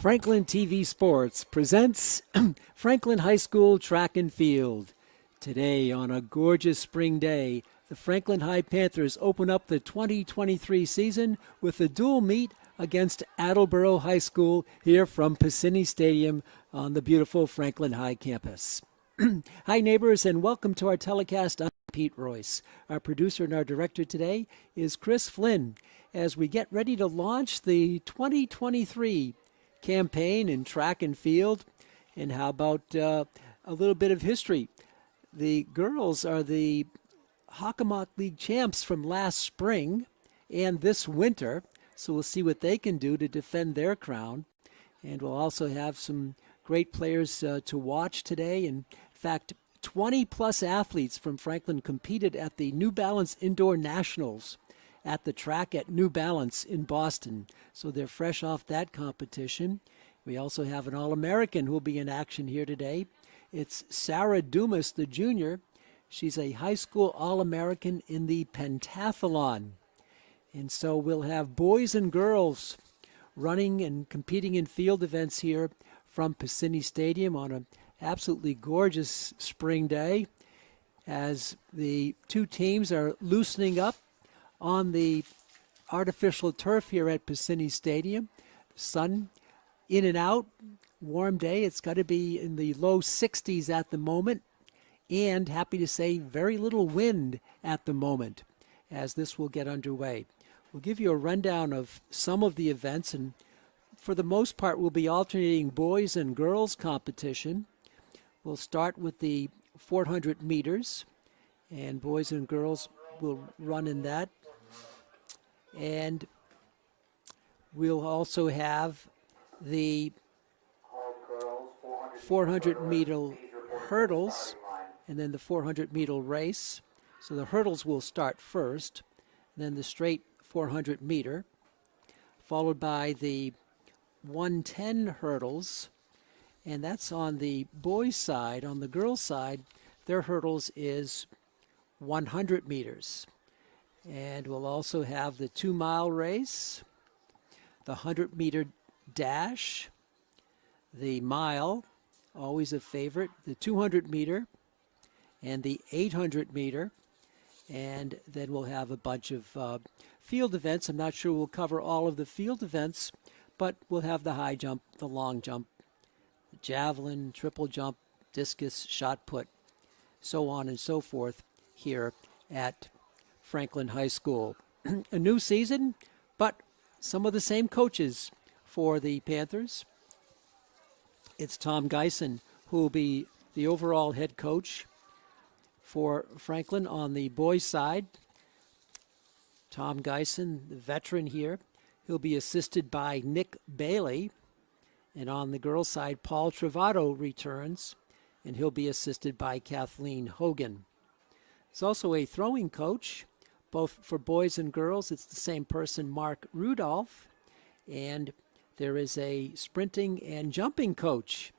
Franklin TV Sports presents Franklin High School Track and Field. Today, on a gorgeous spring day, the Franklin High Panthers open up the 2023 season with a dual meet against Attleboro High School here from Piscini Stadium on the beautiful Franklin High campus. Hi, neighbors, and welcome to our telecast. I'm Pete Royce. Our producer and our director today is Chris Flynn as we get ready to launch the 2023 campaign in track and field. And how about a little bit of history? The girls are the Hockomock League champs from last spring and this winter, so we'll see what they can do to defend their crown. And we'll also have some great players to watch today. In fact, 20-plus athletes from Franklin competed at the New Balance Indoor Nationals at the track at New Balance in Boston. So they're fresh off that competition. We also have an All-American who will be in action here today. It's Sarah Dumas, the junior. She's a high school All-American in the pentathlon. And so we'll have boys and girls running and competing in field events here from Piscini Stadium on an absolutely gorgeous spring day as the two teams are loosening up on the artificial turf here at Piscini Stadium. Sun in and out, warm day. It's got to be in the low 60s at the moment, and happy to say very little wind at the moment as this will get underway. We'll give you a rundown of some of the events, and for the most part we'll be alternating boys and girls competition. We'll start with the 400 meters, and boys and girls will run in that. And we'll also have the 400-meter hurdles and then the 400-meter race. So the hurdles will start first, then the straight 400-meter, followed by the 110 hurdles, and that's on the boys' side. On the girls' side, their hurdles is 100 meters. And we'll also have the 2-mile race, the 100-meter dash, the mile, always a favorite, the 200-meter, and the 800-meter. And then we'll have a bunch of field events. I'm not sure we'll cover all of the field events, but we'll have the high jump, the long jump, the javelin, triple jump, discus, shot put, so on and so forth here at Franklin High School. A new season, but some of the same coaches for the Panthers. It's Tom Geisen who will be the overall head coach for Franklin on the boys' side. Tom Geisen, the veteran here, he'll be assisted by Nick Bailey. And on the girls' side, Paul Travato returns, and he'll be assisted by Kathleen Hogan. There's also a throwing coach, both for boys and girls. It's the same person, Mark Rudolph. And there is a sprinting and jumping coach,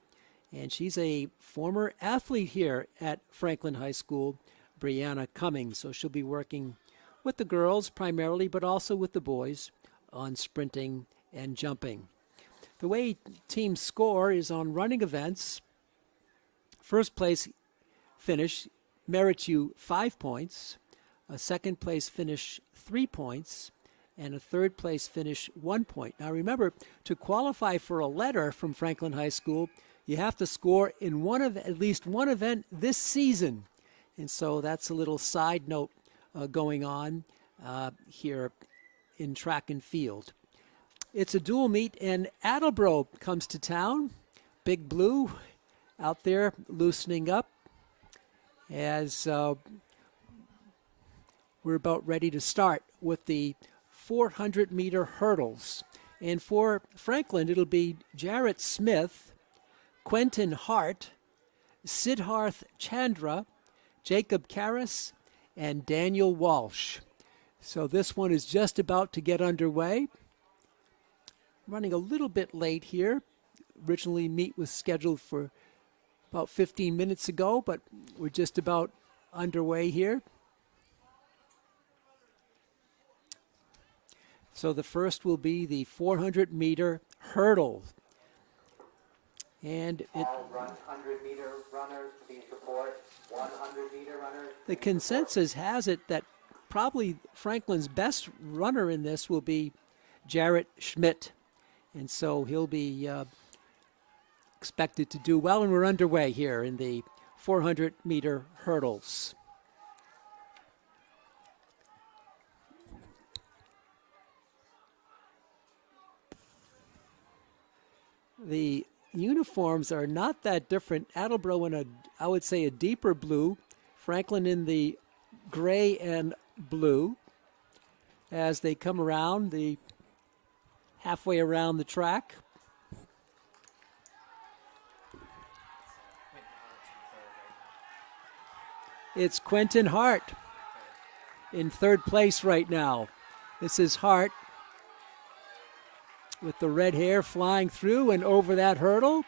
and she's a former athlete here at Franklin High School, Brianna Cummings. So she'll be working with the girls primarily, but also with the boys on sprinting and jumping. The way teams score is on running events. First place finish merits you 5 points. A second place finish 3 points, and a third place finish 1 point. Now remember, to qualify for a letter from Franklin High School, you have to score in at least one event this season. And so that's a little side note going on here in track and field. It's a dual meet, and Attleboro comes to town. Big Blue out there loosening up as we're about ready to start with the 400-meter hurdles. And for Franklin, it'll be Jarrett Smith, Quentin Hart, Siddharth Chandra, Jacob Karras, and Daniel Walsh. So this one is just about to get underway. Running a little bit late here. Originally, meet was scheduled for about 15 minutes ago, but we're just about underway here. So the first will be the 400-meter hurdle. And All 100-meter runners, please report. 100-meter runners. the consensus has it that probably Franklin's best runner in this will be Jarrett Schmidt. And so he'll be expected to do well, and we're underway here in the 400-meter hurdles. The uniforms are not that different. Attleboro in I would say, a deeper blue. Franklin in the gray and blue as they come around the halfway around the track. It's Quentin Hart in third place right now. This is Hart with the red hair flying through and over that hurdle.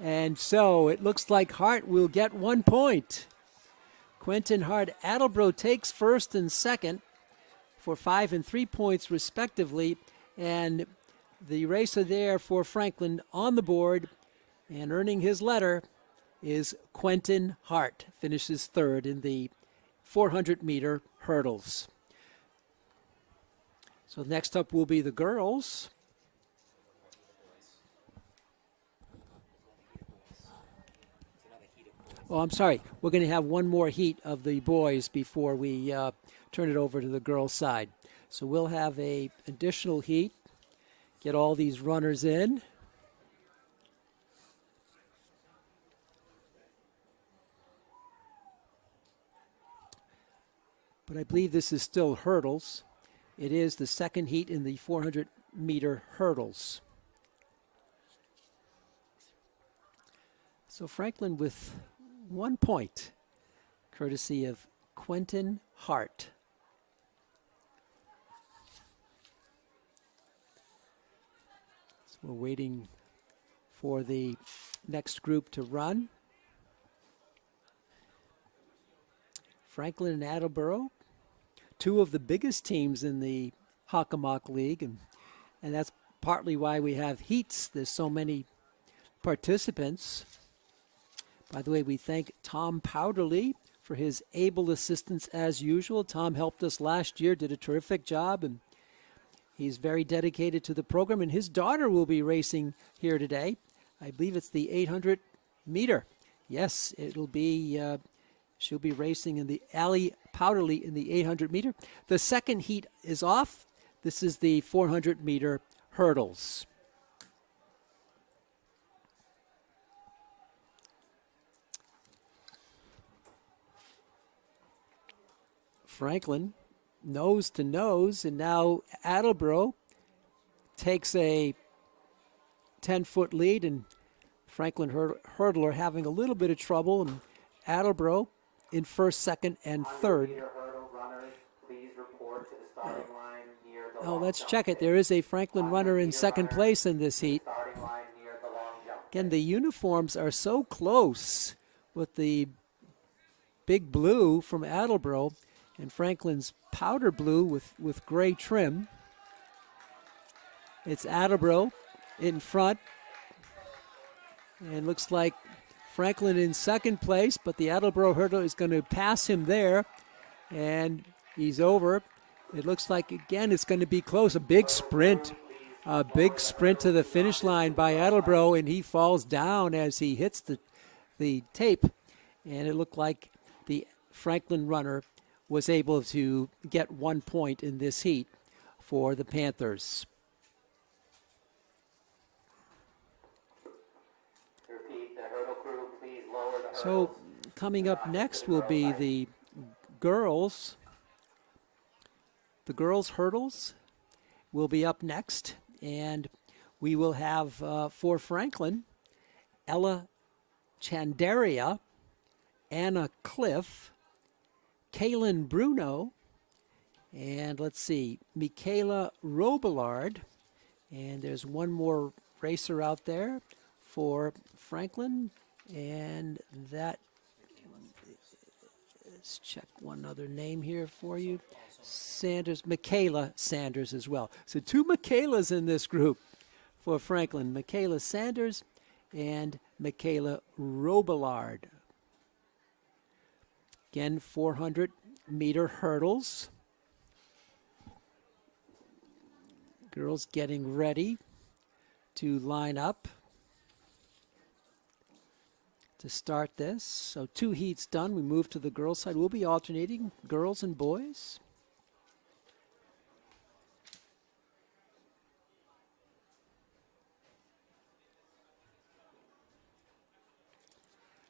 And so it looks like Hart will get 1 point. Quentin Hart, Attleboro takes first and second for 5 and 3 points respectively. And the racer there for Franklin on the board and earning his letter is Quentin Hart, finishes third in the 400-meter hurdles. So next up will be the girls. Oh, I'm sorry. We're going to have one more heat of the boys before we turn it over to the girls' side. So we'll have a additional heat, get all these runners in. But I believe this is still hurdles. It is the second heat in the 400-meter hurdles. So Franklin with 1 point, courtesy of Quentin Hart. So we're waiting for the next group to run. Franklin and Attleboro, two of the biggest teams in the Hockomock League, and that's partly why we have heats. There's so many participants. By the way, we thank Tom Powderly for his able assistance as usual. Tom helped us last year, did a terrific job, and he's very dedicated to the program. And his daughter will be racing here today. I believe it's the 800-meter. Yes, it'll be. She'll be racing in the Allie Powderly in the 800-meter. The second heat is off. This is the 400-meter hurdles. Franklin nose to nose, and now Attleboro takes a 10-foot lead, and Franklin hurdler having a little bit of trouble, and Attleboro in first, second, and third. Oh, let's check it. There is a Franklin runner in second place in this heat. Again, the uniforms are so close with the big blue from Attleboro and Franklin's powder blue with gray trim. It's Attleboro in front. And looks like Franklin in second place, but the Attleboro hurdler is going to pass him there, and he's over. It looks like, again, it's going to be close. A big sprint to the finish line by Attleboro, and he falls down as he hits the tape. And it looked like the Franklin runner was able to get 1 point in this heat for the Panthers. So coming up next will be the girls. The girls' hurdles will be up next, and we will have for Franklin, Ella Chandaria, Anna Cliff, Kaylin Bruno, and let's see, Michaela Robillard, and there's one more racer out there for Franklin. And that, let's check one other name here for you. Sanders, Michaela Sanders as well. So two Michaelas in this group. for Franklin, Michaela Sanders and Michaela Robillard. Again, 400-meter hurdles. Girls getting ready to line up to start this. So 2 heats done. We move to the girls' side. We'll be alternating girls and boys.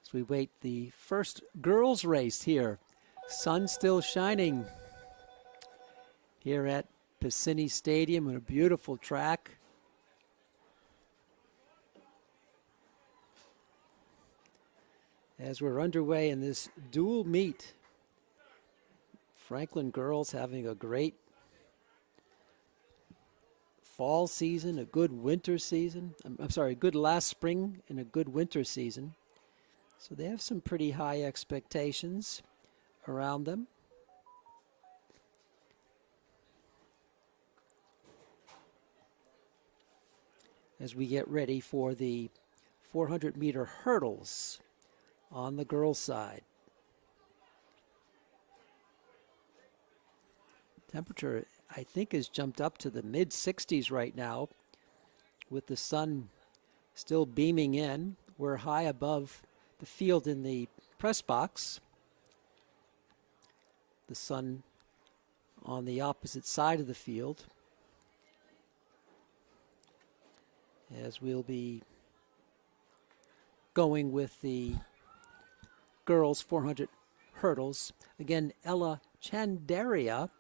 As we wait the first girls' race here. Sun still shining here at Piscini Stadium on a beautiful track. As we're underway in this dual meet, Franklin girls having a great fall season, a good winter season. I'm sorry, a good last spring and a good winter season. So they have some pretty high expectations around them. As we get ready for the 400-meter hurdles on the girls' side. Temperature, I think, has jumped up to the mid-60s right now with the sun still beaming in. We're high above the field in the press box. The sun on the opposite side of the field. As we'll be going with the girls 400 hurdles. Again, Ella Chandaria,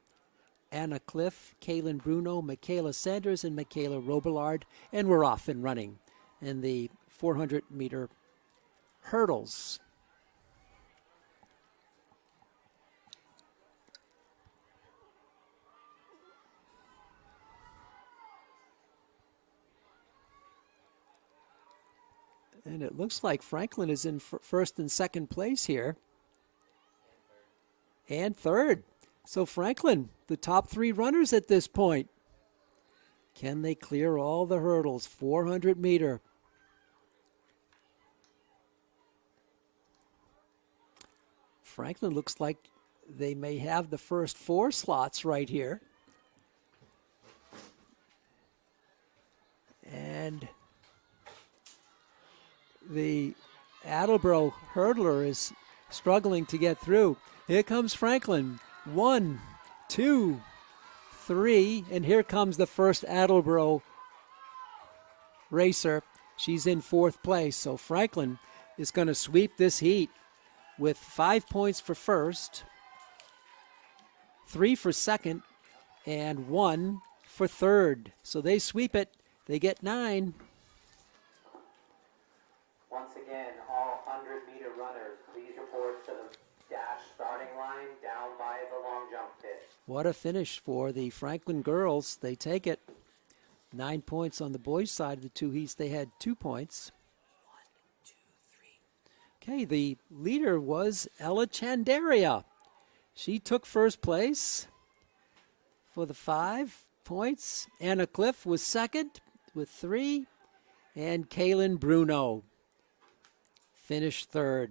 Anna Cliff, Kaylin Bruno, Michaela Sanders, and Michaela Robillard. And we're off and running in the 400-meter hurdles. And it looks like Franklin is in first and second place here. And third. So Franklin, the top 3 runners at this point. Can they clear all the hurdles? 400-meter. Franklin looks like they may have the first 4 slots right here. And the Attleboro hurdler is struggling to get through. Here comes Franklin. 1, 2, 3, and here comes the first Attleboro racer. She's in 4th place, so Franklin is going to sweep this heat with 5 points for first, 3 for second, and 1 for third. So they sweep it. They get 9. Once again, all 100-meter runners, please report to the dash starting line down by the long jump pit. What a finish for the Franklin girls. They take it. 9 points on the boys' side of the 2 heats. They had 2 points. 1, 2, 3. Okay, the leader was Ella Chandaria. She took first place for the 5 points. Anna Cliff was second with 3. And Kaylin Bruno finished third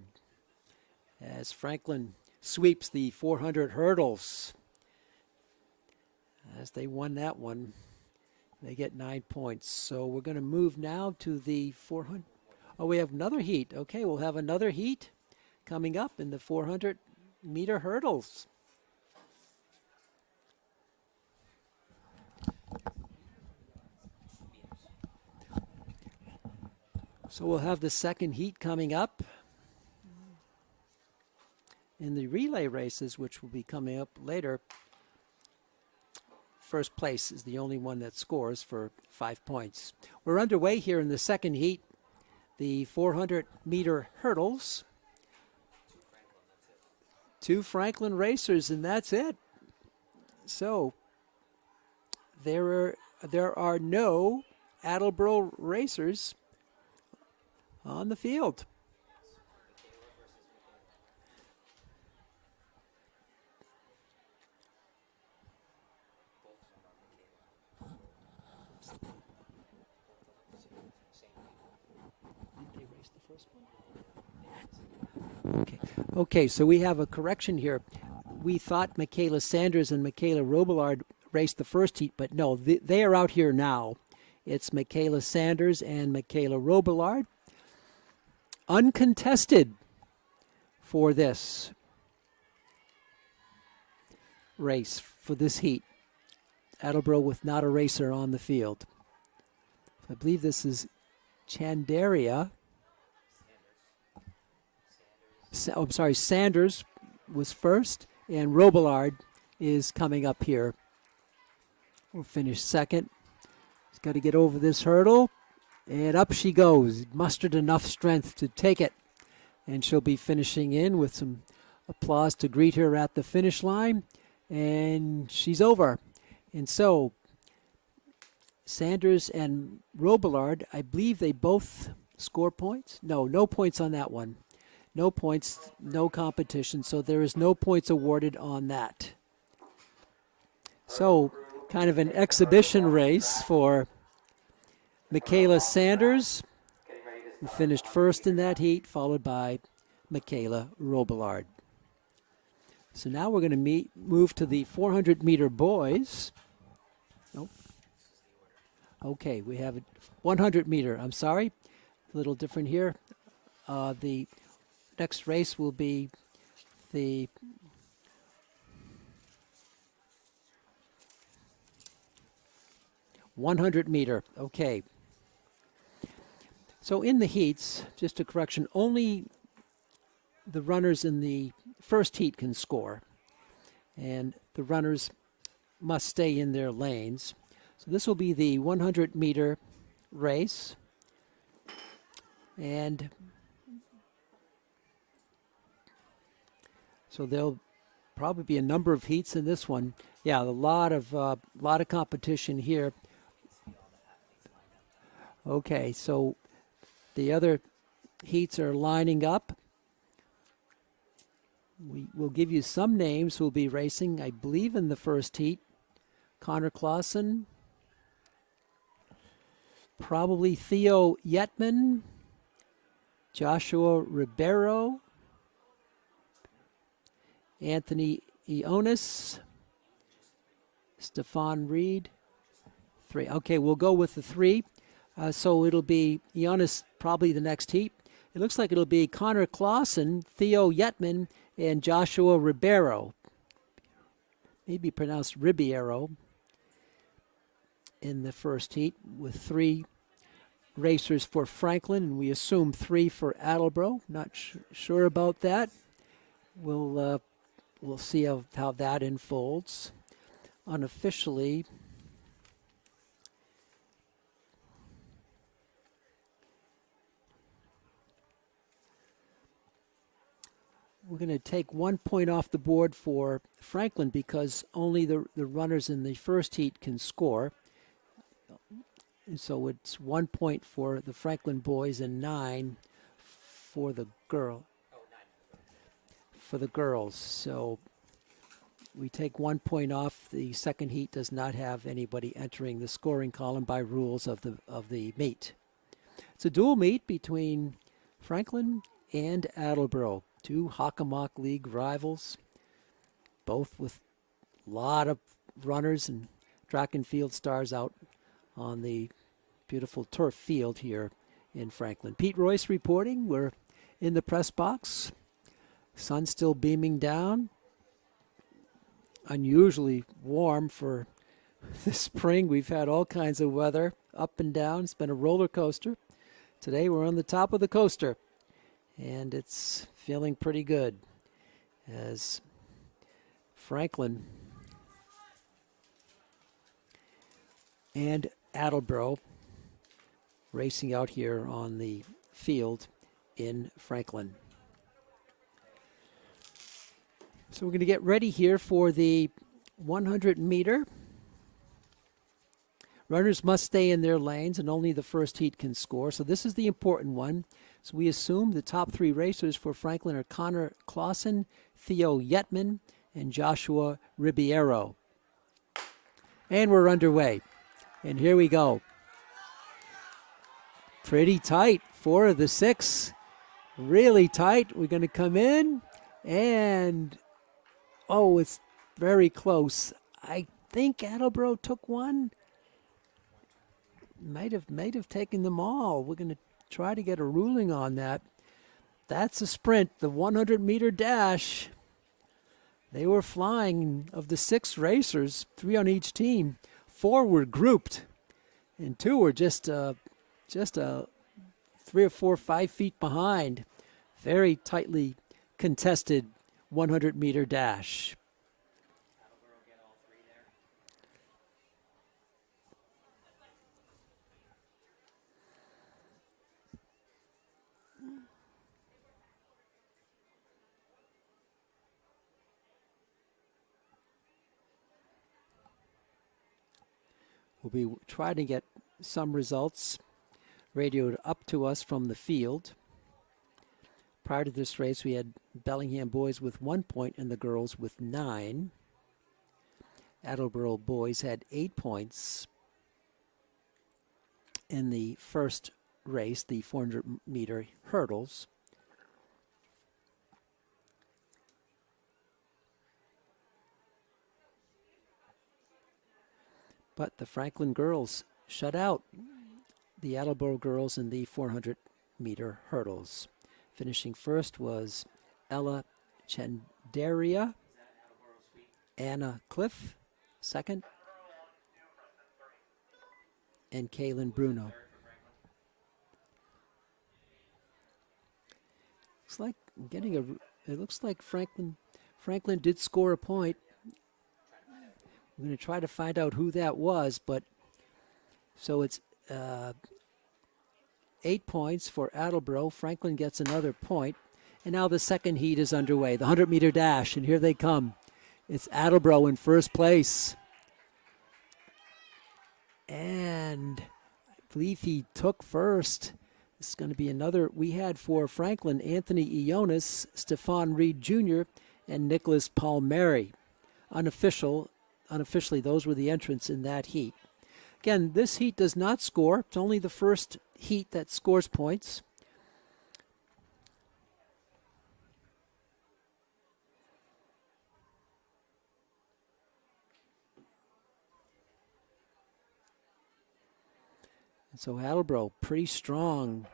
as Franklin sweeps the 400 hurdles. As they won that one, they get 9 points. So we're going to move now to the 400. Oh, we have another heat. Okay, we'll have another heat coming up in the 400-meter hurdles. So we'll have the second heat coming up in the relay races, which will be coming up later. First place is the only one that scores for 5 points. We're underway here in the second heat, the 400-meter hurdles. 2 Franklin racers, and that's it. So there are no Attleboro racers on the field. Okay, so we have a correction here. We thought Michaela Sanders and Michaela Robillard raced the first heat, but no, they are out here now. It's Michaela Sanders and Michaela Robillard. Uncontested for this race, for this heat. Attleboro with not a racer on the field. I believe this is Chandaria. I'm sorry, Sanders was first, and Robillard is coming up here. We'll finish second. He's got to get over this hurdle, and up she goes. Mustered enough strength to take it, and she'll be finishing in with some applause to greet her at the finish line, and she's over. And so Sanders and Robillard, I believe they both score points. No points on that one. No points, no competition, so there is no points awarded on that. So kind of an exhibition race for Michaela Sanders, who finished first in that heat, followed by Michaela Robillard. So now we're going to move to the 400-meter boys. Nope. Okay, we have a 100-meter. I'm sorry, a little different here. The next race will be the 100-meter. Okay. So in the heats, just a correction, only the runners in the first heat can score, and the runners must stay in their lanes. So this will be the 100-meter race, and so there'll probably be a number of heats in this one. Yeah, a lot of competition here. Okay, so the other heats are lining up. We will give you some names who will be racing, I believe, in the first heat. Connor Clausen, probably Theo Yetman, Joshua Ribeiro, Anthony Ionis, Stefan Reed. 3. Okay, we'll go with the 3. So it'll be Ionis probably the next heat. It looks like it'll be Connor Clausen, Theo Yetman, and Joshua Ribeiro. Maybe pronounced Ribeiro in the first heat, with 3 racers for Franklin, and we assume 3 for Attleboro. Not sure about that. We'll see how that unfolds. Unofficially, we're going to take 1 point off the board for Franklin because only the runners in the first heat can score. And so it's 1 point for the Franklin boys and 9 for the girls. So we take 1 point off. The second heat does not have anybody entering the scoring column by rules of the meet. It's a dual meet between Franklin and Attleboro, 2 Hockomock League rivals, both with a lot of runners and track and field stars out on the beautiful turf field here in Franklin. Pete Royce reporting. We're in the press box. Sun still beaming down. Unusually warm for this spring. We've had all kinds of weather up and down. It's been a roller coaster. Today we're on the top of the coaster, and it's feeling pretty good as Franklin and Attleboro racing out here on the field in Franklin. So we're going to get ready here for the 100-meter. Runners must stay in their lanes, and only the first heat can score. So this is the important one. So we assume the top 3 racers for Franklin are Connor Clausen, Theo Yetman, and Joshua Ribeiro. And we're underway. And here we go. Pretty tight. 4 of the 6 really tight. We're going to come in, and oh, it's very close. I think Attleboro took one. Might have taken them all. We're going to try to get a ruling on that. That's a sprint, the 100-meter dash. They were flying. Of the 6 racers, 3 on each team, 4 were grouped, and 2 were just 3 or 4, 5 feet behind. Very tightly contested 100-meter dash. We'll be trying to get some results radioed up to us from the field. Prior to this race, we had Bellingham boys with 1 point and the girls with 9. Attleboro boys had 8 points in the first race, the 400-meter hurdles. But the Franklin girls shut out the Attleboro girls in the 400-meter hurdles. Finishing first was Ella Chendaria, Anna Cliff, second, and Kaylin Bruno. It's like it looks like Franklin did score a point. We're going to try to find out who that was, but so it's 8 points for Attleboro. Franklin gets another point, and now the second heat is underway, the 100-meter dash, and here they come. It's Attleboro in first place, and I believe he took first. This is going to be another. We had for Franklin Anthony Ionis, Stefan Reed Jr., and Nicholas Palmieri. Unofficially, those were the entrants in that heat. Again, this heat does not score. It's only the first heat that scores points. And so Attleboro, pretty strong.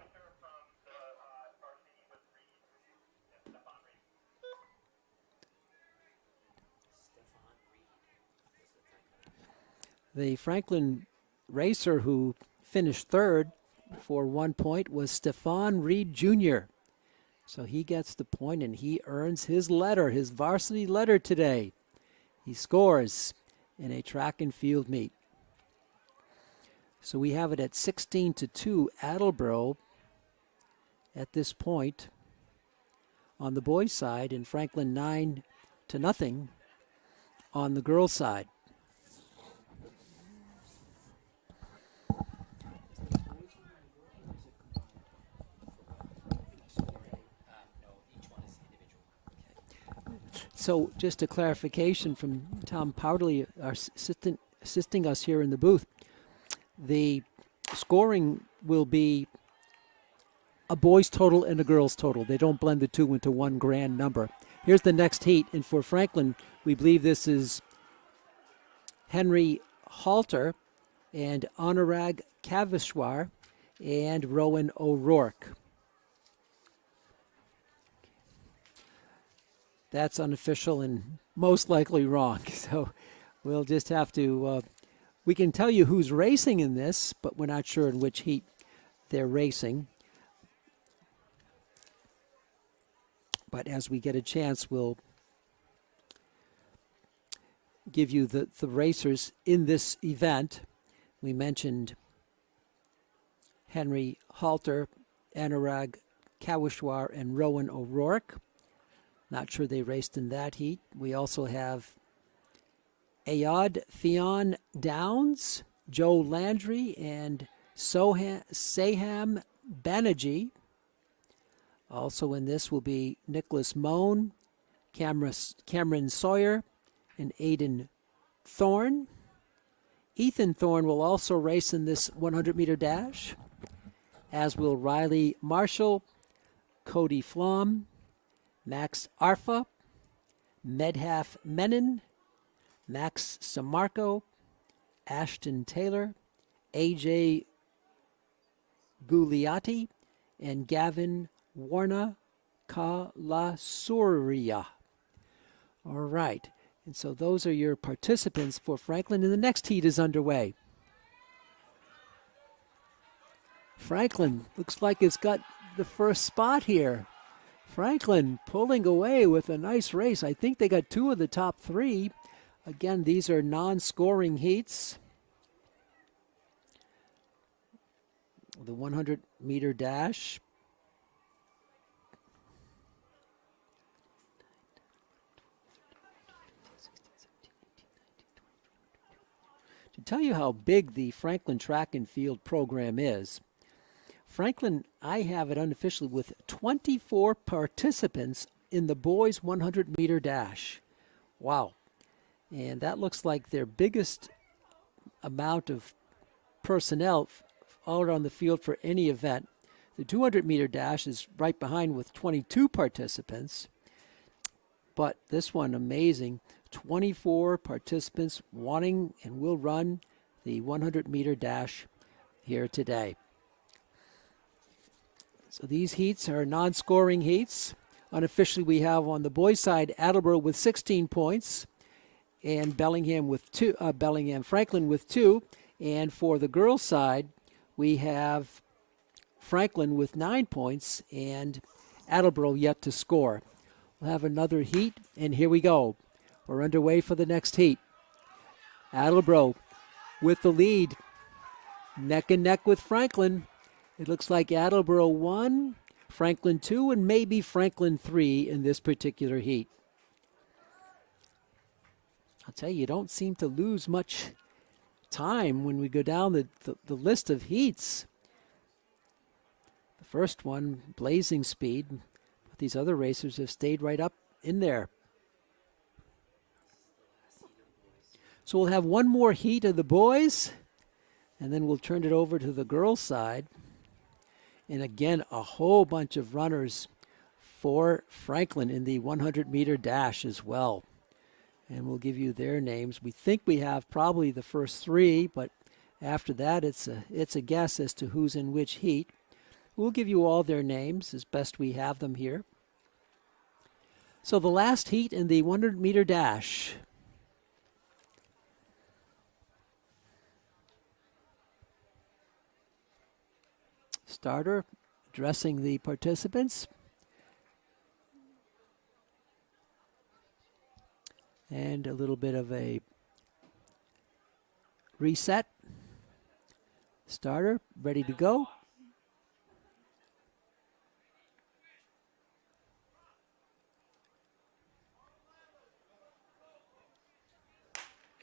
The Franklin racer who finished third for 1 point was Stefan Reed Jr. So he gets the point and he earns his letter, his varsity letter today. He scores in a track and field meet. So we have it at 16-2 Attleboro at this point on the boys' side, and Franklin 9-0 on the girls' side. So just a clarification from Tom Powderly, our assisting us here in the booth. The scoring will be a boys' total and a girls' total. They don't blend the two into one grand number. Here's the next heat, and for Franklin, we believe this is Henry Halter and Anurag Kavishwar and Rowan O'Rourke. That's unofficial and most likely wrong. So we'll just have to, we can tell you who's racing in this, but we're not sure in which heat they're racing. But as we get a chance, we'll give you the racers in this event. We mentioned Henry Halter, Anurag Kawishwar, and Rowan O'Rourke. Not sure they raced in that heat. We also have Ayad Theon Downs, Joe Landry, and Saham Banerjee. Also in this will be Nicholas Moan, Cameron Sawyer, and Aidan Thorne. Ethan Thorne will also race in this 100-meter dash, as will Riley Marshall, Cody Flom, Max Arfa, Medhaf Menon, Max Samarco, Ashton Taylor, AJ Gugliati, and Gavin Warna Kalasuria. All right, and so those are your participants for Franklin, and the next heat is underway. Franklin looks like it's got the first spot here. Franklin pulling away with a nice race. I think they got two of the top three. Again, these are non-scoring heats. The 100-meter dash. To tell you how big the Franklin track and field program is, Franklin, I have it unofficially with 24 participants in the boys 100-meter dash. Wow. And that looks like their biggest amount of personnel out on the field for any event. The 200-meter dash is right behind with 22 participants. But this one, amazing. 24 participants wanting and will run the 100-meter dash here today. So these heats are non-scoring heats. Unofficially, we have on the boys' side Attleboro with 16 points, and Bellingham Franklin with 2. And for the girls' side, we have Franklin with 9 points and Attleboro yet to score. We'll have another heat, and here we go. We're underway for the next heat. Attleboro with the lead, neck and neck with Franklin. It looks like Attleboro 1, Franklin 2, and maybe Franklin 3 in this particular heat. I'll tell you, you don't seem to lose much time when we go down the list of heats. The first one, blazing speed, but these other racers have stayed right up in there. So we'll have one more heat of the boys, and then we'll turn it over to the girls' side. And again, a whole bunch of runners for Franklin in the 100-meter dash as well. And we'll give you their names. We think we have probably the first three, but after that, it's a guess as to who's in which heat. We'll give you all their names as best we have them here. So the last heat in the 100-meter dash. Starter addressing the participants. And a little bit of a reset. Starter ready to go.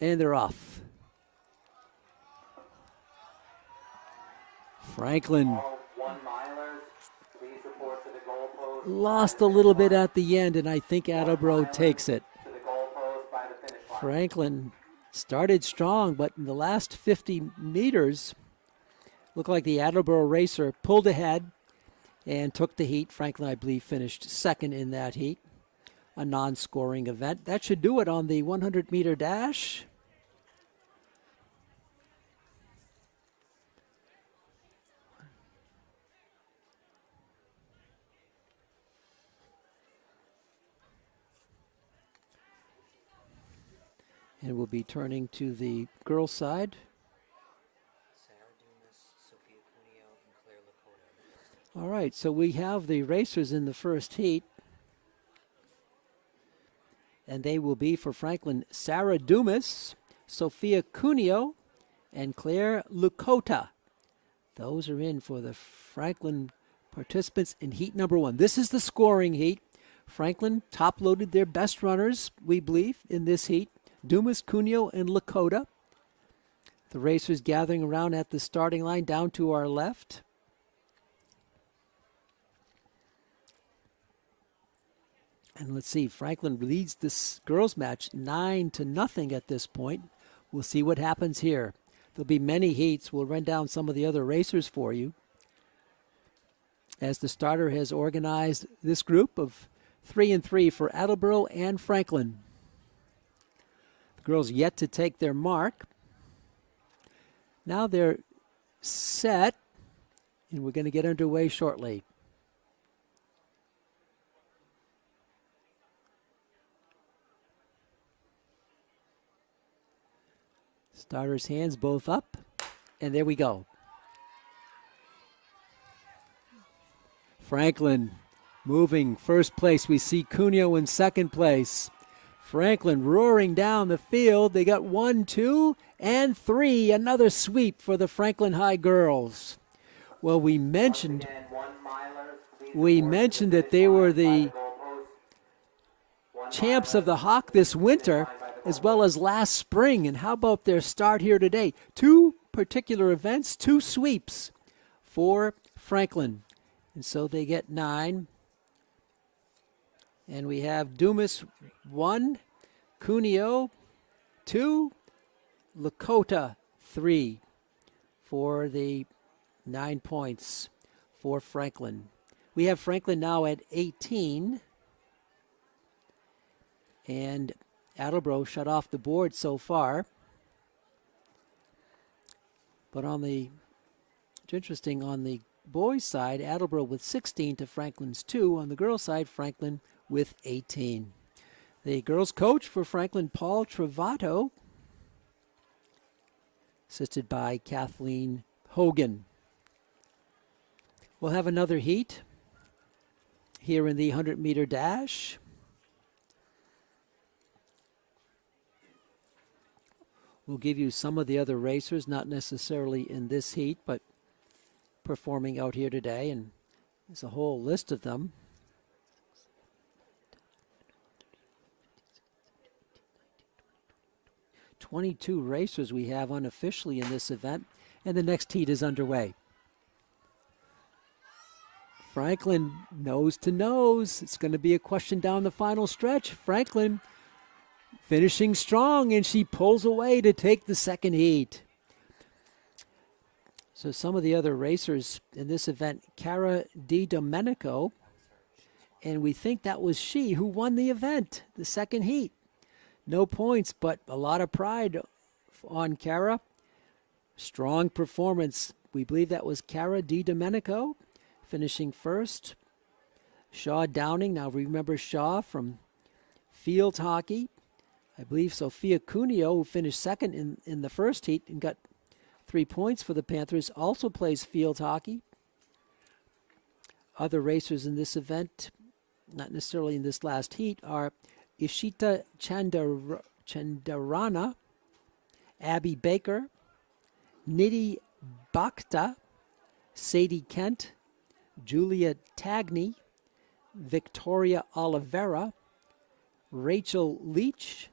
And they're off. Franklin lost a little bit at the end, and I think Attleboro takes it. Franklin started strong, but in the last 50 meters, looked like the Attleboro racer pulled ahead and took the heat. Franklin, I believe, finished second in that heat, a non-scoring event. That should do it on the 100-meter dash. And we'll be turning to the girls' side. All right, so we have the racers in the first heat. And they will be for Franklin, Sarah Dumas, Sophia Cuneo, and Claire Lucota. Those are in for the Franklin participants in heat number 1. This is the scoring heat. Franklin top-loaded their best runners, we believe, in this heat. Dumas, Cuneo, and Lakota. The racers gathering around at the starting line down to our left. And let's see, Franklin leads this girls match 9-0 at this point. We'll see what happens here. There'll be many heats. We'll run down some of the other racers for you. as the starter has organized this group of 3 and 3 for Attleboro and Franklin. The girls yet to take their mark. Now they're set, and we're going to get underway shortly. Starters' hands both up, and there we go. Franklin moving first place. We see Cuneo in second place. Franklin roaring down the field. They got 1, 2, and 3. Another sweep for the Franklin High girls. Well, we mentioned that they were the champs of the Hawk this winter as well as last spring. And how about their start here today? 2 particular events, 2 sweeps for Franklin. And so they get 9. And we have Dumas 1, Cuneo 2, Lakota 3 for the 9 points for Franklin. We have Franklin now at 18. And Attleboro shut off the board so far. But it's interesting, on the boys' side, Attleboro with 16 to Franklin's 2. On the girls' side, Franklin with 18. The girls' coach for Franklin, Paul Travato, assisted by Kathleen Hogan. We'll have another heat here in the 100-meter dash. We'll give you some of the other racers, not necessarily in this heat, but performing out here today, and there's a whole list of them. "22 racers we have unofficially in this event, and the next heat is underway. Franklin nose to nose. It's going to be a question down the final stretch. Franklin finishing strong, and she pulls away to take the second heat. So some of the other racers in this event, Cara Di Domenico, and we think that was she who won the event, the second heat. No points, but a lot of pride on Cara. Strong performance. We believe that was Cara Di Domenico finishing first. Shaw Downing, now remember Shaw from field hockey. I believe Sophia Cuneo, who finished second in the first heat and got 3 points for the Panthers, also plays field hockey. Other racers in this event, not necessarily in this last heat, are Ishita Chandarana, Abby Baker, Nidhi Bhakta, Sadie Kent, Julia Tagney, Victoria Oliveira, Rachel Leach,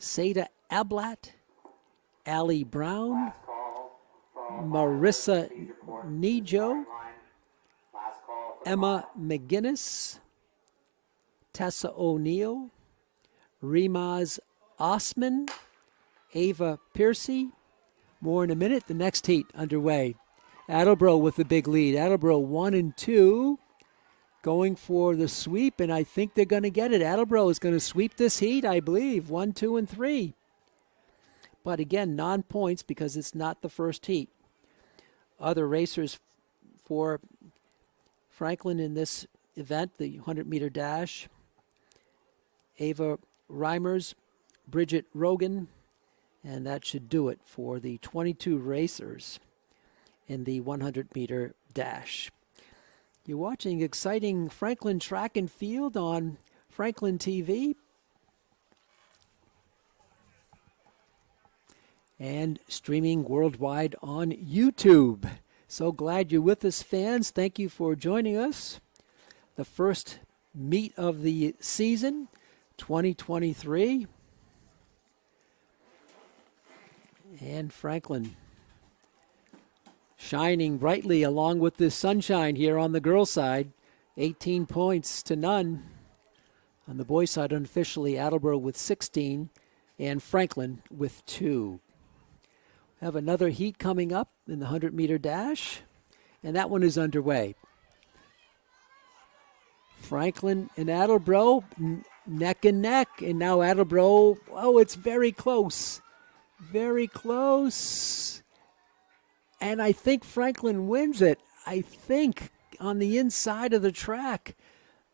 Seda Ablat, Allie Brown, Marissa Nijo, Emma McGinnis, Tessa O'Neill, Rimaz Osman, Ava Piercy. More in a minute. The next heat underway. Attleboro with the big lead. Attleboro 1 and 2. Going for the sweep, and I think they're going to get it. Attleboro is going to sweep this heat, I believe. 1, 2, and 3. But again, non-points because it's not the first heat. Other racers for Franklin in this event, the 100-meter dash, Ava Reimers, Bridget Rogan, and that should do it for the 22 racers in the 100-meter dash. You're watching exciting Franklin track and field on Franklin TV and streaming worldwide on YouTube. So glad you're with us, fans. Thank you for joining us. The first meet of the season, 2023. And Franklin shining brightly along with the sunshine here on the girls' side. 18 points to none. On the boys' side, unofficially, Attleboro with 16 and Franklin with 2. Have another heat coming up in the 100-meter dash, and that one is underway. Franklin and Attleboro neck and neck. And now Attleboro, oh, it's very close. Very close. And I think Franklin wins it. I think on the inside of the track.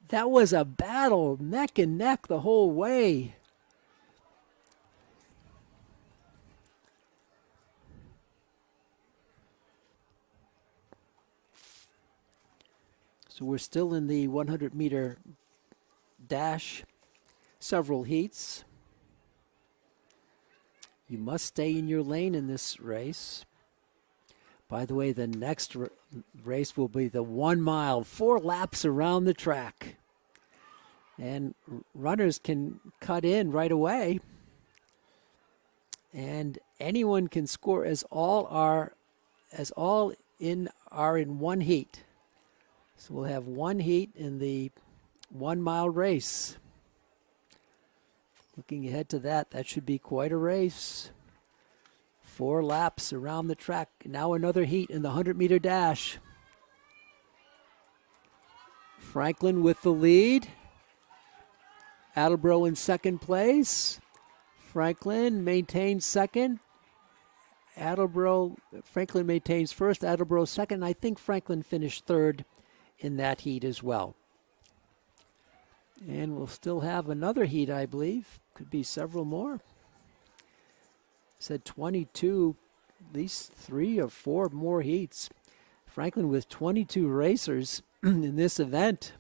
That was a battle, neck and neck the whole way. So we're still in the 100-meter dash, several heats. You must stay in your lane in this race. By the way, the next race will be the 1 mile, 4 laps around the track. And runners can cut in right away. And anyone can score as all are in one heat. So we'll have one heat in the 1 mile race. Looking ahead to that, that should be quite a race. 4 laps around the track. Now another heat in the 100-meter dash. Franklin with the lead. Attleboro in second place. Franklin maintains second. Franklin maintains first. Attleboro second. I think Franklin finished third in that heat as well. And we'll still have another heat, I believe. Could be several more. Said 22, at least 3 or 4 more heats. Franklin with 22 racers in this event.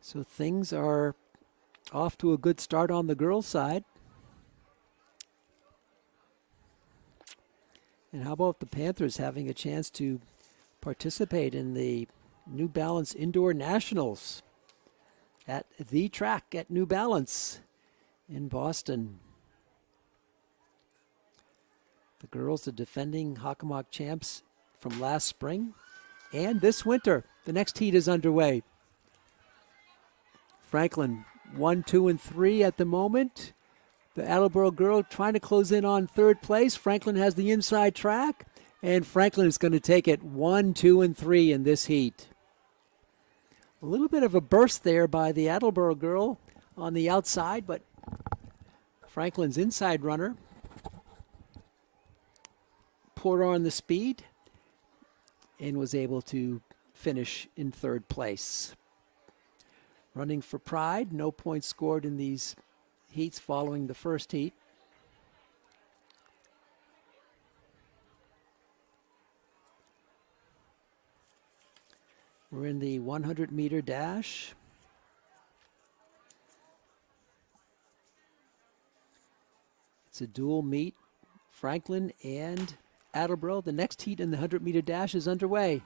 So things are off to a good start on the girls' side. And how about the Panthers having a chance to participate in the New Balance Indoor Nationals at the track at New Balance in Boston. The girls are defending Hockomock champs from last spring and this winter. The next heat is underway. Franklin 1, 2, and 3 at the moment. The Attleboro girl trying to close in on third place. Franklin has the inside track, and Franklin is going to take it 1, 2, and 3 in this heat. A little bit of a burst there by the Attleboro girl on the outside, but Franklin's inside runner poured on the speed and was able to finish in third place. Running for pride, no points scored in these heats following the first heat. We're in the 100-meter dash. It's a dual meet, Franklin and Attleboro. The next heat in the 100-meter dash is underway.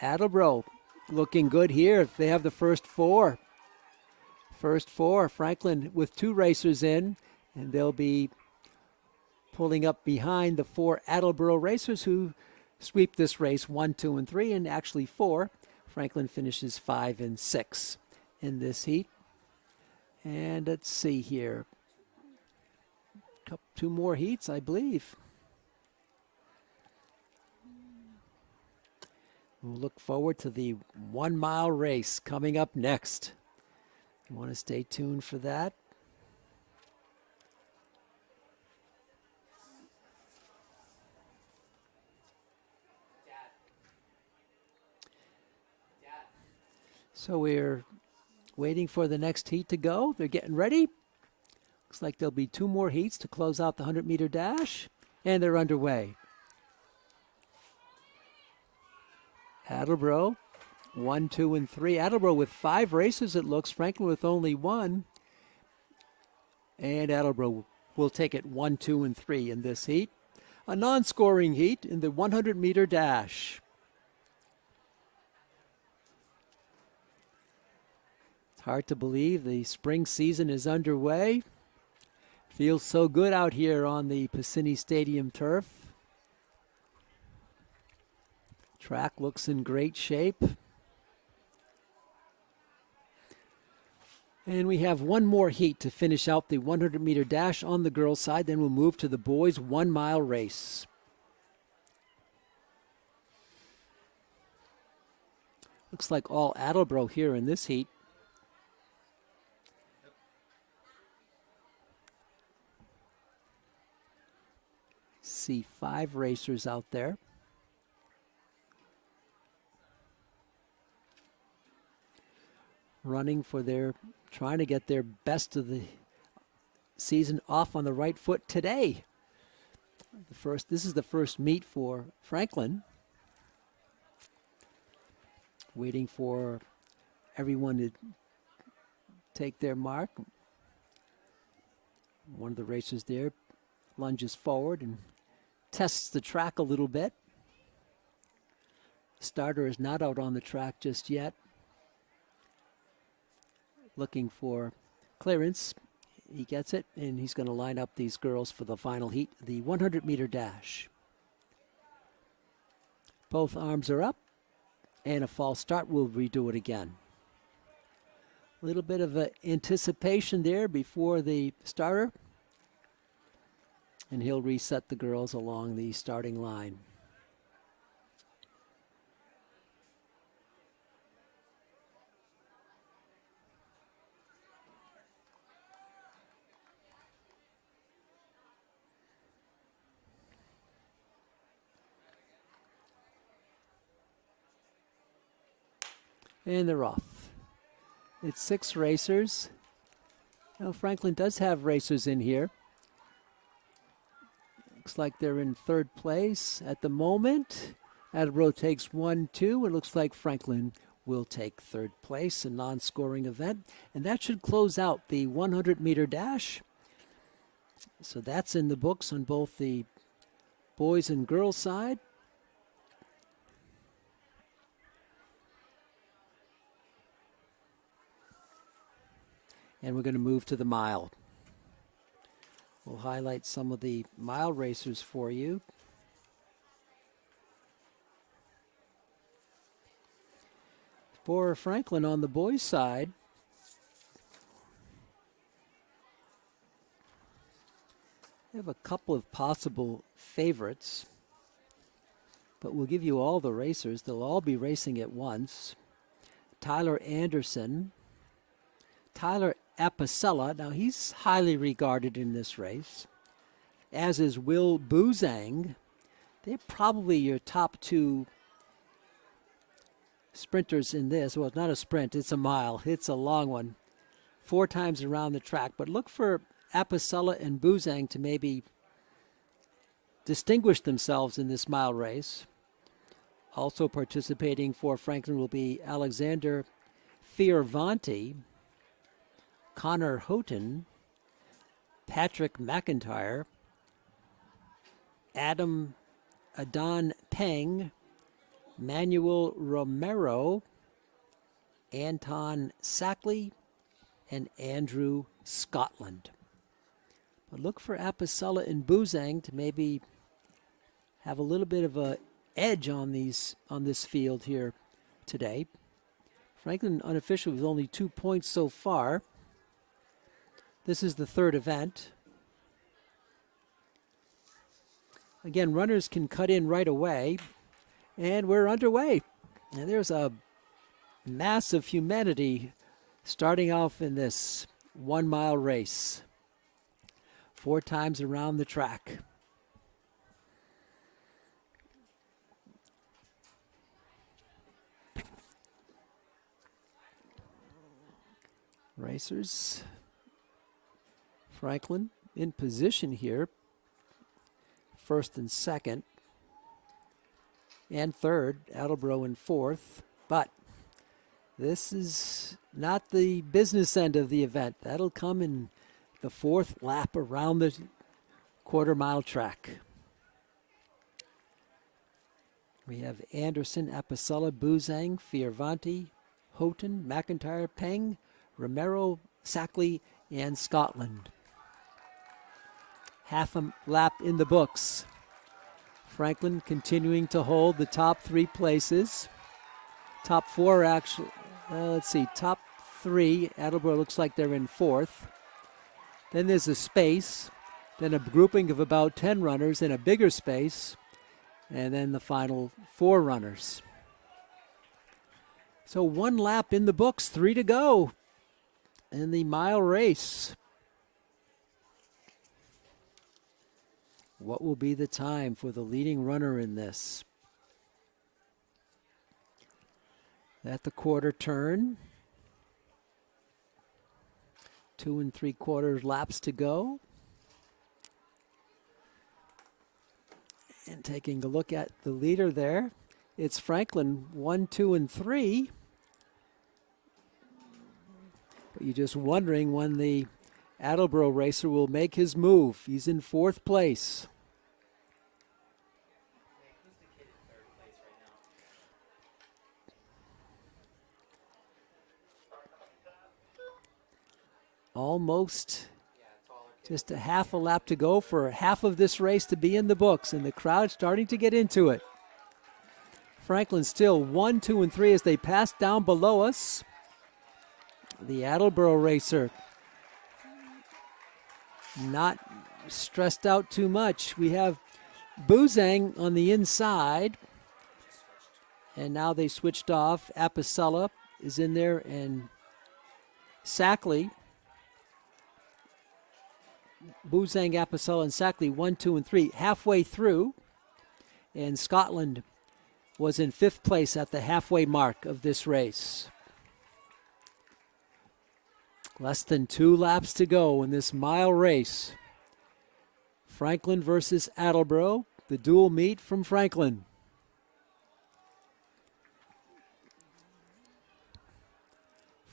Attleboro looking good here. They have the first 4. First 4, Franklin with 2 racers in, and they'll be pulling up behind the 4 Attleboro racers who sweep this race 1, 2, and 3, and actually 4. Franklin finishes 5 and 6 in this heat. And let's see here. 2 more heats, I believe. We'll look forward to the 1 mile race coming up next. You want to stay tuned for that. So we're waiting for the next heat to go. They're getting ready. Looks like there'll be 2 more heats to close out the 100-meter dash, and they're underway. Attleboro, 1, 2, and 3. Attleboro with 5 races, it looks. Franklin with only 1. And Attleboro will take it 1, 2, and 3 in this heat. A non-scoring heat in the 100-meter dash. It's hard to believe the spring season is underway. Feels so good out here on the Piscini Stadium turf. Track looks in great shape. And we have 1 more heat to finish out the 100-meter dash on the girls' side. Then we'll move to the boys' 1 mile race. Looks like all Attleboro here in this heat. See 5 racers out there. Running for trying to get their best of the season off on the right foot today. This is the first meet for Franklin. Waiting for everyone to take their mark. One of the racers there lunges forward and tests the track a little bit. The starter is not out on the track just yet. Looking for clearance. He gets it, and he's going to line up these girls for the final heat, the 100-meter dash. Both arms are up, and a false start will redo it again. A little bit of anticipation there before the starter, and he'll reset the girls along the starting line. And they're off. It's 6 racers. Now Franklin does have racers in here. Looks like they're in 3rd place at the moment. Attleboro takes 1, 2. It looks like Franklin will take 3rd place, a non-scoring event. And that should close out the 100-meter dash. So that's in the books on both the boys and girls side. And we're going to move to the mile. We'll highlight some of the mile racers for you. For Franklin on the boys' side, we have a couple of possible favorites, but we'll give you all the racers. They'll all be racing at once. Tyler Anderson, Tyler Apicella, now he's highly regarded in this race, as is Will Boozang. They're probably your top 2 sprinters in this. Well, it's not a sprint, it's a mile. It's a long one. 4 times around the track. But look for Apicella and Boozang to maybe distinguish themselves in this mile race. Also participating for Franklin will be Alexander Fiervanti, Connor Houghton, Patrick McIntyre, Adam Adon Peng, Manuel Romero, Anton Sackley, and Andrew Scotland. But look for Apicella and Boozang to maybe have a little bit of a edge on this field here today. Franklin unofficial with only 2 points so far. This is the 3rd event. Again, runners can cut in right away, and we're underway. And there's a mass of humanity starting off in this 1-mile race. 4 times around the track. Racers. Franklin in position here, 1st and 2nd, and 3rd, Attleboro in 4th, but this is not the business end of the event. That'll come in the 4th lap around the quarter-mile track. We have Anderson, Apicella, Boozang, Fiervanti, Houghton, McIntyre, Peng, Romero, Sackley, and Scotland. Half a lap in the books. Franklin continuing to hold the top 3 places. Top 4 actually, let's see, top 3, Attleboro looks like they're in 4th. Then there's a space, then a grouping of about 10 runners in a bigger space, and then the final 4 runners. So 1 lap in the books, 3 to go in the mile race. What will be the time for the leading runner in this? At the quarter turn. 2 3/4 laps to go. And taking a look at the leader there, it's Franklin, 1, 2, and 3. But you're just wondering when the Attleboro racer will make his move. He's in 4th place. Almost just a half a lap to go for half of this race to be in the books, and the crowd starting to get into it. Franklin still 1, 2, and 3 as they pass down below us. The Attleboro racer not stressed out too much. We have Buzang on the inside, and now they switched off. Apicella is in there, and Sackley. Buzang, Apicella, and Sackley 1, 2, and 3 halfway through, and Scotland was in 5th place at the halfway mark of this race. Less than 2 laps to go in this mile race. Franklin versus Attleboro, the dual meet from Franklin.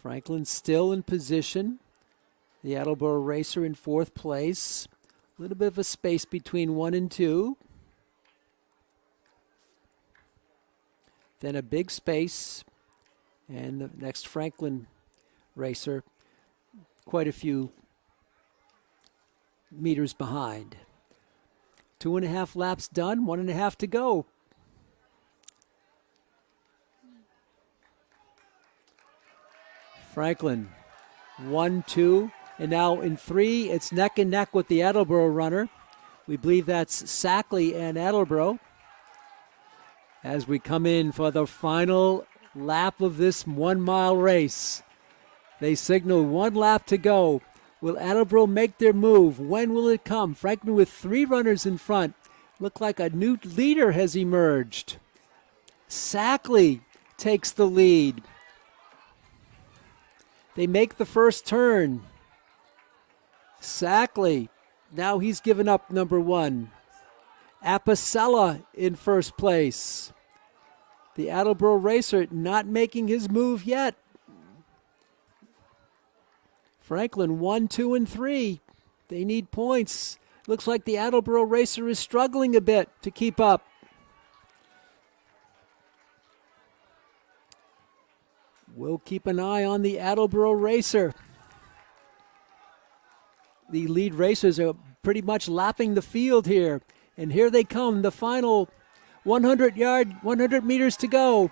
Franklin still in position. The Attleboro racer in 4th place. A little bit of a space between 1 and 2. Then a big space. And the next Franklin racer quite a few meters behind. 2.5 laps done, 1.5 to go. Franklin, 1, 2, and now in 3, it's neck and neck with the Attleboro runner. We believe that's Sackley and Attleboro. As we come in for the final lap of this 1 mile race. They signal 1 lap to go. Will Attleboro make their move? When will it come? Franklin with 3 runners in front. Look like a new leader has emerged. Sackley takes the lead. They make the first turn. Sackley, now he's given up number 1. Apicella in 1st place. The Attleboro racer not making his move yet. Franklin 1, 2, and 3. They need points. Looks like the Attleboro racer is struggling a bit to keep up. We'll keep an eye on the Attleboro racer. The lead racers are pretty much lapping the field here. And here they come, the final 100 meters to go.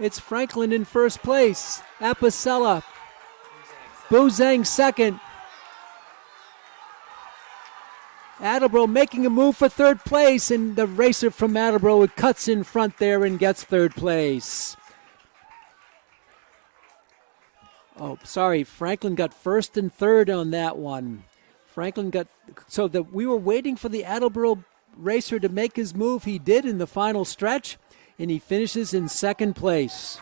It's Franklin in 1st place. Apicella. Buzang 2nd. Attleboro making a move for 3rd place, and the racer from Attleboro cuts in front there and gets 3rd place. Oh, sorry, Franklin got 1st and 3rd on that one. Franklin got, so that we were waiting for the Attleboro racer to make his move. He did in the final stretch, and he finishes in 2nd place.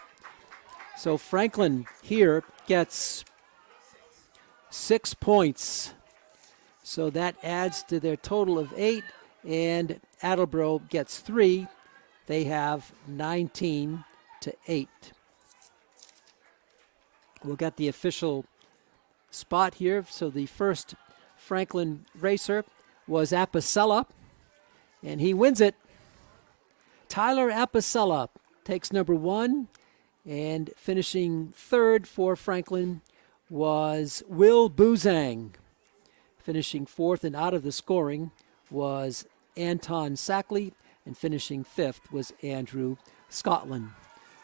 So Franklin here gets 6 points. So that adds to their total of 8, and Attleboro gets 3. They have 19 to 8. We'll get the official spot here. So the first Franklin racer was Apicella, and he wins it. Tyler Apicella takes number 1, and finishing 3rd for Franklin was Will Buzang. Finishing 4th and out of the scoring was Anton Sackley, and finishing 5th was Andrew Scotland.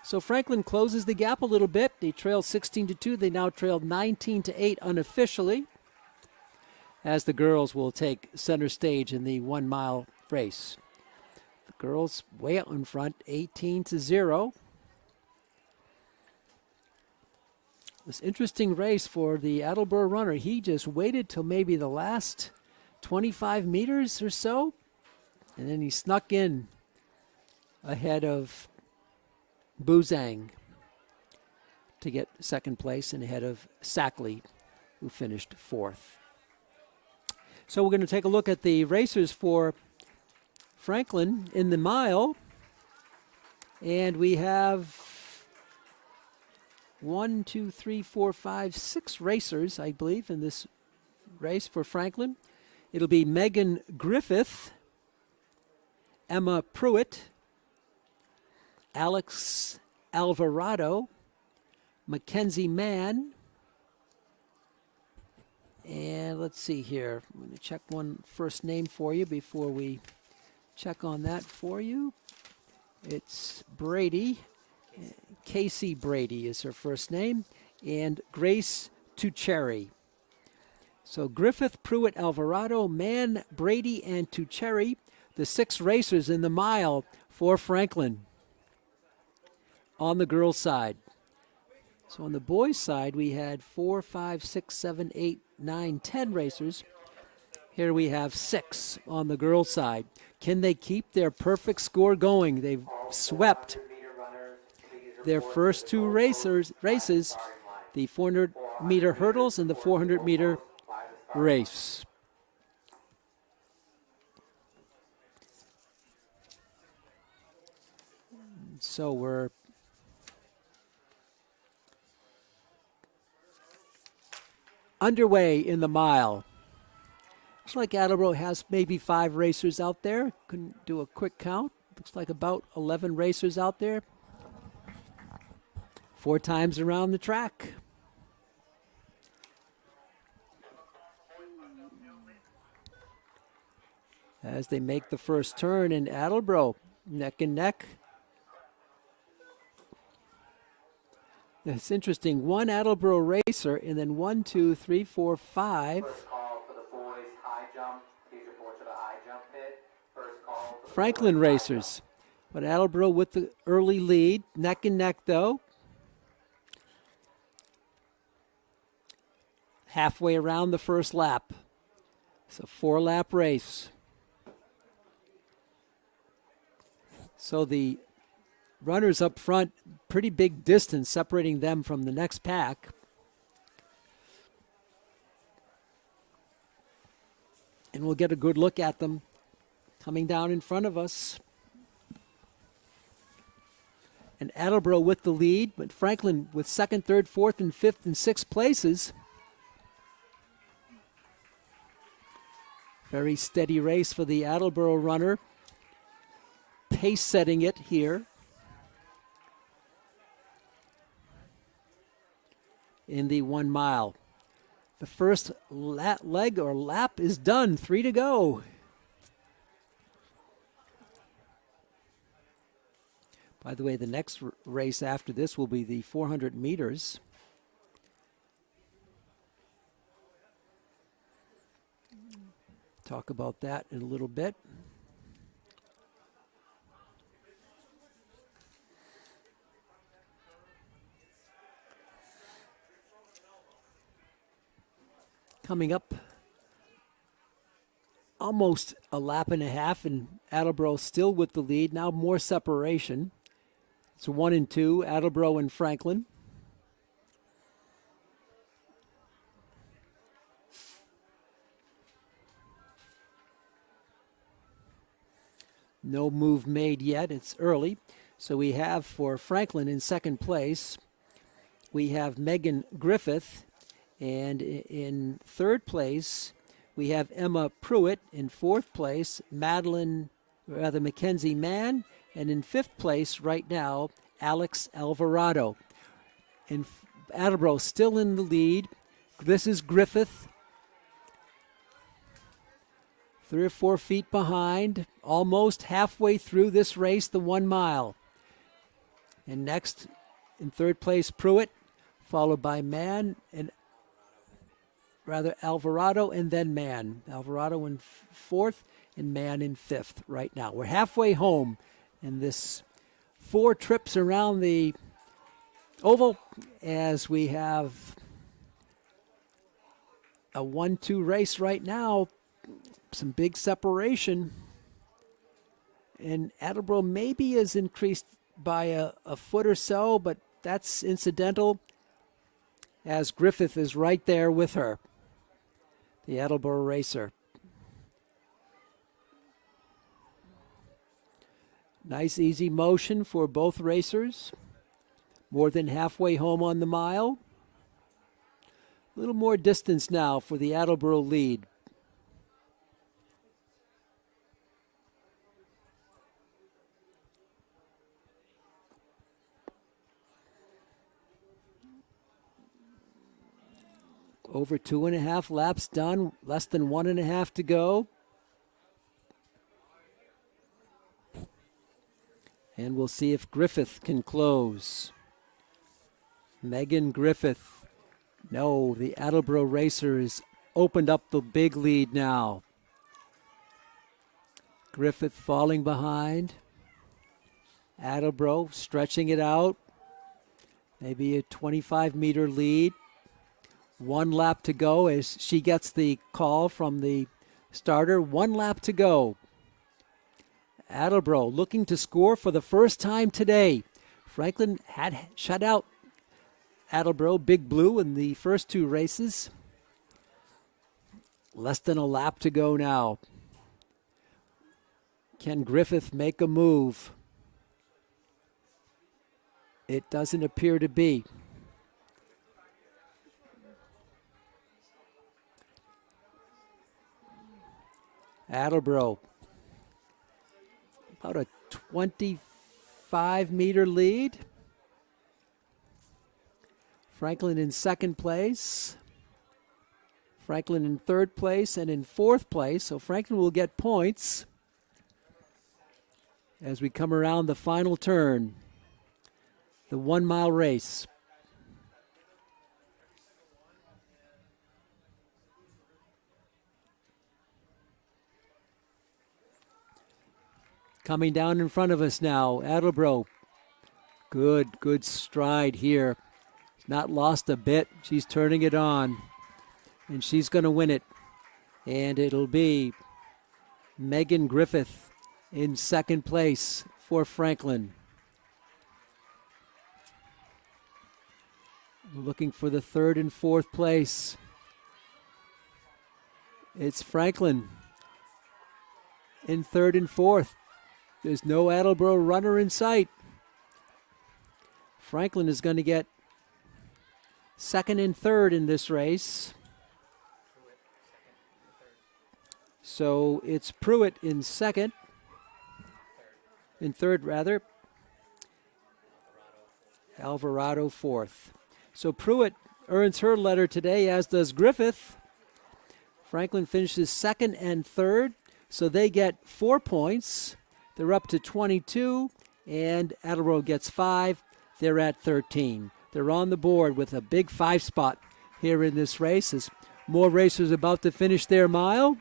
So Franklin closes the gap a little bit. They trail 16 to 2. They now trail 19 to 8 unofficially, as the girls will take center stage in the 1 mile race. The girls way out in front, 18 to 0. This interesting race for the Attleboro runner. He just waited till maybe the last 25 meters or so, and then he snuck in ahead of Buzang to get second place and ahead of Sackley, who finished fourth. So we're going to take a look at the racers for Franklin in the mile. And we have 6 racers, I believe, in this race for Franklin. It'll be Megan Griffith, Emma Pruitt, Alex Alvarado, Mackenzie Mann, and let's see here. I'm going to check one first name for you before we check on that for you. It's Brady. Casey Brady is her first name, and Grace Tucheri. So Griffith, Pruitt, Alvarado, Mann, Brady, and Tucheri, the 6 racers in the mile for Franklin on the girls' side. So on the boys' side, we had 4, 5, 6, 7, 8, 9, 10 racers. Here we have 6 on the girls' side. Can they keep their perfect score going? They've swept their first 2 races, the 400-meter hurdles and the 400-meter race. So we're underway in the mile. Looks like Attleboro has maybe 5 racers out there. Couldn't do a quick count. Looks like about 11 racers out there. 4 times around the track. As they make the first turn in Attleboro, neck and neck. It's interesting. 1 Attleboro racer, and then 1, 2, 3, 4, 5. First call for the boys, high jump. Please report to the high jump pit. First call for the Franklin boys, racers. But Attleboro with the early lead. Neck and neck, though. Halfway around the first lap. It's a 4-lap race. So the runners up front, pretty big distance separating them from the next pack. And we'll get a good look at them coming down in front of us. And Attleboro with the lead, but Franklin with 2nd, 3rd, 4th, and 5th and 6th places. Very steady race for the Attleboro runner. Pace setting it here in the 1 mile. The first leg or lap is done. 3 to go. By the way, the next race after this will be the 400 meters. Talk about that in a little bit. Coming up almost a lap and a half, and Attleboro still with the lead. Now more separation. It's 1 and 2, Attleboro and Franklin. No move made yet. It's early. So we have for Franklin in 2nd place, we have Megan Griffith. And in 3rd place, we have Emma Pruitt. In 4th place, Mackenzie Mann. And in 5th place right now, Alex Alvarado. And Attleboro still in the lead. This is Griffith. 3 or 4 feet behind, almost halfway through this race, the 1 mile. And next, in 3rd place, Pruitt, followed by Alvarado, and then Mann. Alvarado in 4th and Mann in 5th right now. We're halfway home in this 4 trips around the oval as we have a 1-2 race right now. Some big separation. And Attleboro maybe is increased by a foot or so, but that's incidental as Griffith is right there with her, the Attleboro racer. Nice easy motion for both racers. More than halfway home on the mile. A little more distance now for the Attleboro lead. Over 2.5 laps done, less than 1.5 to go. And we'll see if Griffith can close. Megan Griffith. No, the Attleboro racer has opened up the big lead now. Griffith falling behind. Attleboro stretching it out. Maybe a 25-meter lead. 1 lap to go as she gets the call from the starter. 1 lap to go. Attleboro looking to score for the first time today. Franklin had shut out Attleboro, Big Blue, in the first 2 races. Less than a lap to go now. Can Griffith make a move? It doesn't appear to be. Attleboro, about a 25-meter lead. Franklin in second place. Franklin in third place and in fourth place. So Franklin will get points as we come around the final turn. The 1 mile race. Coming down in front of us now, Attleboro. Good stride here. Not lost a bit. She's turning it on. And she's going to win it. And it'll be Megan Griffith in second place for Franklin. We're looking for the third and fourth place. It's Franklin in third and fourth. There's no Attleboro runner in sight. Franklin is going to get second and third in this race. So it's Pruitt in second. In third, rather. Alvarado fourth. So Pruitt earns her letter today, as does Griffith. Franklin finishes second and third, so they get 4 points. They're up to 22, and Attleboro gets 5. They're at 13. They're on the board with a big 5 spot here in this race as more racers about to finish their mile.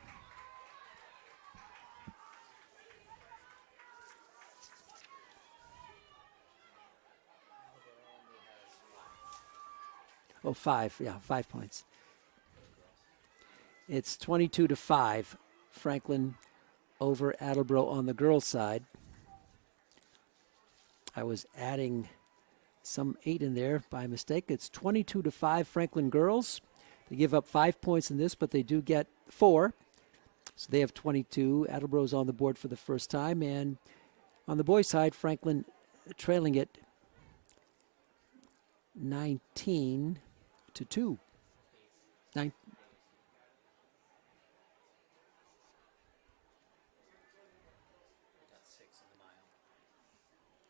Oh, 5. Yeah, 5 points. It's 22-5. Franklin over Attleboro on the girls' side. I was adding some 8 in there by mistake. It's 22-5 Franklin girls. They give up 5 points in this, but they do get 4. So they have 22. Attleboro's on the board for the first time. And on the boys' side, Franklin trailing it 19-2.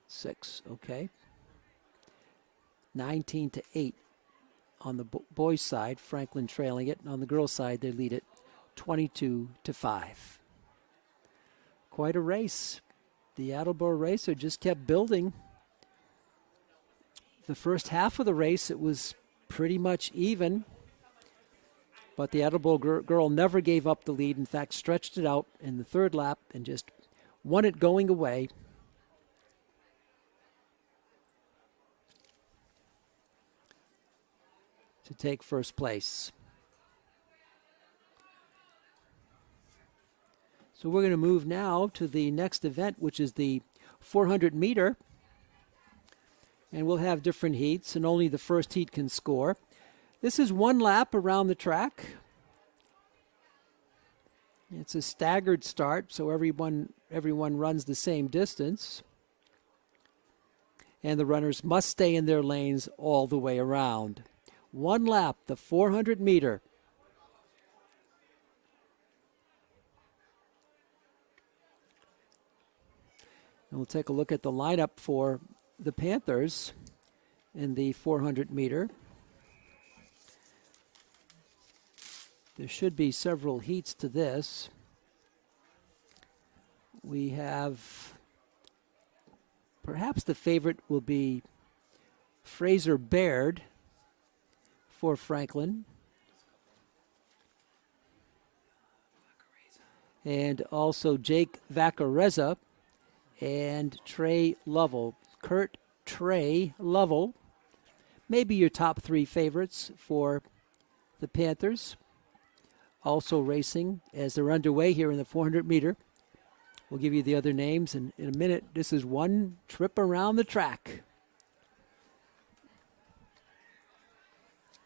6, okay. 19-8 on the boys' side, Franklin trailing it. And on the girls' side, they lead it 22-5. Quite a race. The Attleboro racer just kept building. The first half of the race, it was pretty much even. But the Attleboro girl never gave up the lead. In fact, stretched it out in the third lap and just won it going away. to take first place. So we're going to move now to the next event, which is the 400 meter. And we'll have different heats, and only the first heat can score. This is one lap around the track. It's a staggered start, so everyone runs the same distance. And the runners must stay in their lanes all the way around. One lap, the 400 meter. And we'll take a look at the lineup for the Panthers in the 400 meter. There should be several heats to this. We have, perhaps the favorite will be Fraser Baird for Franklin. And also Jake Vacarezza and Trey Lovell. Kurt Trey Lovell, maybe your top three favorites for the Panthers. Also racing as they're underway here in the 400 meter. We'll give you the other names in a minute. This is one trip around the track.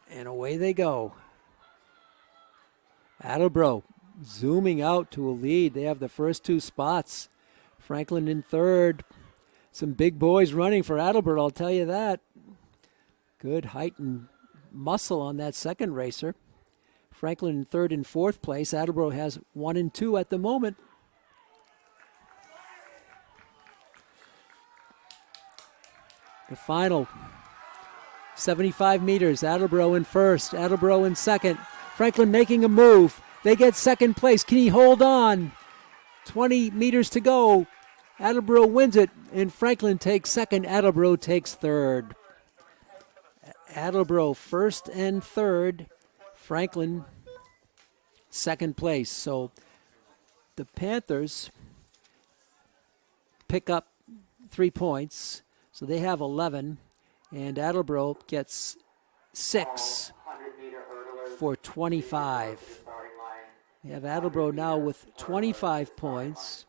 And away they go. Attleboro zooming out to a lead. They have the first two spots. Franklin in third. Some big boys running for Attleboro, I'll tell you that. Good height and muscle on that second racer. Franklin in third and fourth place. Attleboro has 1 and 2 at the moment. The final 75 meters. Attleboro in first. Attleboro in second. Franklin making a move. They get second place. Can he hold on? 20 meters to go. Attleboro wins it, and Franklin takes second. Attleboro takes third. Attleboro first and third. Franklin second place. So the Panthers pick up 3 points. So they have 11, and Attleboro gets 6 for 25. We have Attleboro now with 25 points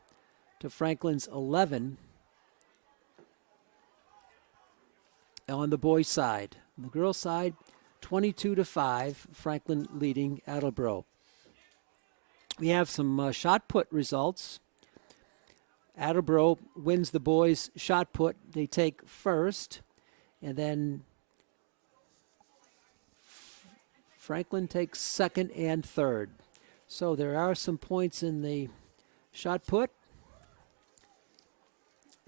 to Franklin's 11 on the boys' side. On the girls' side, 22-5, Franklin leading Attleboro. We have some shot put results. Attleboro wins the boys' shot put. They take first, and then Franklin takes second and third. So there are some points in the shot put.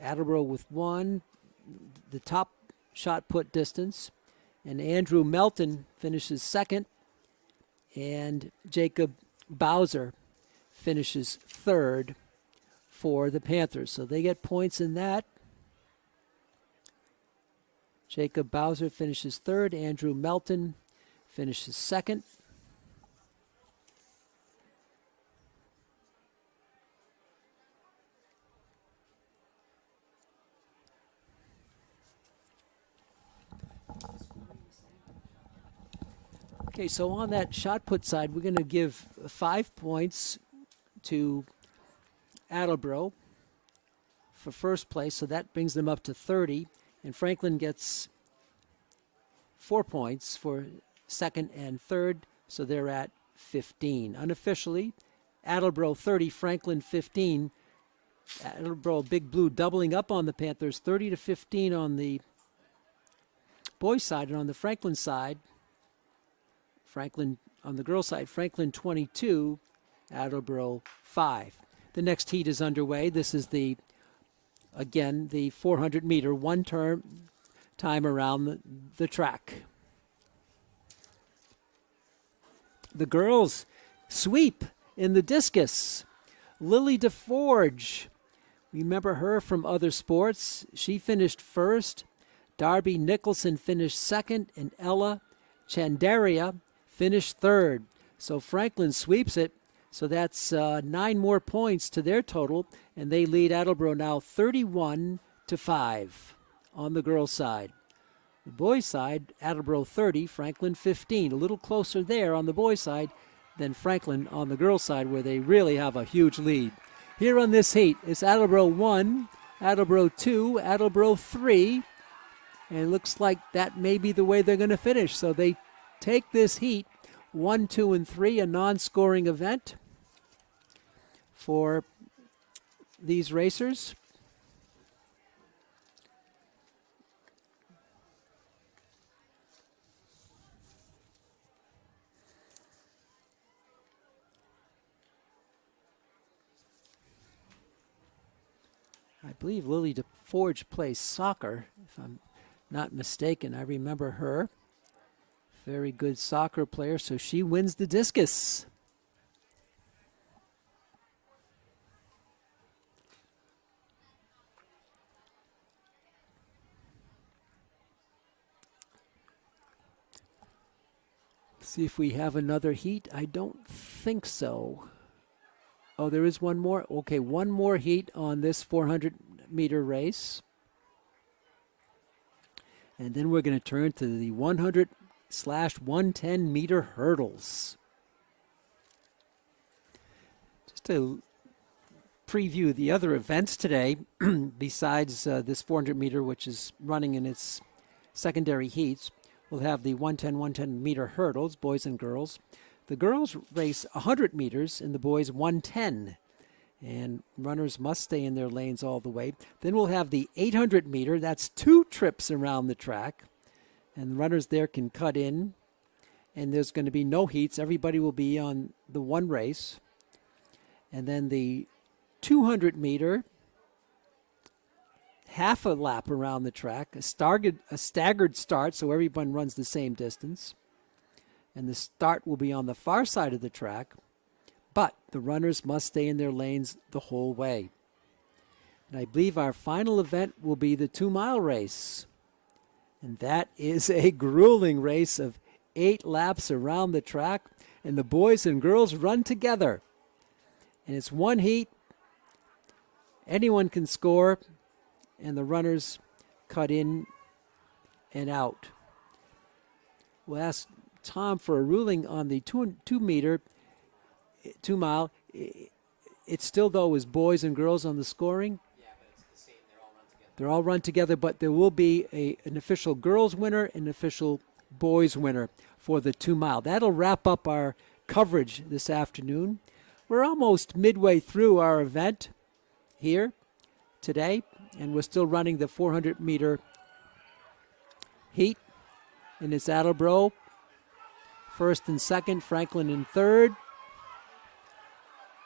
Attleboro with 1, the top shot put distance, and Andrew Melton finishes second, and Jacob Bowser finishes third for the Panthers. So they get points in that. Jacob Bowser finishes third. Andrew Melton finishes second. Okay, so on that shot put side, we're going to give 5 points to Attleboro for first place, so that brings them up to 30. And Franklin gets 4 points for second and third, so they're at 15. Unofficially, Attleboro 30, Franklin 15. Attleboro Big Blue doubling up on the Panthers, 30-15 on the boys' side, and on the Franklin side, Franklin on the girls' side, Franklin 22, Attleboro 5. The next heat is underway. This is the 400 meter one time around the track. The girls sweep in the discus. Lily DeForge, remember her from other sports. She finished first. Darby Nicholson finished second, and Ella Chandaria finished third. So Franklin sweeps it. So that's 9 more points to their total, and they lead Attleboro now 31-5 on the girls' side. The boys' side, Attleboro 30, Franklin 15. A little closer there on the boys' side than Franklin on the girls' side, where they really have a huge lead. Here on this heat, it's Attleboro 1, Attleboro 2, Attleboro 3, and it looks like that may be the way they're going to finish. So they take this heat 1, 2, and 3, a non-scoring event for these racers. I believe Lily DeForge plays soccer, if I'm not mistaken. I remember her. Very good soccer player, so she wins the discus. See if we have another heat. I don't think so. Oh, there is one more. Okay, one more heat on this 400-meter race. And then we're going to turn to the 100/110-meter hurdles. Just to preview the other events today, besides this 400-meter, which is running in its secondary heats, we'll have the 110/110-meter hurdles, boys and girls. The girls race 100 meters and the boys 110. And runners must stay in their lanes all the way. Then we'll have the 800-meter. That's 2 trips around the track. And the runners there can cut in. And there's going to be no heats. Everybody will be on the one race. And then the 200-meter, half a lap around the track, a staggered start, so everyone runs the same distance. And the start will be on the far side of the track, but the runners must stay in their lanes the whole way. And I believe our final event will be the 2-mile race. And that is a grueling race of 8 laps around the track, and the boys and girls run together. And it's one heat. Anyone can score, and the runners cut in and out. We'll ask Tom for a ruling on the 2-mile. It still, though, is boys and girls on the scoring. Yeah, but it's the same. They're all run together, but there will be an official girls winner and an official boys winner for the 2-mile. That'll wrap up our coverage this afternoon. We're almost midway through our event here today, and we're still running the 400-meter heat. And it's Attleboro first and second, Franklin in third,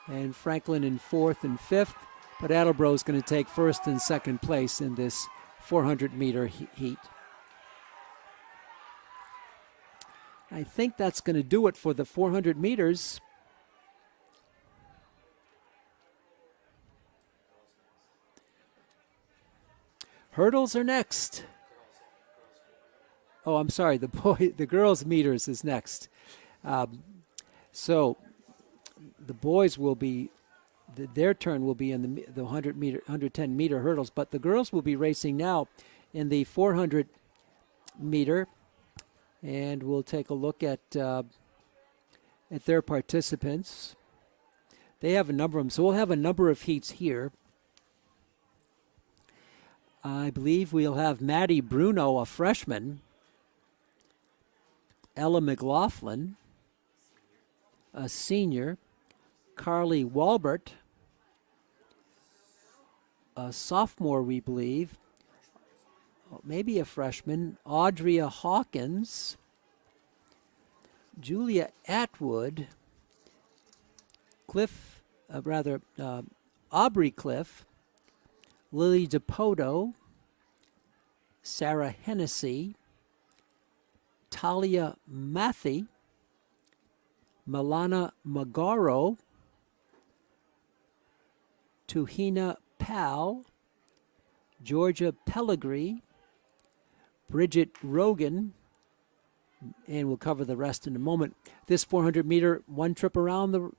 and Franklin in fourth and fifth. But Attleboro is going to take first and second place in this 400-meter heat. I think that's going to do it for the 400 meters. Hurdles are next. Oh, I'm sorry. The girls' meters is next. So the boys will be, their turn will be in the 110-meter hurdles, but the girls will be racing now in the 400-meter, and we'll take a look at their participants. They have a number of them, so we'll have a number of heats here. I believe we'll have Maddie Bruno, a freshman, Ella McLaughlin, a senior, Carly Walbert, a sophomore, we believe, maybe a freshman, Audria Hawkins, Julia Atwood, Aubrey Cliff, Lily DePoto, Sarah Hennessy, Talia Mathy, Milana Magaro, Tuhina Pal, Georgia Pellegrini, Bridget Rogan, and we'll cover the rest in a moment. This 400-meter one trip around the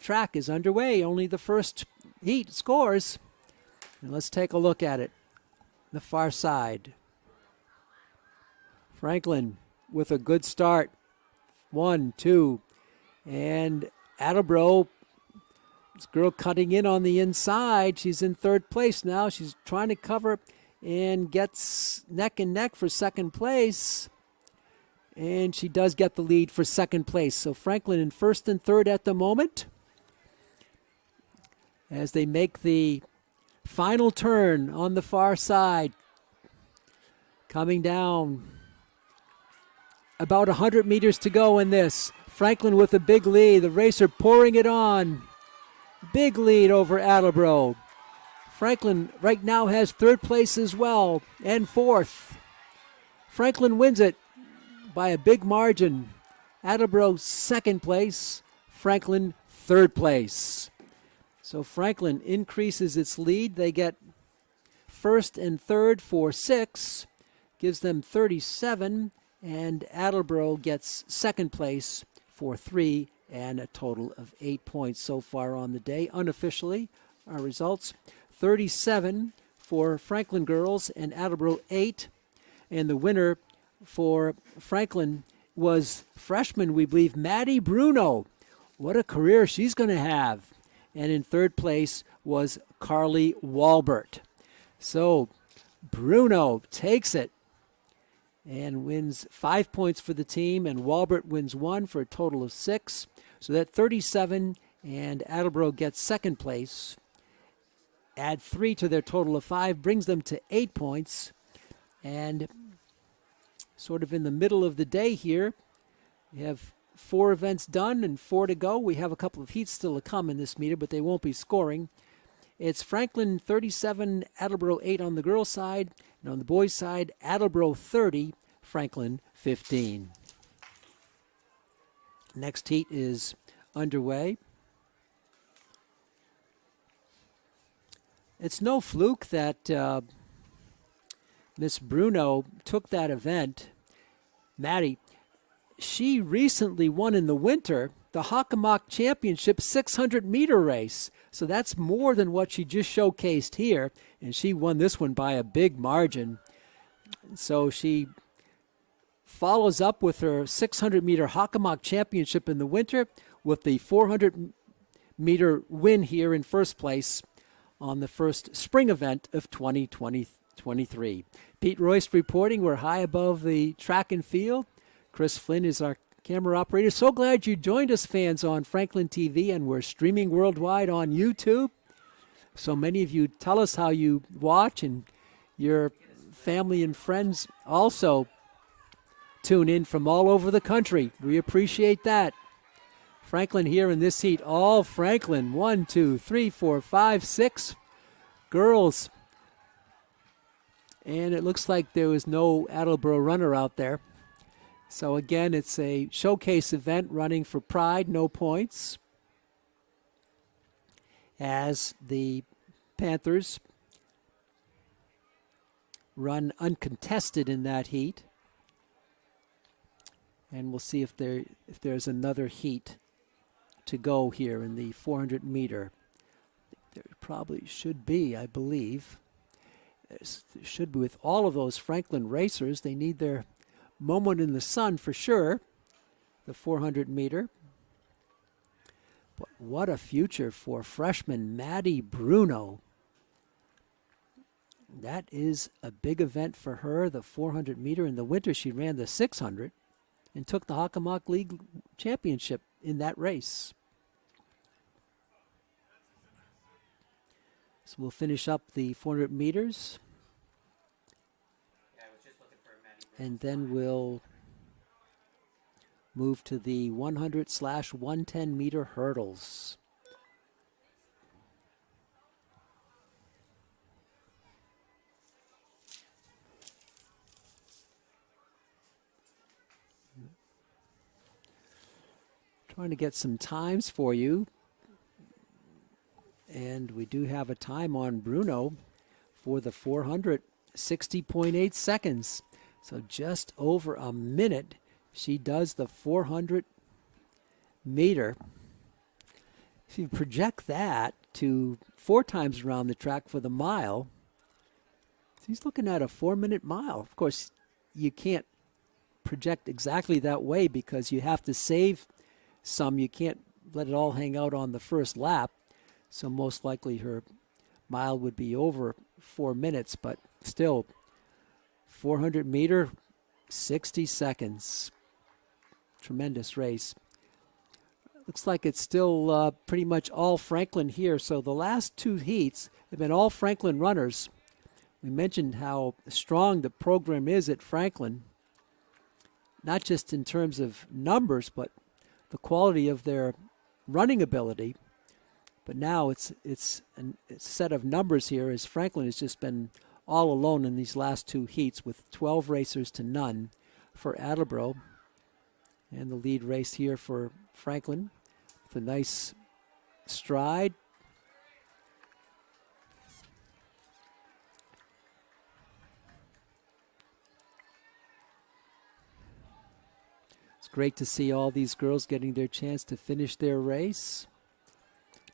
track is underway. Only the first heat scores. And let's take a look at it. The far side. Franklin with a good start. 1, 2, and Attleboro, this girl cutting in on the inside. She's in third place now. She's trying to cover and gets neck and neck for second place. And she does get the lead for second place. So Franklin in first and third at the moment as they make the final turn on the far side. Coming down. About 100 meters to go in this. Franklin with a big lead. The racer pouring it on. Big lead over Attleboro. Franklin right now has third place as well and fourth. Franklin wins it by a big margin. Attleboro second place. Franklin third place. So Franklin increases its lead. They get first and third for 6. Gives them 37. And Attleboro gets second place for 3 and a total of 8 points so far on the day. Unofficially, our results, 37 for Franklin girls and Attleboro 8. And the winner for Franklin was freshman, we believe, Maddie Bruno. What a career she's going to have. And in third place was Carly Walbert. So Bruno takes it and wins 5 points for the team, and Walbert wins 1 for a total of 6. So that 37, and Attleboro gets second place. Add 3 to their total of 5, brings them to 8 points. And sort of in the middle of the day here, we have 4 events done and 4 to go. We have a couple of heats still to come in this meter, but they won't be scoring. It's Franklin 37, Attleboro 8 on the girls' side. And on the boys' side, Attleboro 30, Franklin 15. Next heat is underway. It's no fluke that Miss Bruno took that event. Maddie, she recently won in the winter the Hockomock Championship 600-meter race. So that's more than what she just showcased here, and she won this one by a big margin. So she follows up with her 600-meter Hockomock Championship in the winter with the 400-meter win here in first place on the first spring event of 2023. Pete Royce reporting. We're high above the track and field. Chris Flynn is our camera operator. So glad you joined us, fans, on Franklin TV, and we're streaming worldwide on YouTube. So many of you tell us how you watch, and your family and friends also tune in from all over the country. We appreciate that. Franklin here in this heat. All Franklin. 1, 2, 3, 4, 5, 6 girls. And it looks like there was no Attleboro runner out there. So again, it's a showcase event running for pride, no points, as the Panthers run uncontested in that heat. And we'll see if there's another heat to go here in the 400-meter. There probably should be, I believe. There should be with all of those Franklin racers. They need their moment in the sun for sure, the 400-meter. But what a future for freshman Maddie Bruno. That is a big event for her, the 400-meter. In the winter, she ran the 600 and took the Hockomock League championship in that race. So we'll finish up the 400 meters. And then we'll move to the 100/110 meter hurdles. Trying to get some times for you. And we do have a time on Bruno for the 400, 60.8 seconds. So just over a minute, she does the 400 meter. If you project that to 4 times around the track for the mile, he's looking at a 4-minute mile. Of course, you can't project exactly that way because you have to save some. You can't let it all hang out on the first lap. So most likely her mile would be over 4 minutes, but still 400 meter, 60 seconds. Tremendous race. Looks like it's still pretty much all Franklin here. So the last two heats have been all Franklin runners. We mentioned how strong the program is at Franklin, not just in terms of numbers, but the quality of their running ability. But now it's a set of numbers here, as Franklin has just been all alone in these last two heats with 12 racers to none for Attleboro. And the lead race here for Franklin with a nice stride. It's great to see all these girls getting their chance to finish their race.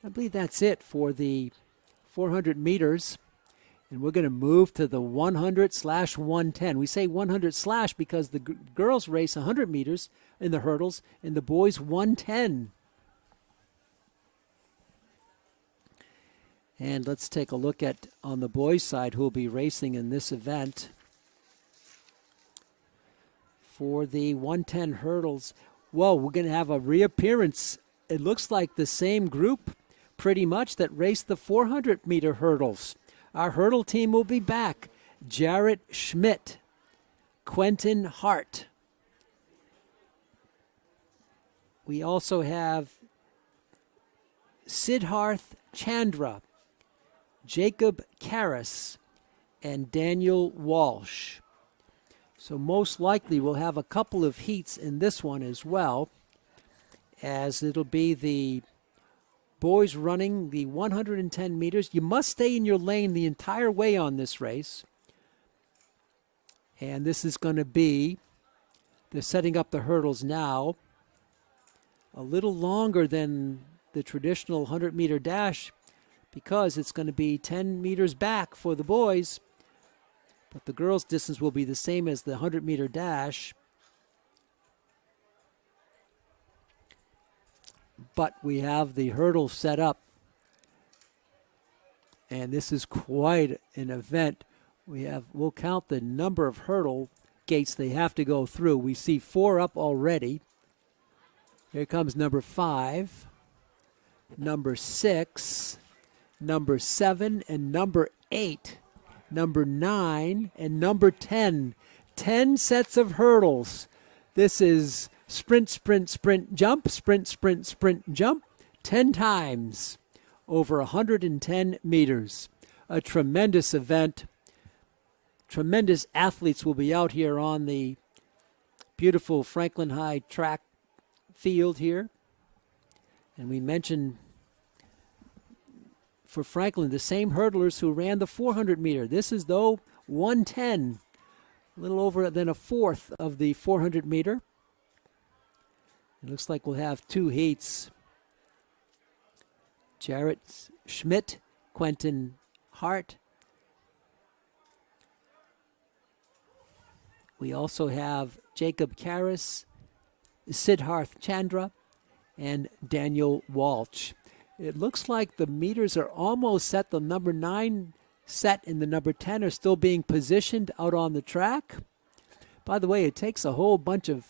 I believe that's it for the 400 meters. And we're going to move to the 100/110. We say 100/ because the girls race 100 meters in the hurdles and the boys 110. And let's take a look at, on the boys' side, who will be racing in this event. For the 110 hurdles, whoa, we're going to have a reappearance. It looks like the same group pretty much that raced the 400 meter hurdles. Our hurdle team will be back. Jarrett Schmidt, Quentin Hart. We also have Siddharth Chandra, Jacob Karras, and Daniel Walsh. So most likely we'll have a couple of heats in this one as well, as it'll be the boys running the 110 meters. You must stay in your lane the entire way on this race. And this is going to be, they're setting up the hurdles now, a little longer than the traditional 100-meter dash because it's going to be 10 meters back for the boys. But the girls' distance will be the same as the 100-meter dash. But we have the hurdle set up. And this is quite an event. We'll count the number of hurdle gates they have to go through. We see 4 up already. Here comes number 5, number 6, number 7, and number 8, number 9, and number 10. 10 sets of hurdles. This is sprint, sprint, sprint, jump, sprint, sprint, sprint, jump, 10 times over 110 meters. A tremendous event. Tremendous athletes will be out here on the beautiful Franklin High track field here. And we mentioned for Franklin the same hurdlers who ran the 400 meter. This is, though, 110, a little over than a fourth of the 400 meter. It looks like we'll have 2 heats. Jarrett Schmidt, Quentin Hart. We also have Jacob Karras, Siddharth Chandra, and Daniel Walsh. It looks like the meters are almost set. The number 9 set and the number 10 are still being positioned out on the track. By the way, it takes a whole bunch of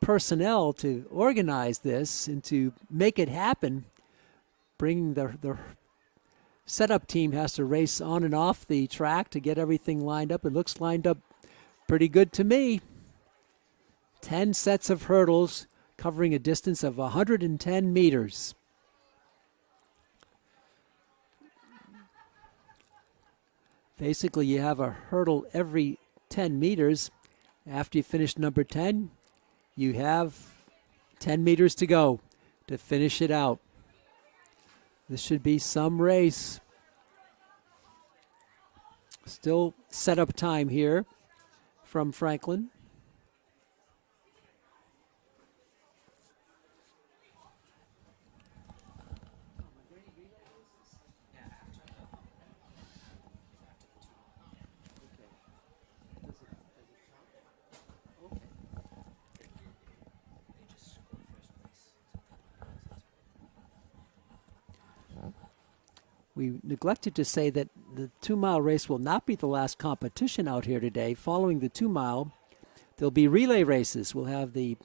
personnel to organize this and to make it happen. Bringing the setup team has to race on and off the track to get everything lined up. It looks lined up pretty good to me. 10 sets of hurdles covering a distance of 110 meters. Basically, you have a hurdle every 10 meters. After you finish number 10, you have 10 meters to go to finish it out. This should be some race. Still setup time here from Franklin. We neglected to say that the 2-mile race will not be the last competition out here today. Following the 2-mile, there'll be relay races. We'll have the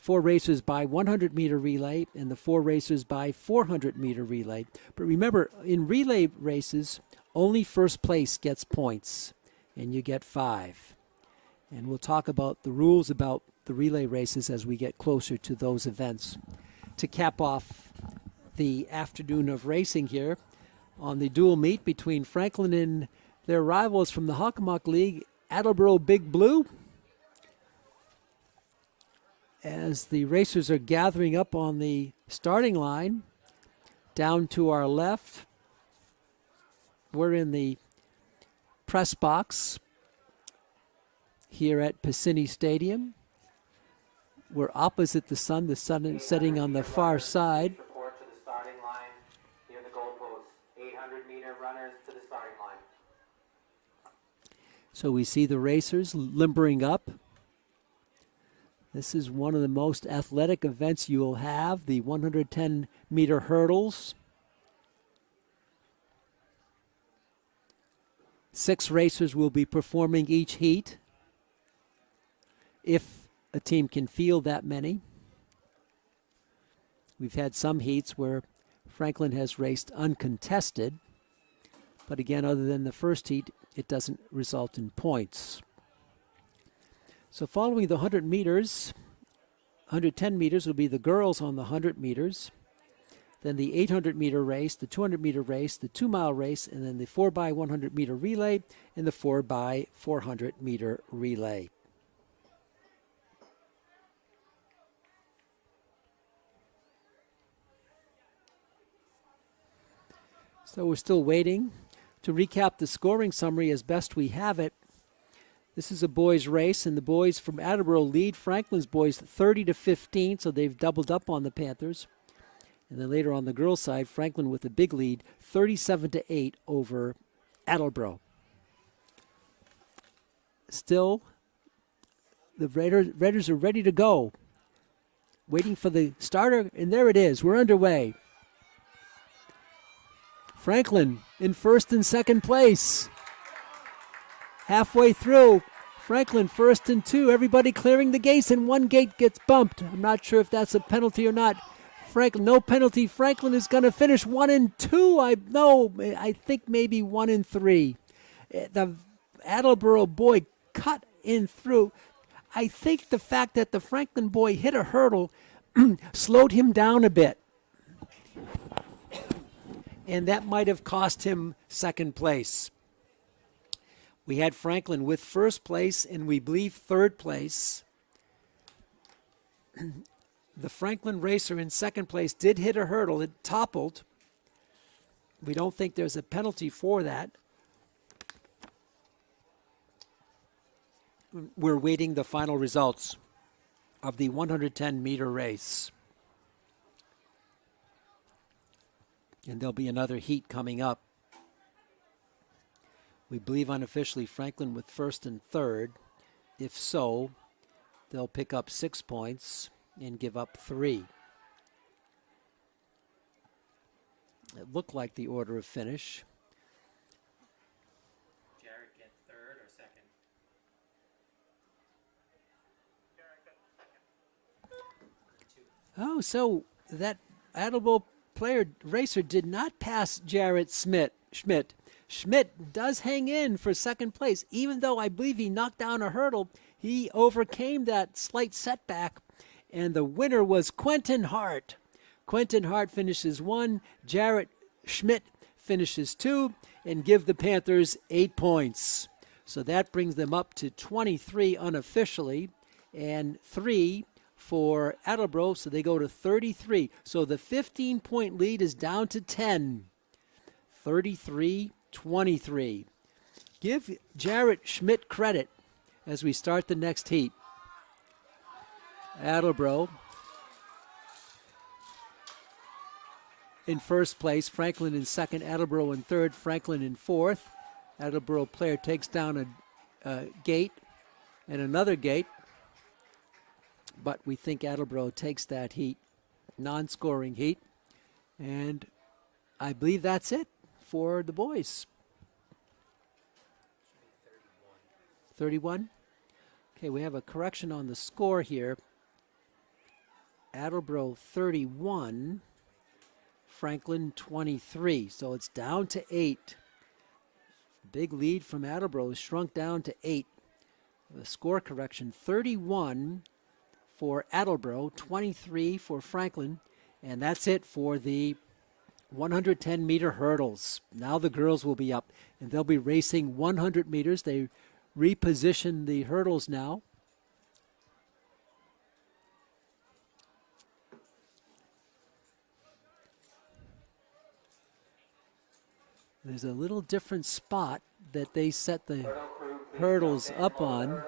4 racers by 100-meter relay and the 4 racers by 400-meter relay. But remember, in relay races, only first place gets points, and you get 5. And we'll talk about the rules about the relay races as we get closer to those events. To cap off the afternoon of racing here on the dual meet between Franklin and their rivals from the Hockomock League, Attleboro Big Blue. As the racers are gathering up on the starting line, down to our left, we're in the press box here at Piscini Stadium. We're opposite the sun is setting on the far side. Report to the starting line near the goalpost. 800-meter runners to the starting line. So we see the racers limbering up. This is one of the most athletic events you will have, the 110-meter hurdles. 6 racers will be performing each heat, if a team can field that many. We've had some heats where Franklin has raced uncontested, but again, other than the first heat, it doesn't result in points. So following the 100 meters, 110 meters will be the girls on the 100 meters, then the 800-meter race, the 200-meter race, the 2-mile race, and then the 4x100-meter relay and the 4x400-meter relay. So we're still waiting to recap the scoring summary as best we have it. This is a boys' race, and the boys from Attleboro lead Franklin's boys 30-15, so they've doubled up on the Panthers. And then later on the girls' side, Franklin with a big lead, 37-8 over Attleboro. Still, the Raiders are ready to go. Waiting for the starter, and there it is. We're underway. Franklin in first and second place. Halfway through, Franklin first and 2. Everybody clearing the gates, and one gate gets bumped. I'm not sure if that's a penalty or not. Franklin, no penalty. Franklin is going to finish 1 and 2. I think maybe 1 and 3. The Attleboro boy cut in through. I think the fact that the Franklin boy hit a hurdle slowed him down a bit. And that might have cost him second place. We had Franklin with first place and we believe third place. The Franklin racer in second place did hit a hurdle. It toppled. We don't think there's a penalty for that. We're waiting the final results of the 110-meter race. And there'll be another heat coming up. We believe unofficially Franklin with first and third. If so, they'll pick up 6 points and give up 3. It looked like the order of finish. Jared get third or second? Oh, so that Attleboro racer did not pass Jarrett Schmidt. Schmidt does hang in for second place. Even though I believe he knocked down a hurdle, he overcame that slight setback, and the winner was Quentin Hart. Quentin Hart finishes 1, Jarrett Schmidt finishes 2, and give the Panthers 8 points. So that brings them up to 23 unofficially, and 3 for Attleboro, so they go to 33. So the 15-point lead is down to 10. 33-23. Give Jarrett Schmidt credit as we start the next heat. Attleboro in first place, Franklin in second, Attleboro in third, Franklin in fourth. Attleboro player takes down a gate and another gate, but we think Attleboro takes that heat, non-scoring heat, and I believe that's it for the boys? 31. Okay, we have a correction on the score here. Attleboro 31, Franklin 23. So it's down to 8. Big lead from Attleboro is shrunk down to 8. The score correction, 31 for Attleboro, 23 for Franklin. And that's it for the 110-meter hurdles. Now the girls will be up, and they'll be racing 100 meters. They reposition the hurdles now. There's a little different spot that they set the hurdles up on.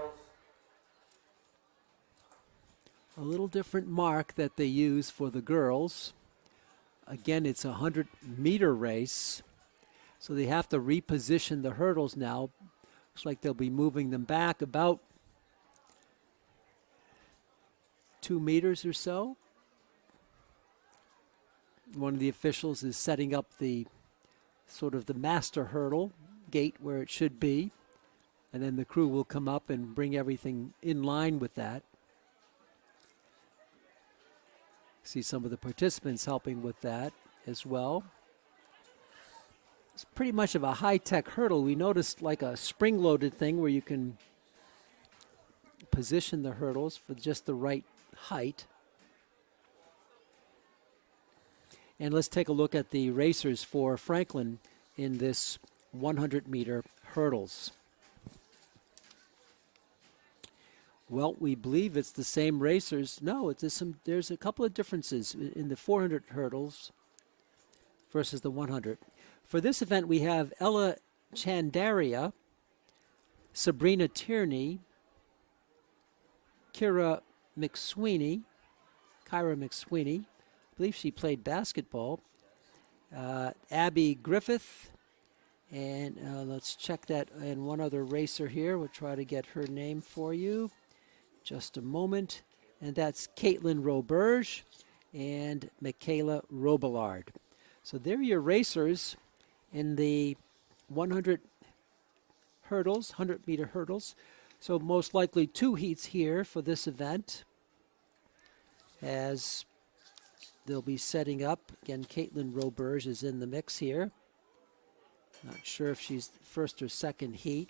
A little different mark that they use for the girls. Again, it's a 100-meter race, so they have to reposition the hurdles now. Looks like they'll be moving them back about 2 meters or so. One of the officials is setting up the sort of the master hurdle gate where it should be, and then the crew will come up and bring everything in line with that. See some of the participants helping with that as well. It's pretty much of a high-tech hurdle. We noticed like a spring-loaded thing where you can position the hurdles for just the right height. And let's take a look at the racers for Franklin in this 100-meter hurdles. Well, we believe it's the same racers. No, there's a couple of differences in the 400 hurdles versus the 100. For this event, we have Ella Chandaria, Sabrina Tierney, Kyra McSweeney. I believe she played basketball. Abby Griffith, and let's check that. And one other racer here. We'll try to get her name for you. Just a moment. And that's Caitlin Roberge and Michaela Robillard. So they're your racers in the 100 hurdles, 100-meter hurdles. So most likely 2 heats here for this event, as they'll be setting up. Again, Caitlin Roberge is in the mix here. Not sure if she's first or second heat.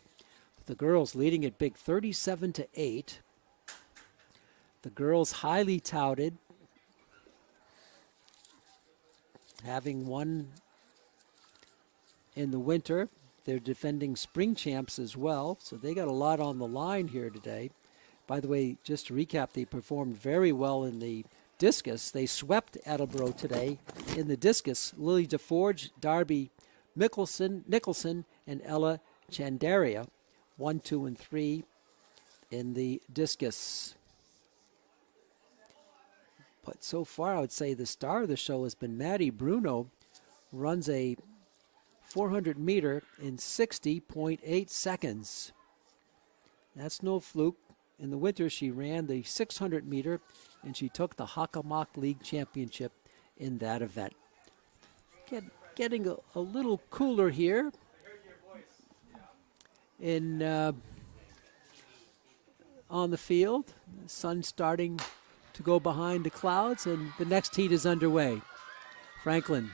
The girls leading it big, 37-8. The girls highly touted, having won in the winter. They're defending spring champs as well, so they got a lot on the line here today. By the way, just to recap, they performed very well in the discus. They swept Attleboro today in the discus. Lily DeForge, Darby Nicholson, and Ella Chandaria, 1, 2, and 3 in the discus. But so far, I would say the star of the show has been Maddie Bruno. Runs a 400 meter in 60.8 seconds. That's no fluke. In the winter, she ran the 600 meter, and she took the Hockomock League Championship in that event. Getting a little cooler here on the field. The sun's starting to go behind the clouds, and the next heat is underway. Franklin,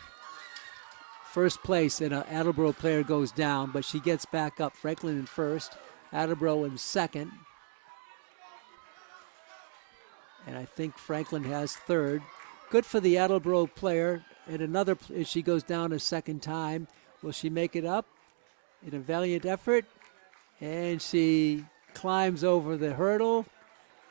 first place, and an Attleboro player goes down, but she gets back up. Franklin in first, Attleboro in second. And I think Franklin has third. Good for the Attleboro player. And another, she goes down a second time. Will she make it up in a valiant effort? And she climbs over the hurdle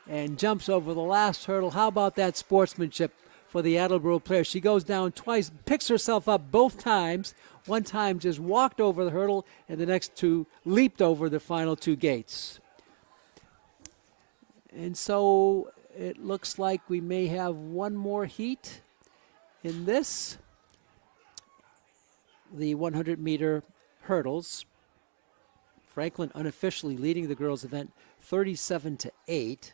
and jumps over the last hurdle. How about that sportsmanship for the Attleboro player? She goes down twice, picks herself up both times. One time just walked over the hurdle, and the next 2 leaped over the final 2 gates. And so it looks like we may have one more heat in this, the 100-meter hurdles. Franklin unofficially leading the girls' event 37-8.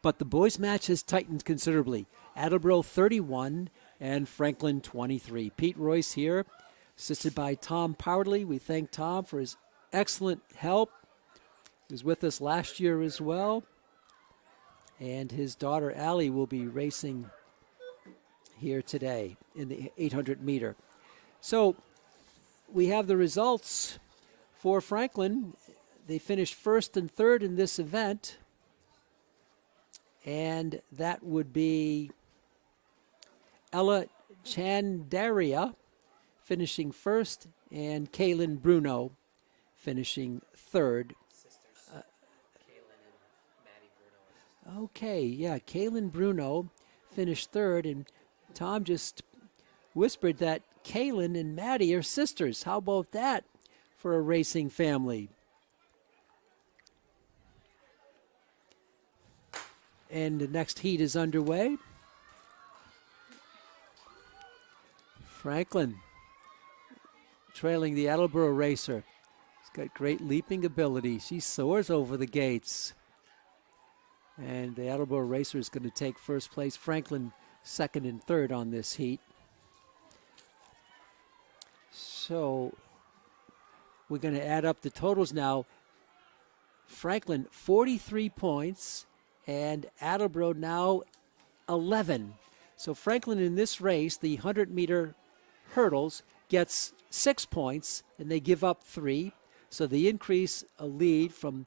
But the boys' match has tightened considerably. Attleboro 31 and Franklin 23. Pete Royce here assisted by Tom Powderly. We thank Tom for his excellent help. He was with us last year as well. And his daughter Allie will be racing here today in the 800 meter. So we have the results for Franklin. They finished first and third in this event. And that would be Ella Chandaria finishing first and Kaylin Bruno finishing third. Okay, yeah, Kaylin Bruno finished third, and Tom just whispered that Kaylin and Maddie are sisters. How about that for a racing family? And the next heat is underway. Franklin trailing the Attleboro racer. She's got great leaping ability. She soars over the gates. And the Attleboro racer is going to take first place. Franklin second and third on this heat. So we're going to add up the totals now. Franklin 43 points and Attleboro now 11. So Franklin in this race, the 100-meter hurdles, gets 6 points and they give up 3. So they increase a lead from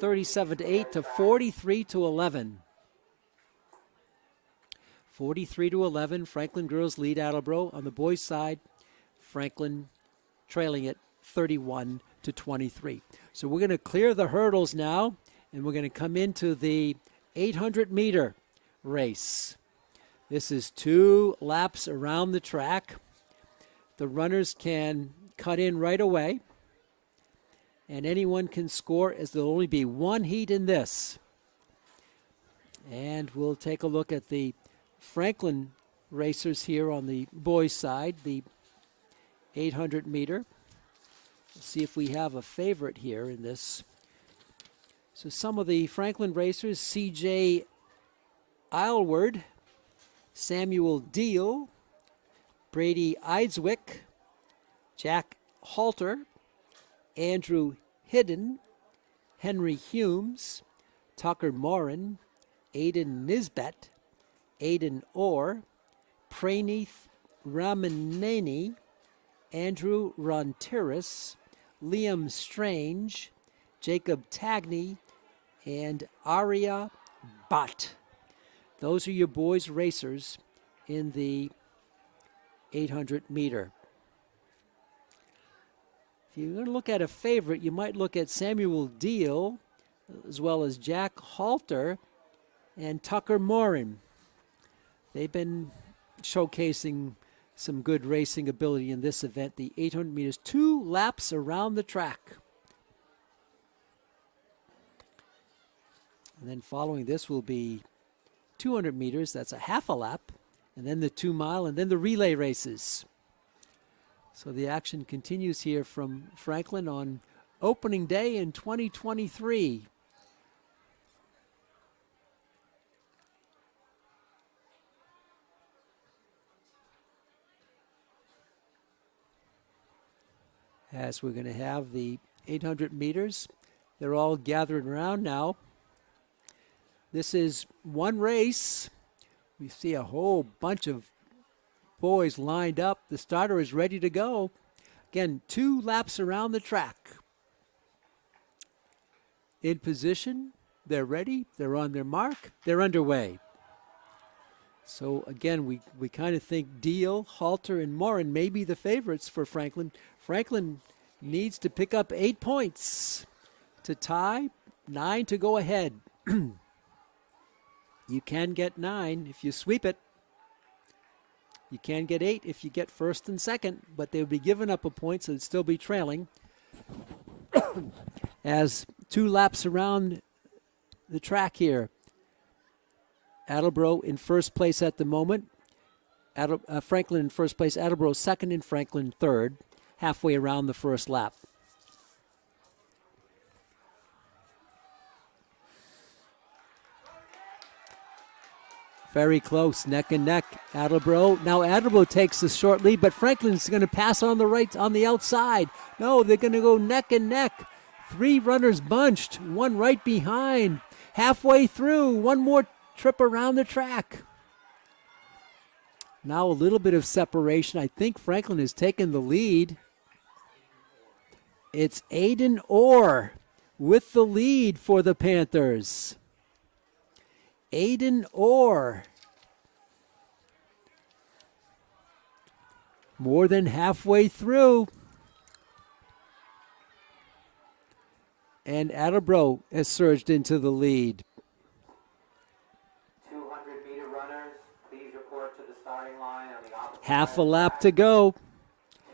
37 to 8 to 43 to 11. 43 to 11, Franklin girls lead Attleboro. On the boys' side, Franklin trailing it 31 to 23. So we're going to clear the hurdles now, and we're going to come into the 800-meter race. This is 2 laps around the track. The runners can cut in right away, and anyone can score, as there'll only be 1 heat in this. And we'll take a look at the Franklin racers here on the boys' side, the 800 meter. Let's see if we have a favorite here in this. So some of the Franklin racers: C.J. Aylward, Samuel Deal, Brady Eidswick, Jack Halter, Andrew Hidden, Henry Humes, Tucker Morin, Aidan Nisbet, Aidan Orr, Praneeth Ramaneni, Andrew Rontiris, Liam Strange, Jacob Tagney, and Arya Bhatt. Those are your boys racers in the 800 meter. If you're going to look at a favorite, you might look at Samuel Deal, as well as Jack Halter and Tucker Morin. They've been showcasing some good racing ability in this event, the 800 meters, 2 laps around the track. And then following this will be 200 meters, that's a half a lap, and then the 2 mile, and then the relay races. So the action continues here from Franklin on opening day in 2023. As we're going to have the 800 meters, they're all gathered around now. This is one race. We see a whole bunch of boys lined up. The starter is ready to go. Again, 2 laps around the track. In position, they're ready, they're on their mark, they're underway. So again, we kind of think Deal, Halter, and Morin may be the favorites for Franklin. Franklin needs to pick up 8 points to tie, 9 to go ahead. You can get 9 if you sweep it. You can get 8 if you get first and second, but they would be giving up a point, so they'd still be trailing. As 2 laps around the track here, Attleboro in first place at the moment. Franklin in first place, Attleboro second, and Franklin third, halfway around the first lap. Very close, neck and neck. Attleboro. Now Attleboro takes the short lead, but Franklin's going to pass on the right, on the outside. No, they're going to go neck and neck. 3 runners bunched, one right behind. Halfway through, one more trip around the track. Now a little bit of separation. I think Franklin has taken the lead. It's Aiden Orr with the lead for the Panthers. Aiden Orr. More than halfway through. And Attleboro has surged into the lead. 200-meter runners, please report to the starting line on the opposite Half side a of the lap track. to go.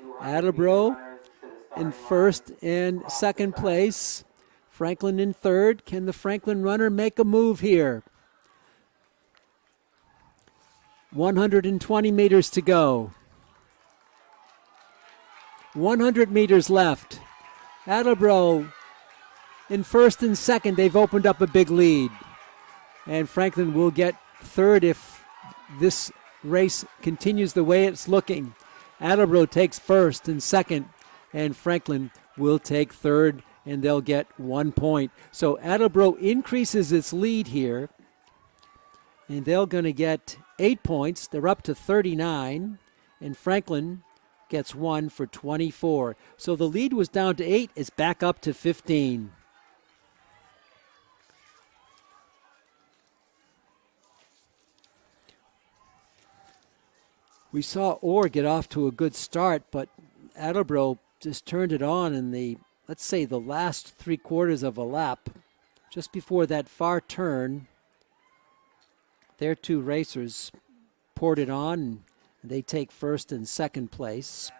200 Attleboro meter runners to the starting in line. first and second place. Franklin in third. Can the Franklin runner make a move here? 120 meters to go. 100 meters left. Attleboro in first and second. They've opened up a big lead. And Franklin will get third if this race continues the way it's looking. Attleboro takes first and second, and Franklin will take third, and they'll get 1 point. So Attleboro increases its lead here, and they're going to get 8 points. They're up to 39, and Franklin gets 1 for 24. So the lead was down to 8. It's back up to 15. We saw Orr get off to a good start, but Attleboro just turned it on in the, let's say, the last 3/4 of a lap. Just before that far turn, their 2 racers poured it on, and they take first and second place.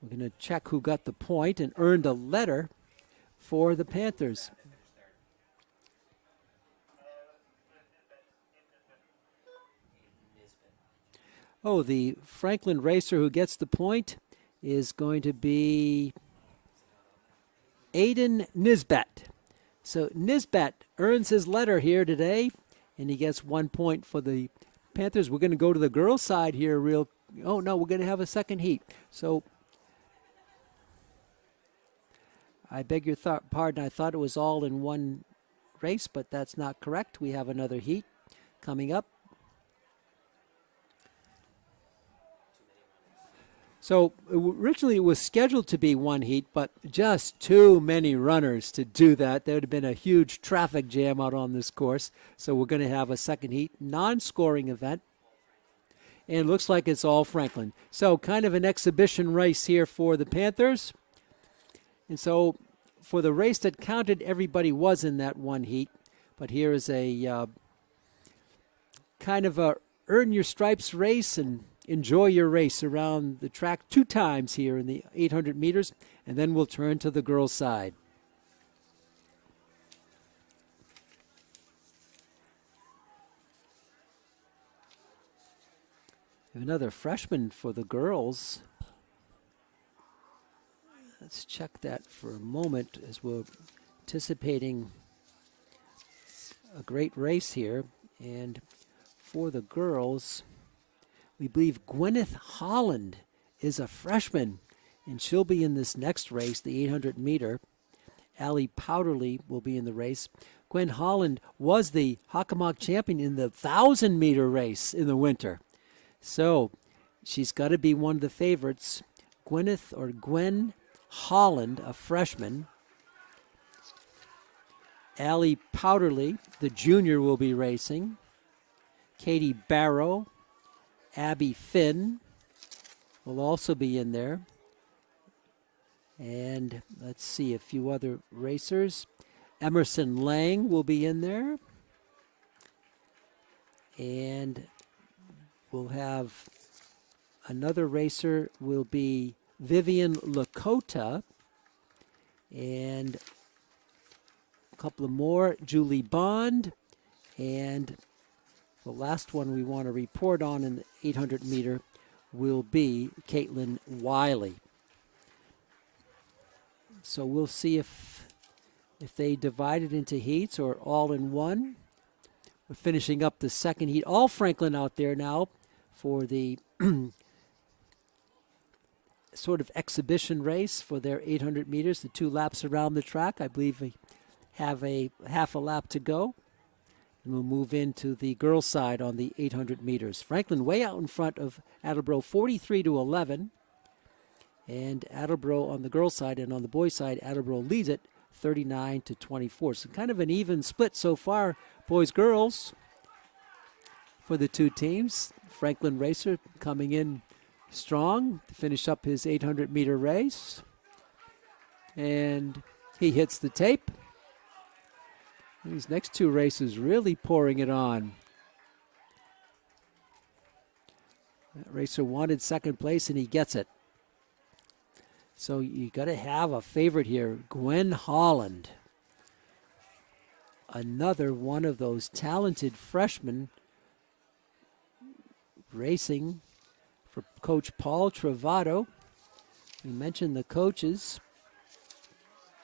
We're going to check who got the point and earned a letter for the Panthers. Oh, the Franklin racer who gets the point is going to be Aiden Nisbet. So Nisbet earns his letter here today, and he gets 1 point for the Panthers. We're going to go to the girls' side here oh, no, we're going to have a second heat. So I beg your pardon. I thought it was all in one race, but that's not correct. We have another heat coming up. So originally it was scheduled to be 1 heat, but just too many runners to do that. There would have been a huge traffic jam out on this course. So we're going to have a second heat, non-scoring event. And it looks like it's all Franklin. So kind of an exhibition race here for the Panthers. And so for the race that counted, everybody was in that 1 heat. But here is a kind of a earn your stripes race and enjoy your race around the track 2 times here in the 800 meters, and then we'll turn to the girls' side. Another freshman for the girls. Let's check that for a moment as we're anticipating a great race here. And for the girls, we believe Gwyneth Holland is a freshman, and she'll be in this next race, the 800 meter. Allie Powderly will be in the race. Gwen Holland was the Hockomock champion in the 1,000 meter race in the winter. So she's got to be one of the favorites. Gwen Holland, a freshman. Allie Powderly, the junior, will be racing. Katie Barrow, Abby Finn will also be in there. And let's see a few other racers. Emerson Lang will be in there. And we'll have another racer will be Vivian Lakota. And a couple of more, Julie Bond. And the last one we want to report on in the 800 meter will be Caitlin Wiley. So we'll see if they divide it into heats or all in one. We're finishing up the second heat. All Franklin out there now for the sort of exhibition race for their 800 meters, the 2 laps around the track. I believe we have a half a lap to go. And we'll move into the girls' side on the 800 meters. Franklin way out in front of Attleboro, 43-11. And Attleboro on the girls' side, and on the boys' side, Attleboro leads it 39-24. So kind of an even split so far, boys-girls, for the two teams. Franklin Racer coming in strong to finish up his 800-meter race. And he hits the tape. These next 2 races really pouring it on. That racer wanted second place, and he gets it. So you got to have a favorite here. Gwen Holland. Another one of those talented freshmen racing for Coach Paul Travato. We mentioned the coaches.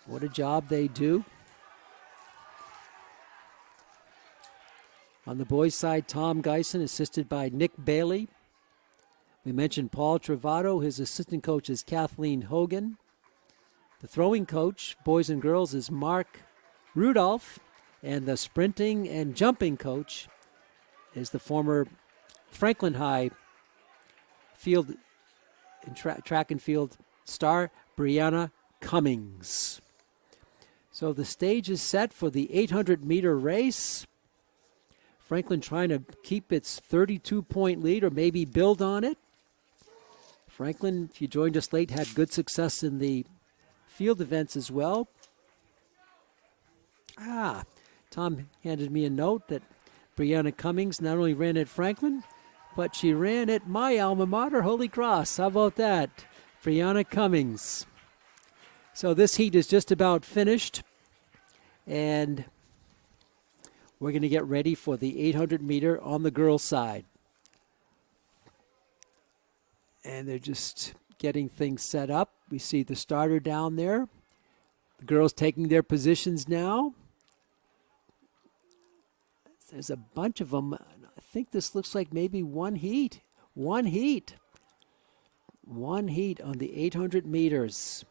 What a job they do. On the boys' side, Tom Geisen, assisted by Nick Bailey. We mentioned Paul Travato. His assistant coach is Kathleen Hogan. The throwing coach, boys and girls, is Mark Rudolph. And the sprinting and jumping coach is the former Franklin High field and track and field star, Brianna Cummings. So the stage is set for the 800-meter race. Franklin trying to keep its 32-point lead or maybe build on it. Franklin, if you joined us late, had good success in the field events as well. Tom handed me a note that Brianna Cummings not only ran at Franklin, but she ran at my alma mater, Holy Cross. How about that? Brianna Cummings. So this heat is just about finished, and we're going to get ready for the 800-meter on the girls' side. And they're just getting things set up. We see the starter down there. The girls taking their positions now. There's a bunch of them. I think this looks like maybe one heat. One heat on the 800 meters.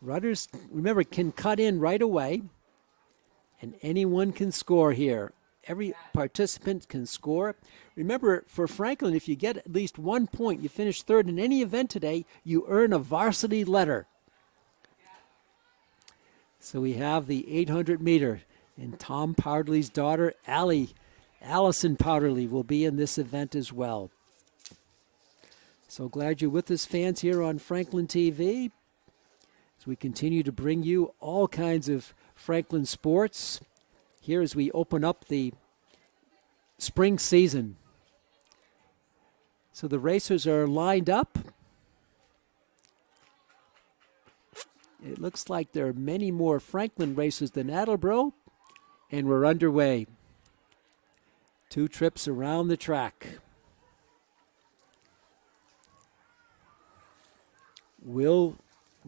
Rudders, remember, can cut in right away, and anyone can score here. Every participant can score. Remember, for Franklin, if you get at least 1 point, you finish third in any event today, you earn a varsity letter. So we have the 800-meter, and Tom Powderly's daughter, Allison Powderly, will be in this event as well. So glad you're with us, fans, here on Franklin TV, as we continue to bring you all kinds of Franklin sports here as we open up the spring season. So the racers are lined up. It looks like there are many more Franklin racers than Attleboro, and we're underway. 2 trips around the track. Will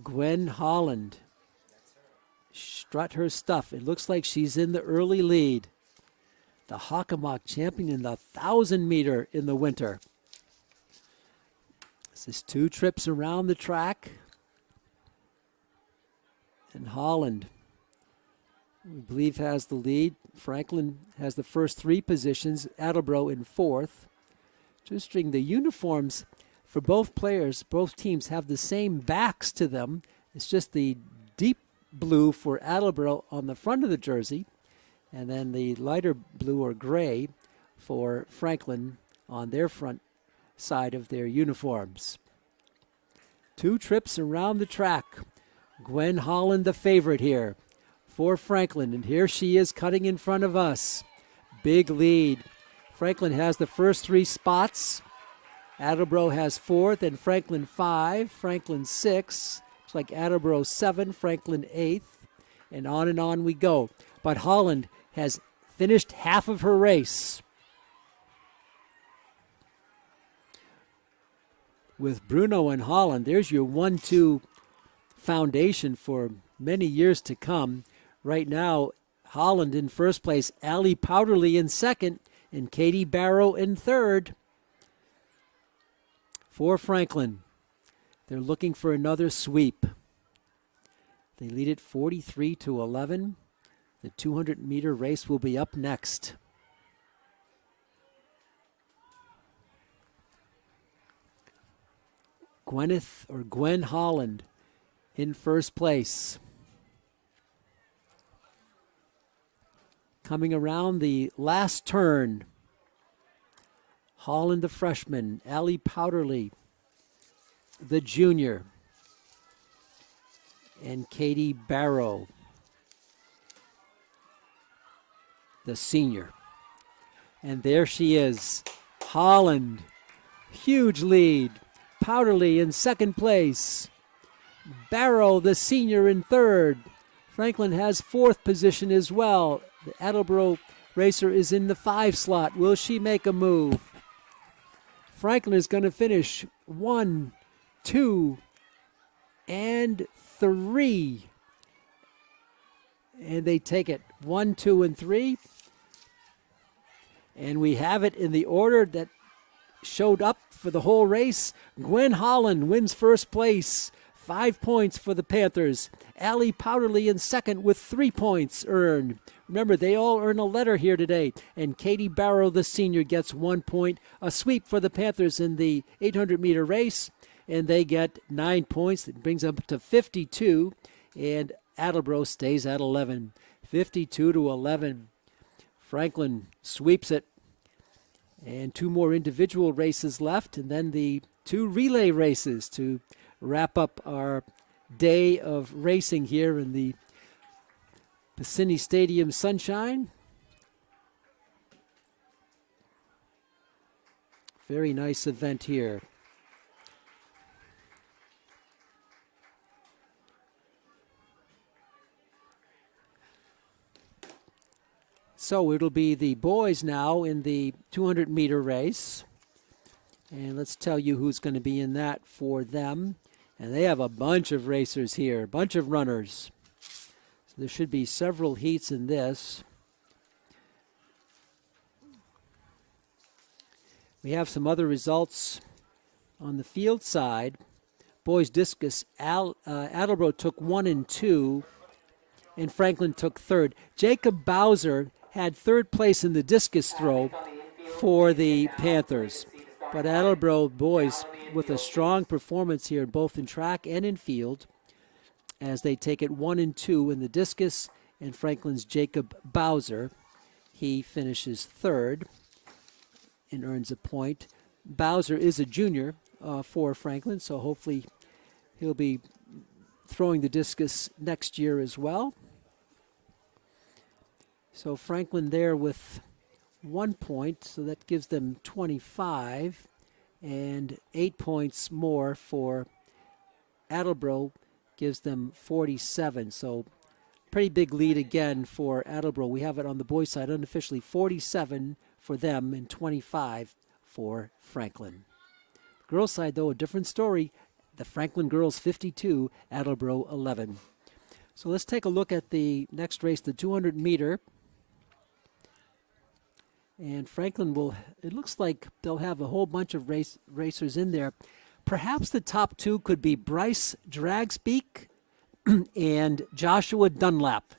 Gwen Holland strut her stuff? It looks like she's in the early lead. The Hockomock champion in the 1,000-meter in the winter. This is 2 trips around the track. And Holland, we believe, has the lead. Franklin has the first 3 positions. Attleboro in 4th. Interesting, the uniforms for both players, both teams, have the same backs to them. It's just the deep blue for Attleboro on the front of the jersey, and then the lighter blue or gray for Franklin on their front side of their uniforms. 2 trips around the track. Gwen Holland, the favorite here for Franklin, and here she is cutting in front of us. Big lead. Franklin has the first 3 spots. Attleboro has 4th, and Franklin 5, Franklin 6. Looks like Attleboro 7, Franklin 8th, and on we go. But Holland has finished half of her race. With Bruno and Holland, there's your 1-2 foundation for many years to come. Right now, Holland in first place, Allie Powderly in second, and Katie Barrow in third. For Franklin, they're looking for another sweep. They lead it 43-11. The 200-meter race will be up next. Gwen Holland in first place. Coming around the last turn, Holland the freshman, Allie Powderly the junior, and Katie Barrow the senior. And there she is, Holland, huge lead. Powderly in second place. Barrow, the senior, in third. Franklin has fourth position as well. The Attleboro racer is in the 5 slot. Will she make a move? Franklin is going to finish 1, 2, and 3. And they take it 1, 2, and 3. And we have it in the order that showed up for the whole race. Gwen Holland wins first place, 5 points for the Panthers. Allie Powderly in second with 3 points earned. Remember, they all earn a letter here today. And Katie Barrow, the senior, gets 1 point. A sweep for the Panthers in the 800-meter race, and they get 9 points. It brings them up to 52, and Attleboro stays at 11. 52-11. Franklin sweeps it. And 2 more individual races left, and then the 2 relay races to wrap up our day of racing here in the Piscini Stadium sunshine. Very nice event here. So it'll be the boys now in the 200-meter race. And let's tell you who's going to be in that for them. And they have a bunch of racers here, a bunch of runners. So there should be several heats in this. We have some other results on the field side. Boys discus, Attleboro took 1 and 2, and Franklin took third. Jacob Bowser had third place in the discus throw for the Panthers. But Attleboro boys with a strong performance here, both in track and in field, as they take it 1 and 2 in the discus, and Franklin's Jacob Bowser, he finishes third and earns a point. Bowser is a junior for Franklin, so hopefully he'll be throwing the discus next year as well. So Franklin there with 1 point, so that gives them 25, and 8 points more for Attleboro gives them 47. So pretty big lead again for Attleboro. We have it on the boys' side unofficially 47 for them and 25 for Franklin. Girls' side, though, a different story. The Franklin girls 52, Attleboro 11. So let's take a look at the next race, the 200 meter. And Franklin will, it looks like they'll have a whole bunch of racers in there. Perhaps the top 2 could be Bryce Dragspeak and Joshua Dunlap.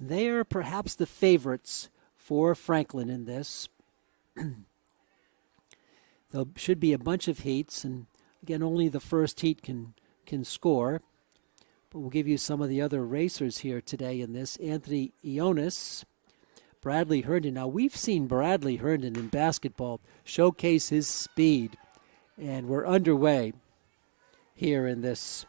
They are perhaps the favorites for Franklin in this. There should be a bunch of heats, and again, only the first heat can score. But we'll give you some of the other racers here today in this. Anthony Ionis, Bradley Herndon. Now, we've seen Bradley Herndon in basketball showcase his speed, and we're underway here in this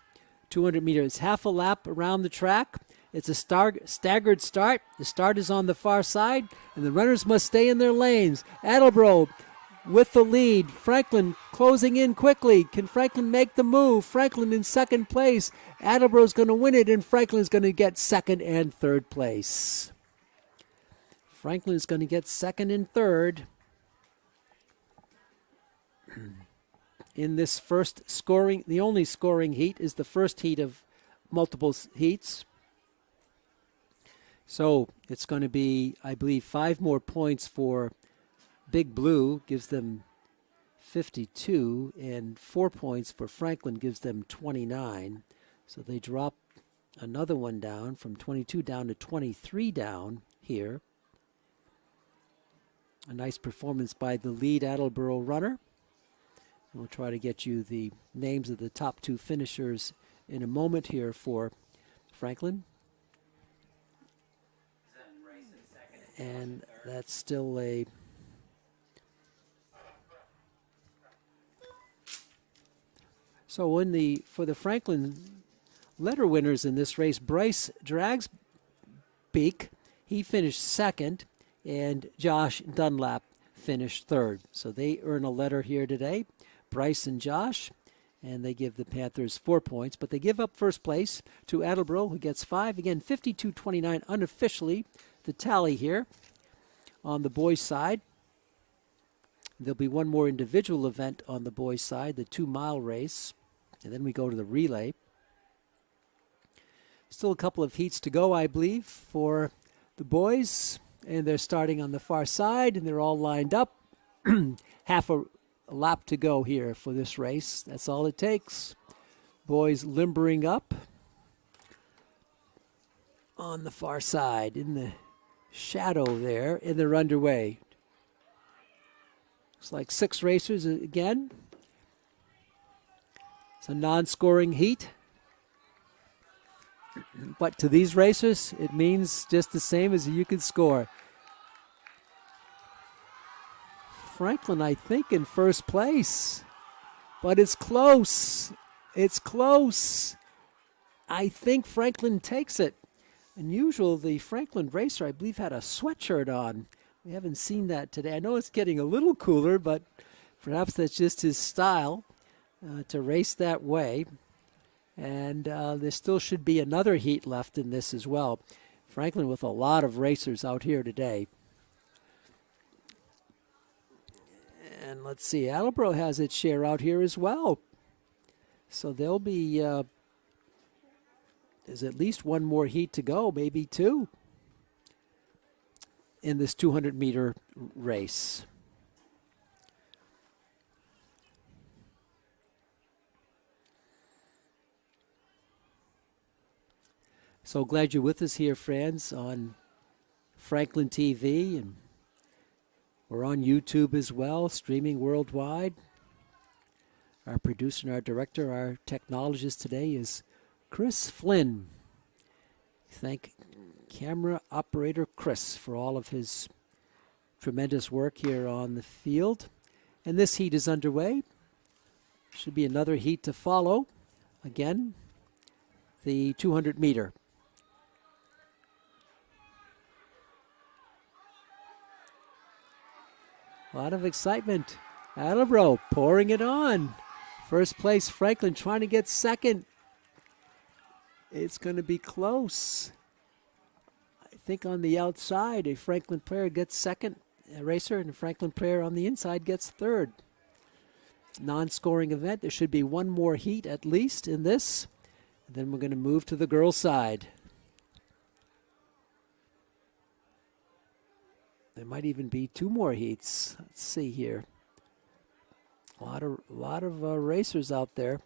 200 meters. It's half a lap around the track. It's a staggered start. The start is on the far side, and the runners must stay in their lanes. Attleboro with the lead. Franklin closing in quickly. Can Franklin make the move? Franklin in second place. Attleboro's going to win it, and Franklin's going to get second and third place. Franklin is going to get second and third in this first scoring. The only scoring heat is the first heat of multiple heats. So it's going to be, I believe, 5 more points for Big Blue, gives them 52, and 4 points for Franklin gives them 29. So they drop another one down from 22 down to 23 down here. A nice performance by the lead Attleboro runner. We'll try to get you the names of the top 2 finishers in a moment here for Franklin. And that's still a so for the Franklin letter winners in this race, Bryce Dragsbeek, he finished second, and Josh Dunlap finished third. So they earn a letter here today, Bryce and Josh, and they give the Panthers 4 points, but they give up first place to Attleboro, who gets 5. Again, 52-29 unofficially, the tally here on the boys' side. There'll be one more individual event on the boys' side, the 2-mile race, and then we go to the relay. Still a couple of heats to go, I believe, for the boys, and they're starting on the far side, and they're all lined up. Half a lap to go here for this race. That's all it takes. Boys limbering up on the far side in the shadow there, and they're underway. Looks like 6 racers again. It's a non-scoring heat. But to these racers, it means just the same as you can score. Franklin, I think, in first place. But it's close. It's close. I think Franklin takes it. Unusual, the Franklin racer, I believe, had a sweatshirt on. We haven't seen that today. I know it's getting a little cooler, but perhaps that's just his style to race that way. And there still should be another heat left in this as well. Franklin with a lot of racers out here today. And let's see, Attleboro has its share out here as well. So there'll be, there's at least one more heat to go, maybe 2, in this 200-meter race. So glad you're with us here, friends, on Franklin TV, and we're on YouTube as well, streaming worldwide. Our producer and our director, our technologist today is Chris Flynn. Thank camera operator Chris for all of his tremendous work here on the field. And this heat is underway. Should be another heat to follow. Again, the 200-meter. A lot of excitement. Attleboro pouring it on. First place, Franklin trying to get second. It's going to be close. I think on the outside, a Franklin player gets second, a racer, and a Franklin player on the inside gets third. Non-scoring event. There should be one more heat at least in this. And then we're going to move to the girls' side. There might even be 2 more heats. Let's see here. A lot of racers out there.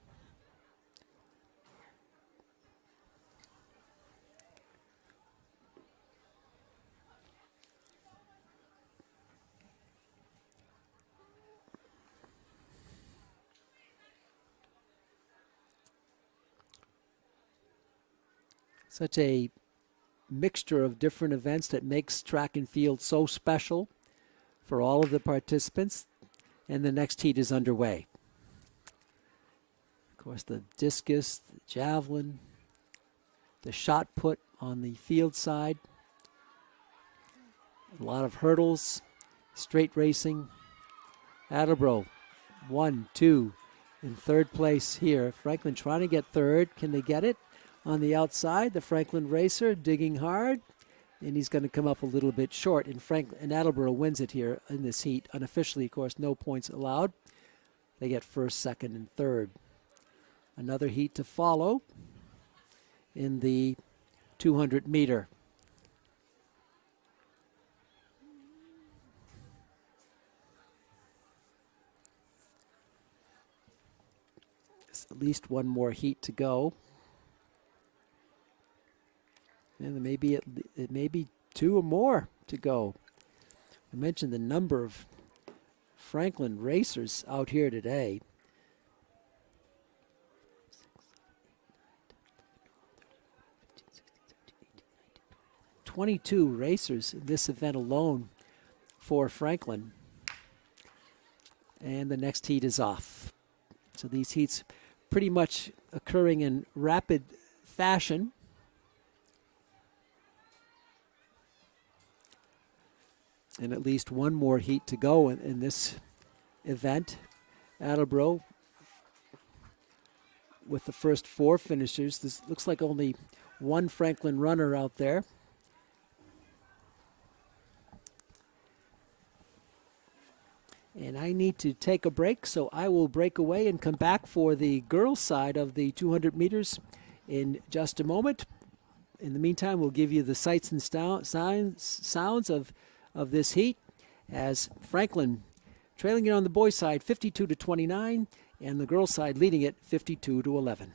Such a mixture of different events that makes track and field so special for all of the participants. And the next heat is underway. Of course, the discus, the javelin, the shot put on the field side, a lot of hurdles, straight racing. Attleboro, 1, 2, in third place here. Franklin trying to get third. Can they get it? On the outside, the Franklin racer digging hard, and he's going to come up a little bit short. And Attleboro wins it here in this heat. Unofficially, of course, no points allowed. They get first, second, and third. Another heat to follow in the 200-meter. at least one more heat to go. And it may be two or more to go. I mentioned the number of Franklin racers out here today. 22 racers in this event alone for Franklin. And the next heat is off. So these heats pretty much occurring in rapid fashion. And at least one more heat to go in this event. Attleboro with the first four finishers. This looks like only one Franklin runner out there. And I need to take a break, so I will break away and come back for the girls' side of the 200 meters in just a moment. In the meantime, we'll give you the sights and sounds of this heat as Franklin trailing it on the boys' side 52-29 and the girls' side leading it 52-11.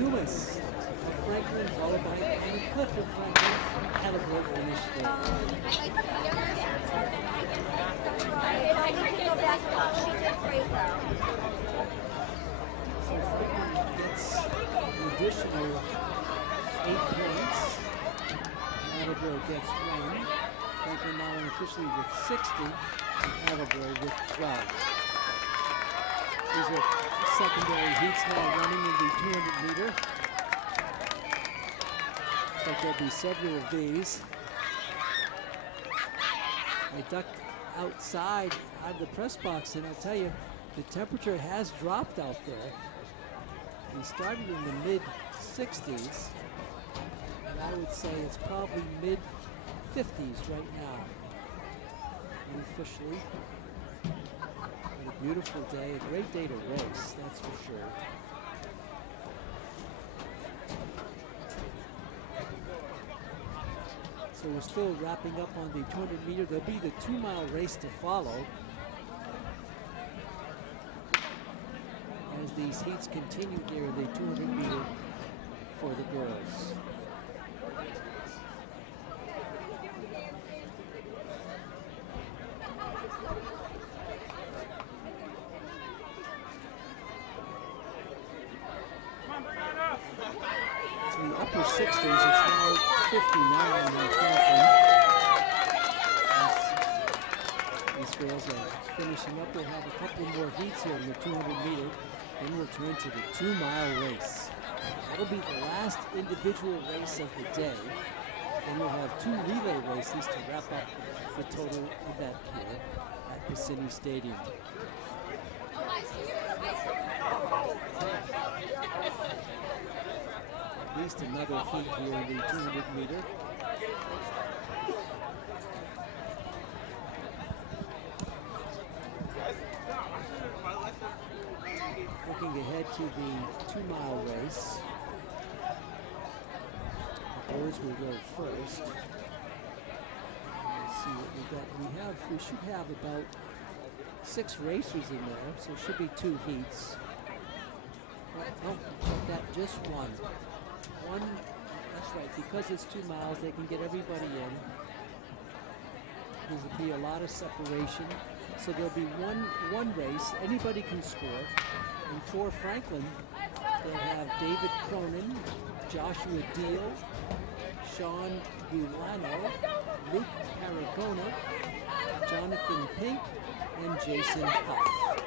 Dumas of Franklin, followed by Annie Cliff of Franklin. Attleboro finished there. So Franklin gets an additional 8 points. Attleboro gets 1. Franklin now unofficially with 60. Attleboro with 12. These are secondary heats now running in the 200 meter. Looks like there'll be several of these. I ducked outside out of the press box, and I'll tell you, the temperature has dropped out there. We started in the mid-60s, and I would say it's probably mid-50s right now, unofficially. What a beautiful day, a great day to race, that's for sure. So we're still wrapping up on the 200 meter. There'll be the 2-mile race to follow as these heats continue here in the 200 meter for the girls. So the upper 60s, it's now 59 in Franklin. These girls are finishing up. We'll have a couple more heats here in the 200 meter. Then we'll turn to the 2-mile race. That'll be the last individual race of the day. Then we'll have 2 relay races to wrap up the total event here at Cassini Stadium. At least another heat here in the 200 meter. Looking ahead to the 2-mile race. The boys will go first. Let's see what we got. We should have about 6 racers in there, so it should be 2 heats. Oh, that just one. That's right, because it's 2 miles, they can get everybody in. There'll be a lot of separation. So there'll be one race, anybody can score. And for Franklin, they'll have David Cronin, Joshua Deal, Sean Gulano, Luke Paragona, Jonathan Pink, and Jason Huff.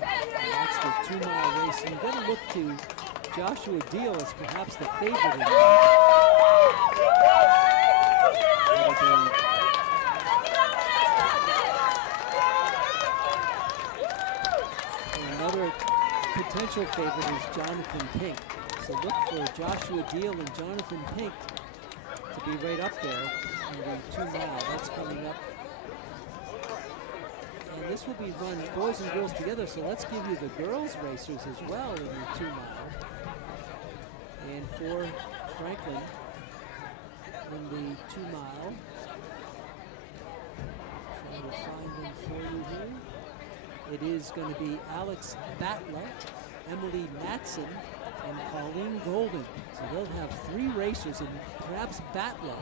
That's the 2-mile race. And you've got to look to Joshua Deal as perhaps the favorite in that. Another potential favorite is Jonathan Pink. So look for Joshua Deal and Jonathan Pink to be right up there in the 2-mile. That's coming up. And this will be run boys and girls together, so let's give you the girls racers as well in the 2-mile. And for Franklin in the 2-mile, trying to find them for you here. It is going to be Alex Batla, Emily Matson, and Colleen Golden. So they'll have 3 racers, and perhaps Batla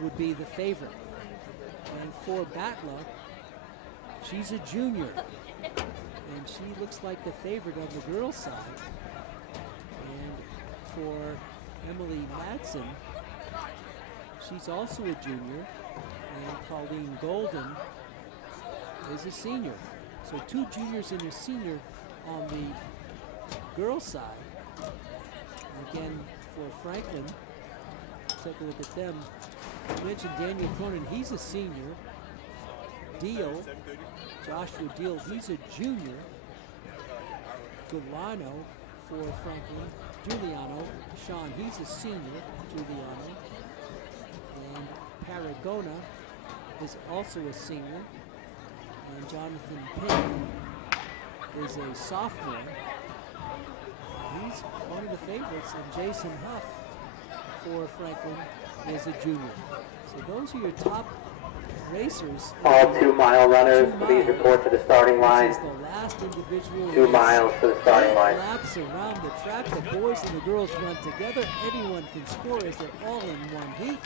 would be the favorite. And for Batla, she's a junior, and she looks like the favorite on the girls' side. And for Emily Matson, she's also a junior, and Colleen Golden is a senior. So 2 juniors and a senior on the girls' side. And again, for Franklin, take a look at them. I mentioned Daniel Cronin, he's a senior. Deal, Joshua Deal, he's a junior. Gulano for Franklin. Giuliano, Sean, he's a senior. Giuliano. And Paragona is also a senior. And Jonathan Pink is a sophomore. He's one of the favorites. And Jason Huff for Franklin is a junior. So those are your top racers. All 2 mile runners, 2 please miles, report to the starting line. This is the last individual 2 race. miles to the starting 8 line. laps around the track. The boys and the girls run together. Anyone can score as they're all in one heat,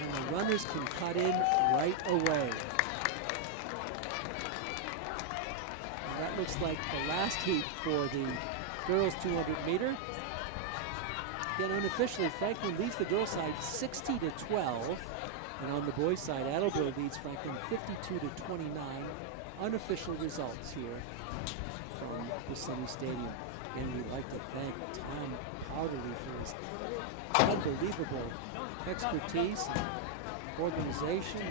and the runners can cut in right away. And that looks like the last heat for the girls 200 meter. Again, unofficially, Franklin leads the girls' side 60-12. And on the boys' side, Attleboro leads Franklin 52-29. Unofficial results here from the City Stadium. And we'd like to thank Tom Powderly for his unbelievable expertise, organization,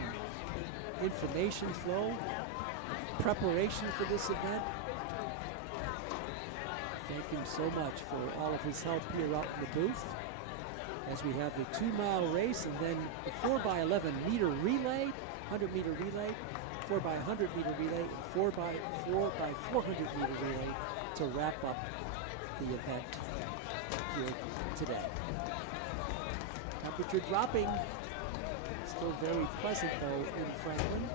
information flow, preparation for this event. Thank him so much for all of his help here out in the booth as we have the 2 mile race and then the 4x11 meter relay, 100 meter relay, 4x100 meter relay, and 4x400 meter relay to wrap up the event here today. Temperature dropping, still very pleasant though in Franklin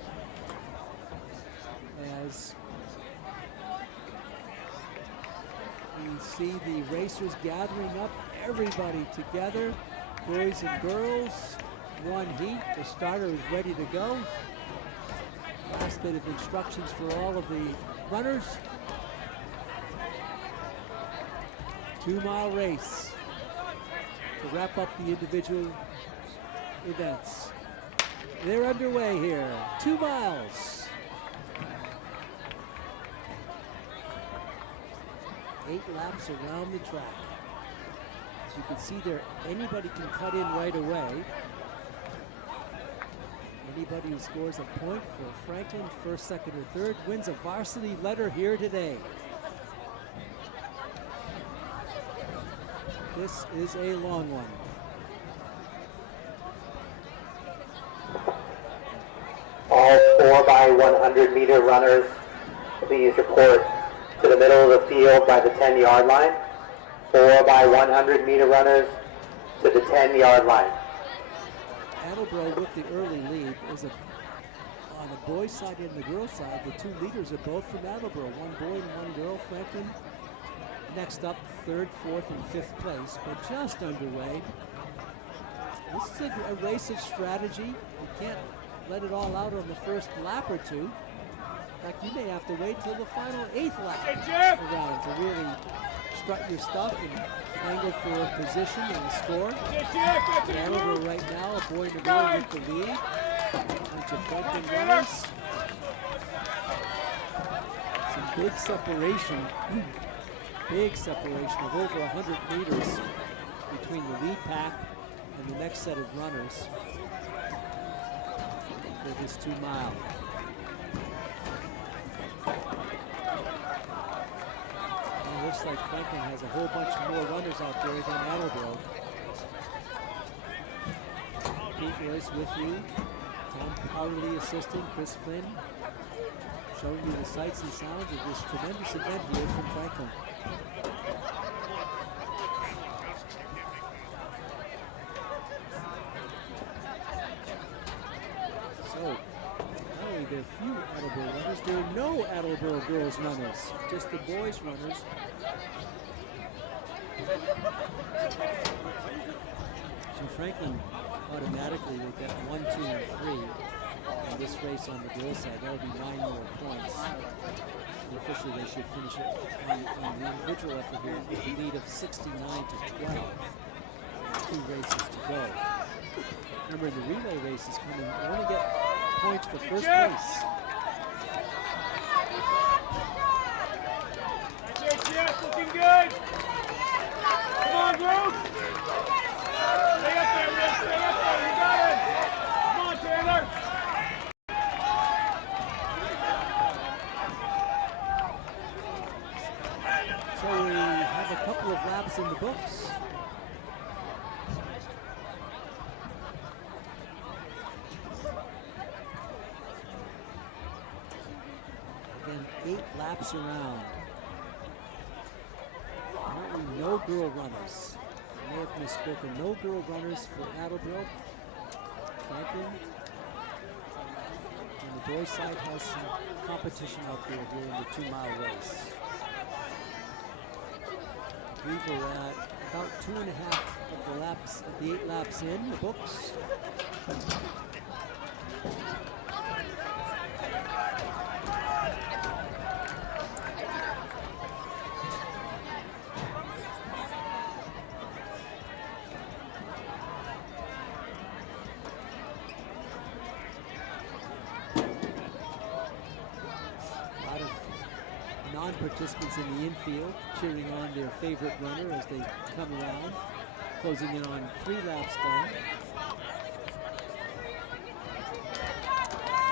as we see the racers gathering up, everybody together, boys and girls, one heat. The starter is ready to go. Last bit of instructions for all of the runners. 2 mile race to wrap up the individual events. They're underway here, 2 miles. 8 laps around the track. As you can see there, anybody can cut in right away. Anybody who scores a point for Franklin, first, second, or third, wins a varsity letter here today. This is a long one. All 4x100 meter runners, please report to the middle of the field by the 10-yard line. 4x100 meter runners to the 10-yard line. Attleboro with the early lead is on the boys' side and the girls' side. The 2 leaders are both from Attleboro, 1 boy and 1 girl. Franklin next up, 3rd, 4th, and 5th place, but just underway. This is a race of strategy. You can't let it all out on the first lap or two. In fact, you may have to wait till the final 8th lap around to really strut your stuff and angle for a position and a score. Attleboro right now, a boy and a girl with the lead. Bunch of Franklin runners. Some big separation. Big separation of over 100 meters between the lead pack and the next set of runners for this 2 mile. It looks like Franklin has a whole bunch more runners out there than Attleboro. Pete Royce with you. Tom Powderly assisting, Chris Flynn showing you the sights and sounds of this tremendous event here from Franklin. So, not only there are few Attleboro runners, there are no Attleboro girls runners, just the boys runners. So Franklin automatically will get 1, 2, and 3 in this race on the girls' side. That would be 9 more points. And officially, they should finish it on the individual effort here with a lead of 69-12. 2 races to go. Remember, the relay race is coming. You only get points for first place. Yes, looking good. Come on, group. Stay up there, Rick. Stay up there. You got it. Come on, Taylor. So we have a couple of laps in the books. Again, 8 laps around. Apparently no girl runners. I may have misspoken. No girl runners for Attleboro. Franklin the boys' side has some competition out there here in the 2-mile race. I believe we're at about 2.5 of the laps, of the 8 laps in the books. Participants in the infield cheering on their favorite runner as they come around, closing in on 3 laps done.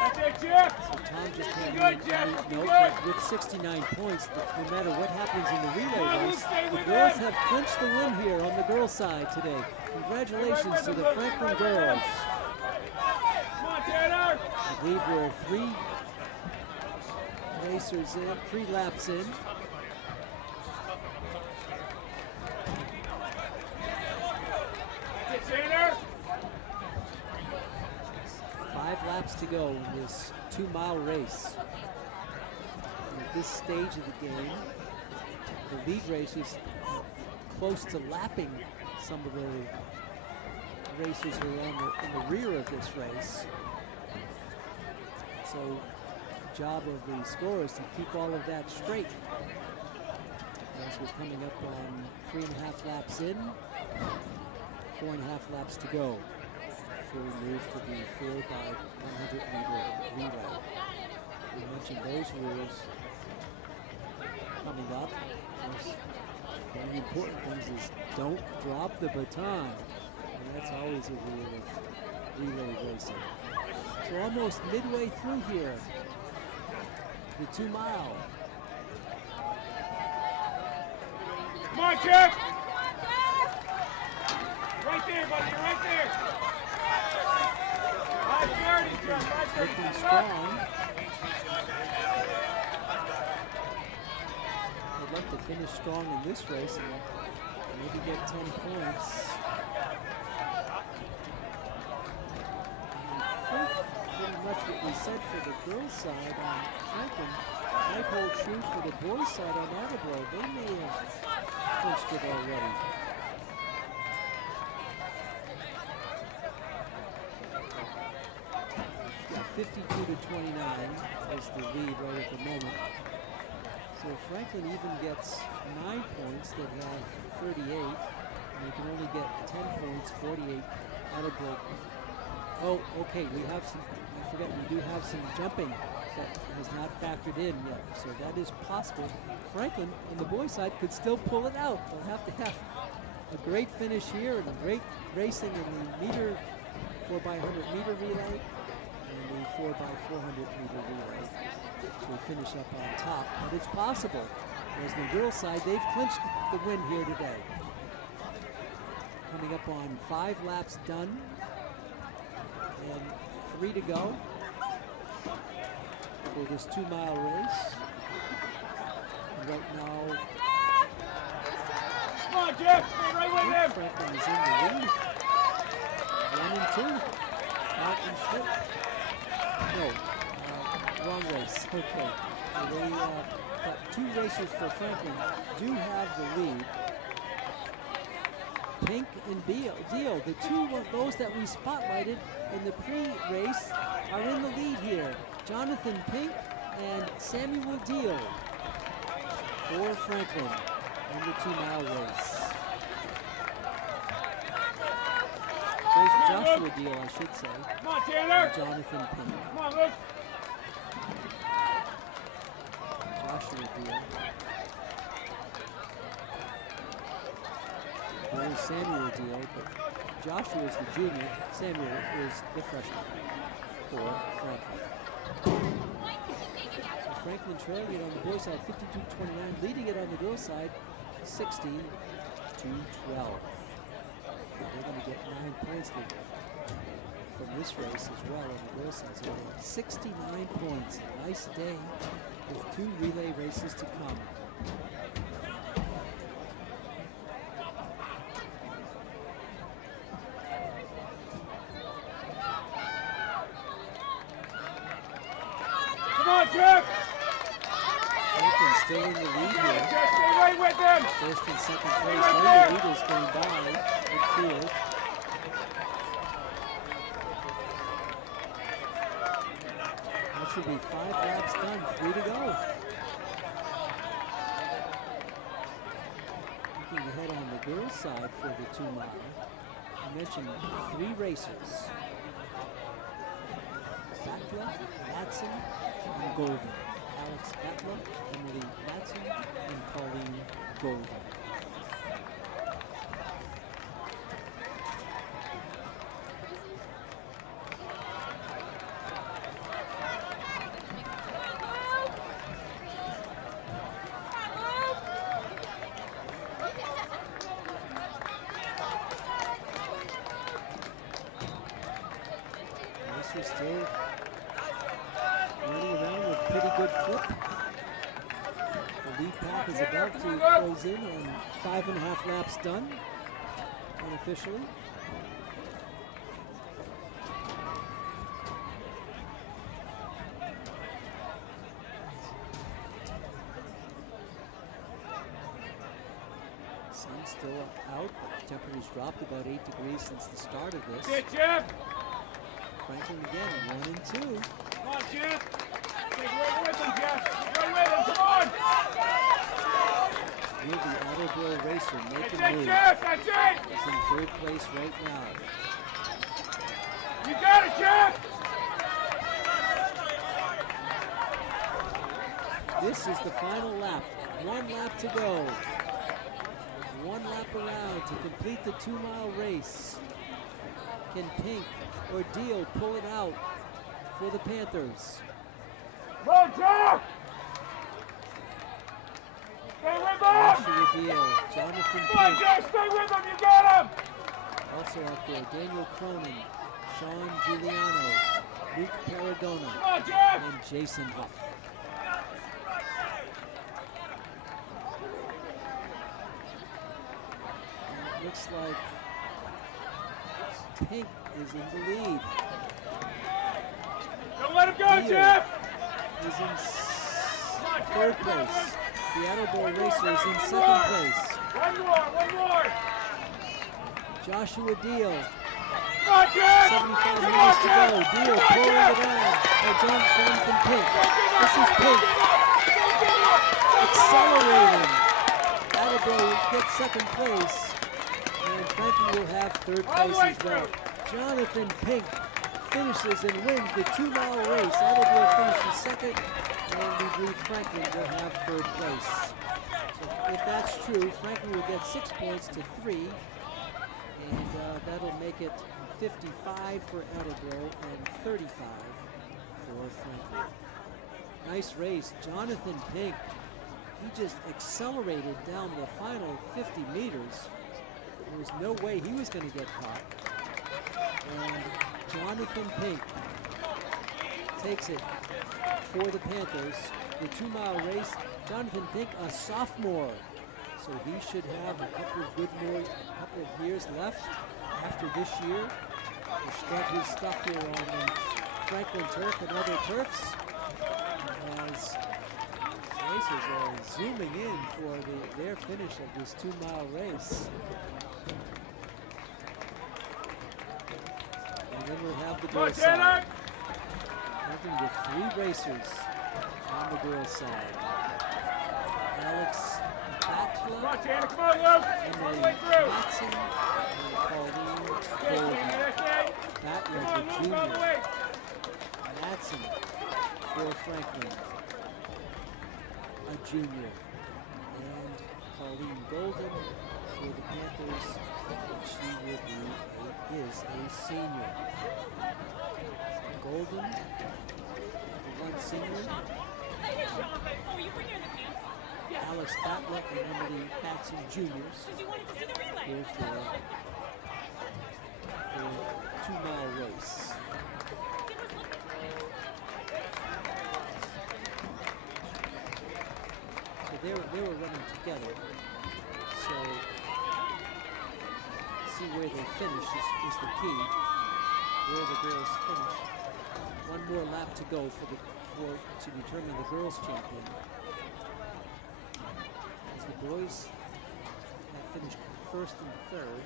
That's it, Jeff. So Tom just had Good, Jeff. a note Good. that with 69 points, that no matter what happens in the relay race, the girls have clinched the win here on the girls' side today. Congratulations to the Franklin girls. Come on, Tanner. I believe we're 3 racers in, 3 laps in. Get Tanner. 5 laps to go in this 2-mile race. And at this stage of the game, the lead racers are close to lapping some of the racers who are in the rear of this race. So job of the scorers to keep all of that straight. As we're coming up on 3.5 laps in, 4.5 laps to go before we move to the 4 by 100 meter relay. We mentioned those rules coming up. One of the important things is don't drop the baton. And that's always a rule of relay racing. So almost midway through here, the 2-mile. Come on, Jeff. Right there, buddy. Right there. Right 30, Jeff. Right 30. Looking Keep it up. strong. I'd like to finish strong in this race and maybe get 10 points. I think pretty much what we said for the girls' side on Franklin might hold true for the boys' side on Attleboro. They may have clinched it already. Yeah, 52 to 29 is the lead right at the moment. So if Franklin even gets 9 points, they'd have 38. And they can only get 10 points, 48 Attleboro. Oh, okay, we have some, I forgot, we do have some jumping that has not factored in yet. So that is possible. Franklin, on the boys' side, could still pull it out. They'll have to have a great finish here and a great racing in the meter 4 by 100 meter relay and the 4 by 400 meter relay to finish up on top. But it's possible. As the girls' side, they've clinched the win here today. Coming up on 5 laps done. And 3 to go for this 2-mile race. And right now, Come on, Jeff. Stay right with him. Franklin is in the lead. 1 and 2. Malcolm Schmidt. No, wrong race. Okay. They, but 2 racers for Franklin do have the lead. Pink and Deal, the 2 of those that we spotlighted in the pre-race are in the lead here. Jonathan Pink and Samuel Deal for Franklin in the 2-mile race. There's Joshua Deal, I should say. Come on, Tanner. And Jonathan Pink. Come on, Luke. Joshua Deal. There's Samuel Deal, but Joshua is the junior. Samuel is the freshman for Franklin. So Franklin trailing it on the boys' side, 52-29, leading it on the girls' side, 60 to 12. They're going to get 9 points from this race as well on the girls' side. So they have 69 points. Nice day with 2 relay races to come. Franklin still in the lead here. Just stay right with them. First and second place. right There there. the leaders going by midfield. That should be 5 laps done, 3 to go. Looking ahead on the girls' side for the 2 mile. I mentioned 3 racers. Battler, Matson, and Golden. Alex Battler, Emily Matson, and Colleen Golden. Racers still running around with pretty good clip. The lead pack is about to close in on 5.5 laps done unofficially. Sun's still out, but the temperature's dropped about 8 degrees since the start of this. Get Jeff. Franklin again, 1 and 2. Come on, Jeff. Stay right with them, Jeff. Right with them. Come on. You're the Attleboro racer That's making it, moves. Jeff. That's it. He's in 3rd place right now. You got it, Jeff. This is the final lap. 1 lap to go. 1 lap around to complete the 2 mile race. Can Pink or Deal pull it out for the Panthers? Come on, Jeff. Stay with them. Joshua Deal, Jonathan Come on, Pink, Jeff. Stay with them. You got him. also out there, Daniel Cronin, Sean Giuliano, Luke Paradona, Come on, Jeff. and Jason Huff. And it looks like Pink is in the lead. Don't let him go, Deal Jeff. is in Come on, 3rd Jeff. place. The Attleboro One more, racer is in one 2nd more. place. One more. Joshua Deal, Come on, Jeff. 75 Come meters on, to Jeff. go. Deal Come on, pulling Jeff. it on. Oh, Jonathan Pink. Don't give up. This is Pink Don't give up. accelerating. Attleboro gets 2nd place. And Franklin will have 3rd All the place way as well. through. Jonathan Pink finishes and wins the 2 mile race. Attleboro finishes 2nd, and we believe Franklin will have 3rd place. So if that's true, Franklin will get 6 points to 3, and that'll make it 55 for Attleboro and 35 for Franklin. Nice race. Jonathan Pink, he just accelerated down the final 50 meters. There was no way he was going to get caught. And Jonathan Pink takes it for the Panthers. The 2 mile race. Jonathan Pink, a sophomore, so he should have a couple of years left after this year to strut his stuff here on the Franklin turf and other turfs. As racers are zooming in for their finish of this 2 mile race. And then we'll have the Come on, girls' side. Tanner. Working with 3 racers on the girls' side. Alex Come on, Battler, Tanner. Come on, Luke. All the Emily way through. Matson, and Colleen Yes, Golden. that's it. Battler, Come on, the Luke, all the junior. way. Matson for Franklin, a junior. And Colleen Golden for the Panthers, and she is a senior. Golden, the 1 senior. Alex Battler and Emily Matson juniors here for the 2 mile race. So they were running together. So see where they finish is the key. Where the girls finish. 1 more lap to go to determine the girls' champion. boys have finished first and third.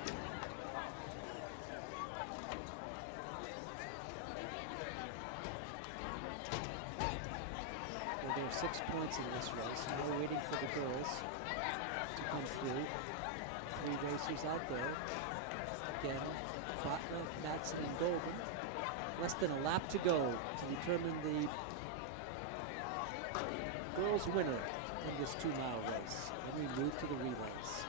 Well, there are 6 points in this race. Now we're waiting for the girls to come through. 3 racers out there. Again, Butler, Matson, and Golden. Less than a lap to go to determine the girls' winner in this 2-mile race. Then we move to the relays.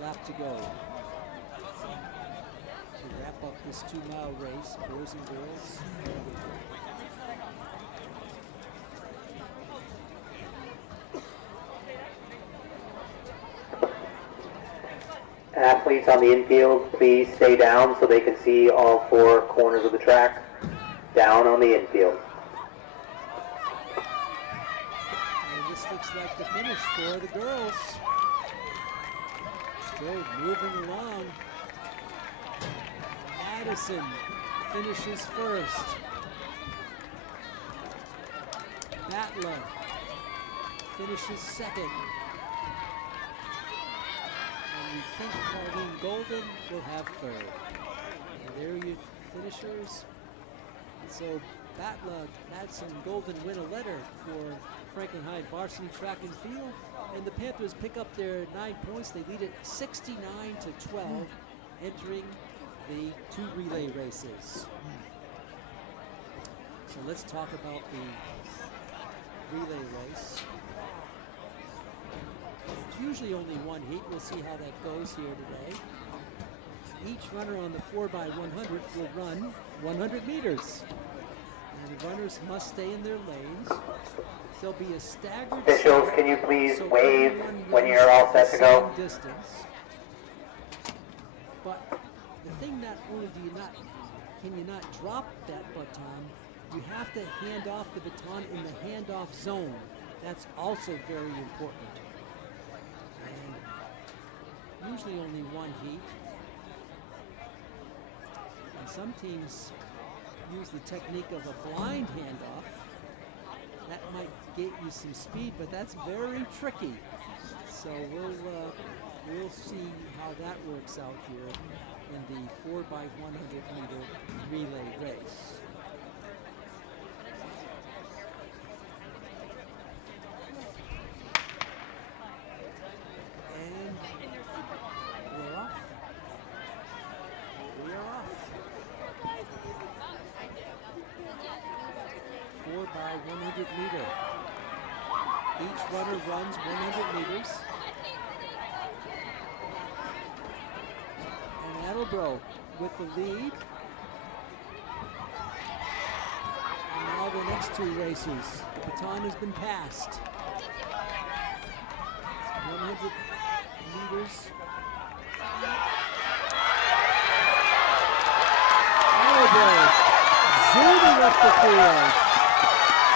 Lap to go to wrap up this 2-mile race, boys and girls. Athletes on the infield, please stay down so they can see all 4 corners of the track. Down on the infield. And this looks like the finish for the girls. Still moving along. Addison finishes first. Batler finishes second. And we think Colleen Golden will have third. And there are your finishers. So Batler, Madsen, Golden win a letter for Franklin High varsity track and field, and the Panthers pick up their 9 points. They lead it 69-12, entering the 2 relay races. So let's talk about the relay race. It's usually only 1 heat. We'll see how that goes here today. Each runner on the 4x100 will run 100 meters. And the runners must stay in their lanes. There'll be a staggered Officials, start, can you please so wave everyone when runs you're all set the to go? same distance. But the thing, not only can you not drop that baton, you have to hand off the baton in the handoff zone. That's also very important. And usually only 1 heat. And some teams use the technique of a blind handoff. That might get you some speed, but that's very tricky. So we'll see how that works out here in the 4x100 meter relay race. And we're off. We are off. 4x100 meter. Each runner runs 100 meters. And Attleboro with the lead. And now the next 2 racers. The baton has been passed. 100 meters. Attleboro zooming up the field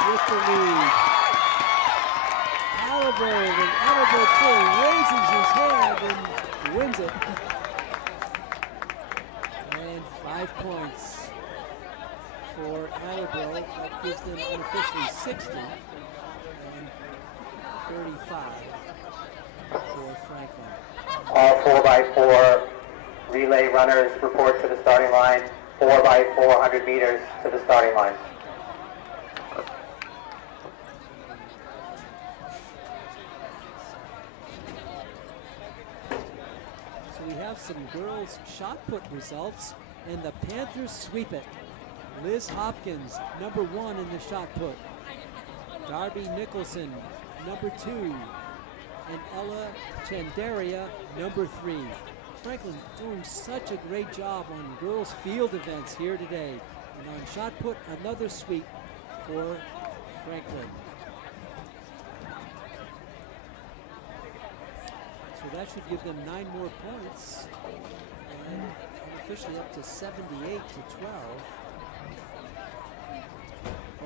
with the lead. Attleboro, when Attleboro raises his hand and wins it. And 5 points for Attleboro. That gives them unofficially 60 and 35 for Franklin. All 4x4 relay runners report to the starting line. 4x400 meters to the starting line. So we have some girls' shot put results, and the Panthers sweep it. Liz Hopkins, number 1 in the shot put. Darby Nicholson, number 2. And Ella Chandaria, number 3. Franklin doing such a great job on girls' field events here today. And on shot put, another sweep for Franklin. So that should give them 9 more points. And officially up to 78-12.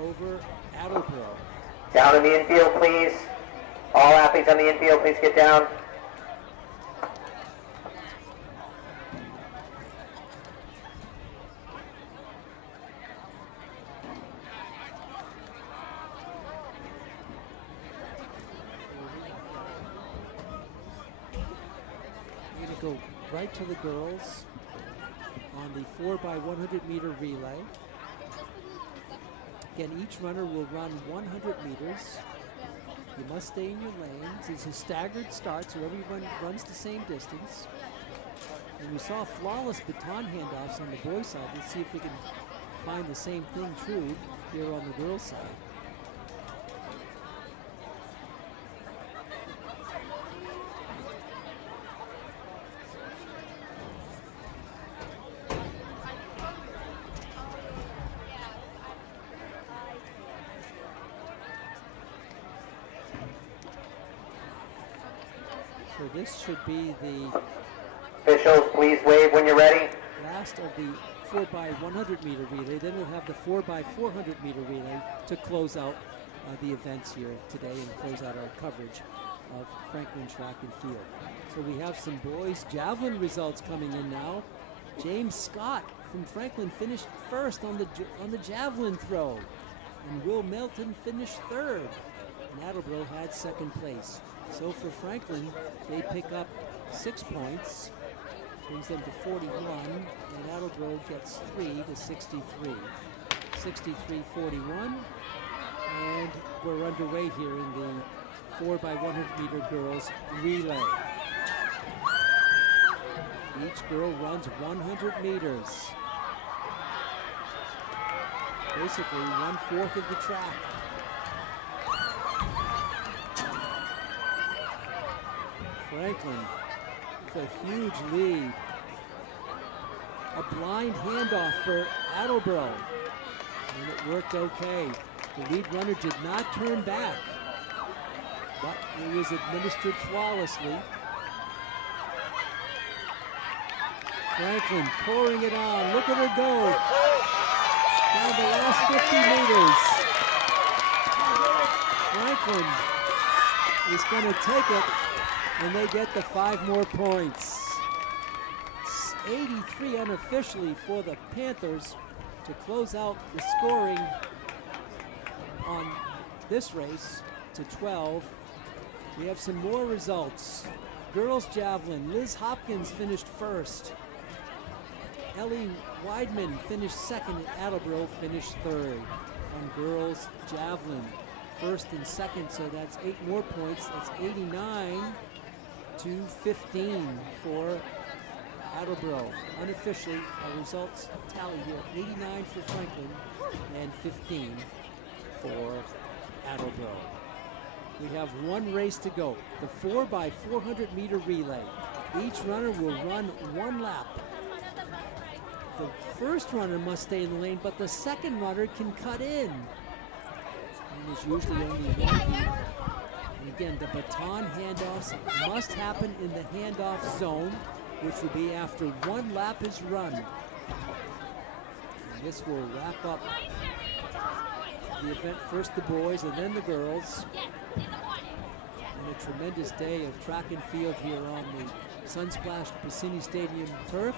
over Attleboro. Down in the infield, please. All athletes on the infield, please get down. We're going to go right to the girls on the 4x100 meter relay. Again, each runner will run 100 meters. You must stay in your lanes. It's a staggered start, so everyone runs the same distance. And we saw flawless baton handoffs on the boys' side. Let's see if we can find the same thing true here on the girls' side. So this should be the Officials, please wave when you're ready. last of the 4x100 meter relay. Then we'll have the 4x400 meter relay to close out the events here today and close out our coverage of Franklin Track and Field. So we have some boys javelin results coming in now. James Scott from Franklin finished first on the javelin throw, and Will Melton finished third. And Attleboro had second place. So for Franklin, they pick up 6 points, brings them to 41, and Attleboro gets 3 to 63. 63-41, and we're underway here in the 4x100 meter girls relay. Each girl runs 100 meters. Basically 1/4 of the track. Franklin with a huge lead. A blind handoff for Attleboro, and it worked okay. The lead runner did not turn back, but it was administered flawlessly. Franklin pouring it on. Look at her go. Down the last 50 meters. Franklin is going to take it, and they get the 5 more points. It's 83 unofficially for the Panthers to close out the scoring on this race to 12. We have some more results. Girls javelin, Liz Hopkins finished first. Ellie Weidman finished second, and Attleboro finished third. On girls javelin, first and second, so that's 8 more points. That's 89 to 15 for Attleboro. Unofficially, our results tally here: 89 for Franklin and 15 for Attleboro. We have one race to go, the 4x400 meter relay. Each runner will run 1 lap. The first runner must stay in the lane, but the second runner can cut in. And there's usually only one. And again, the baton handoffs must happen in the handoff zone, which will be after 1 lap is run. And this will wrap up the event, first the boys and then the girls. And a tremendous day of track and field here on the sun-splashed Bassini Stadium turf.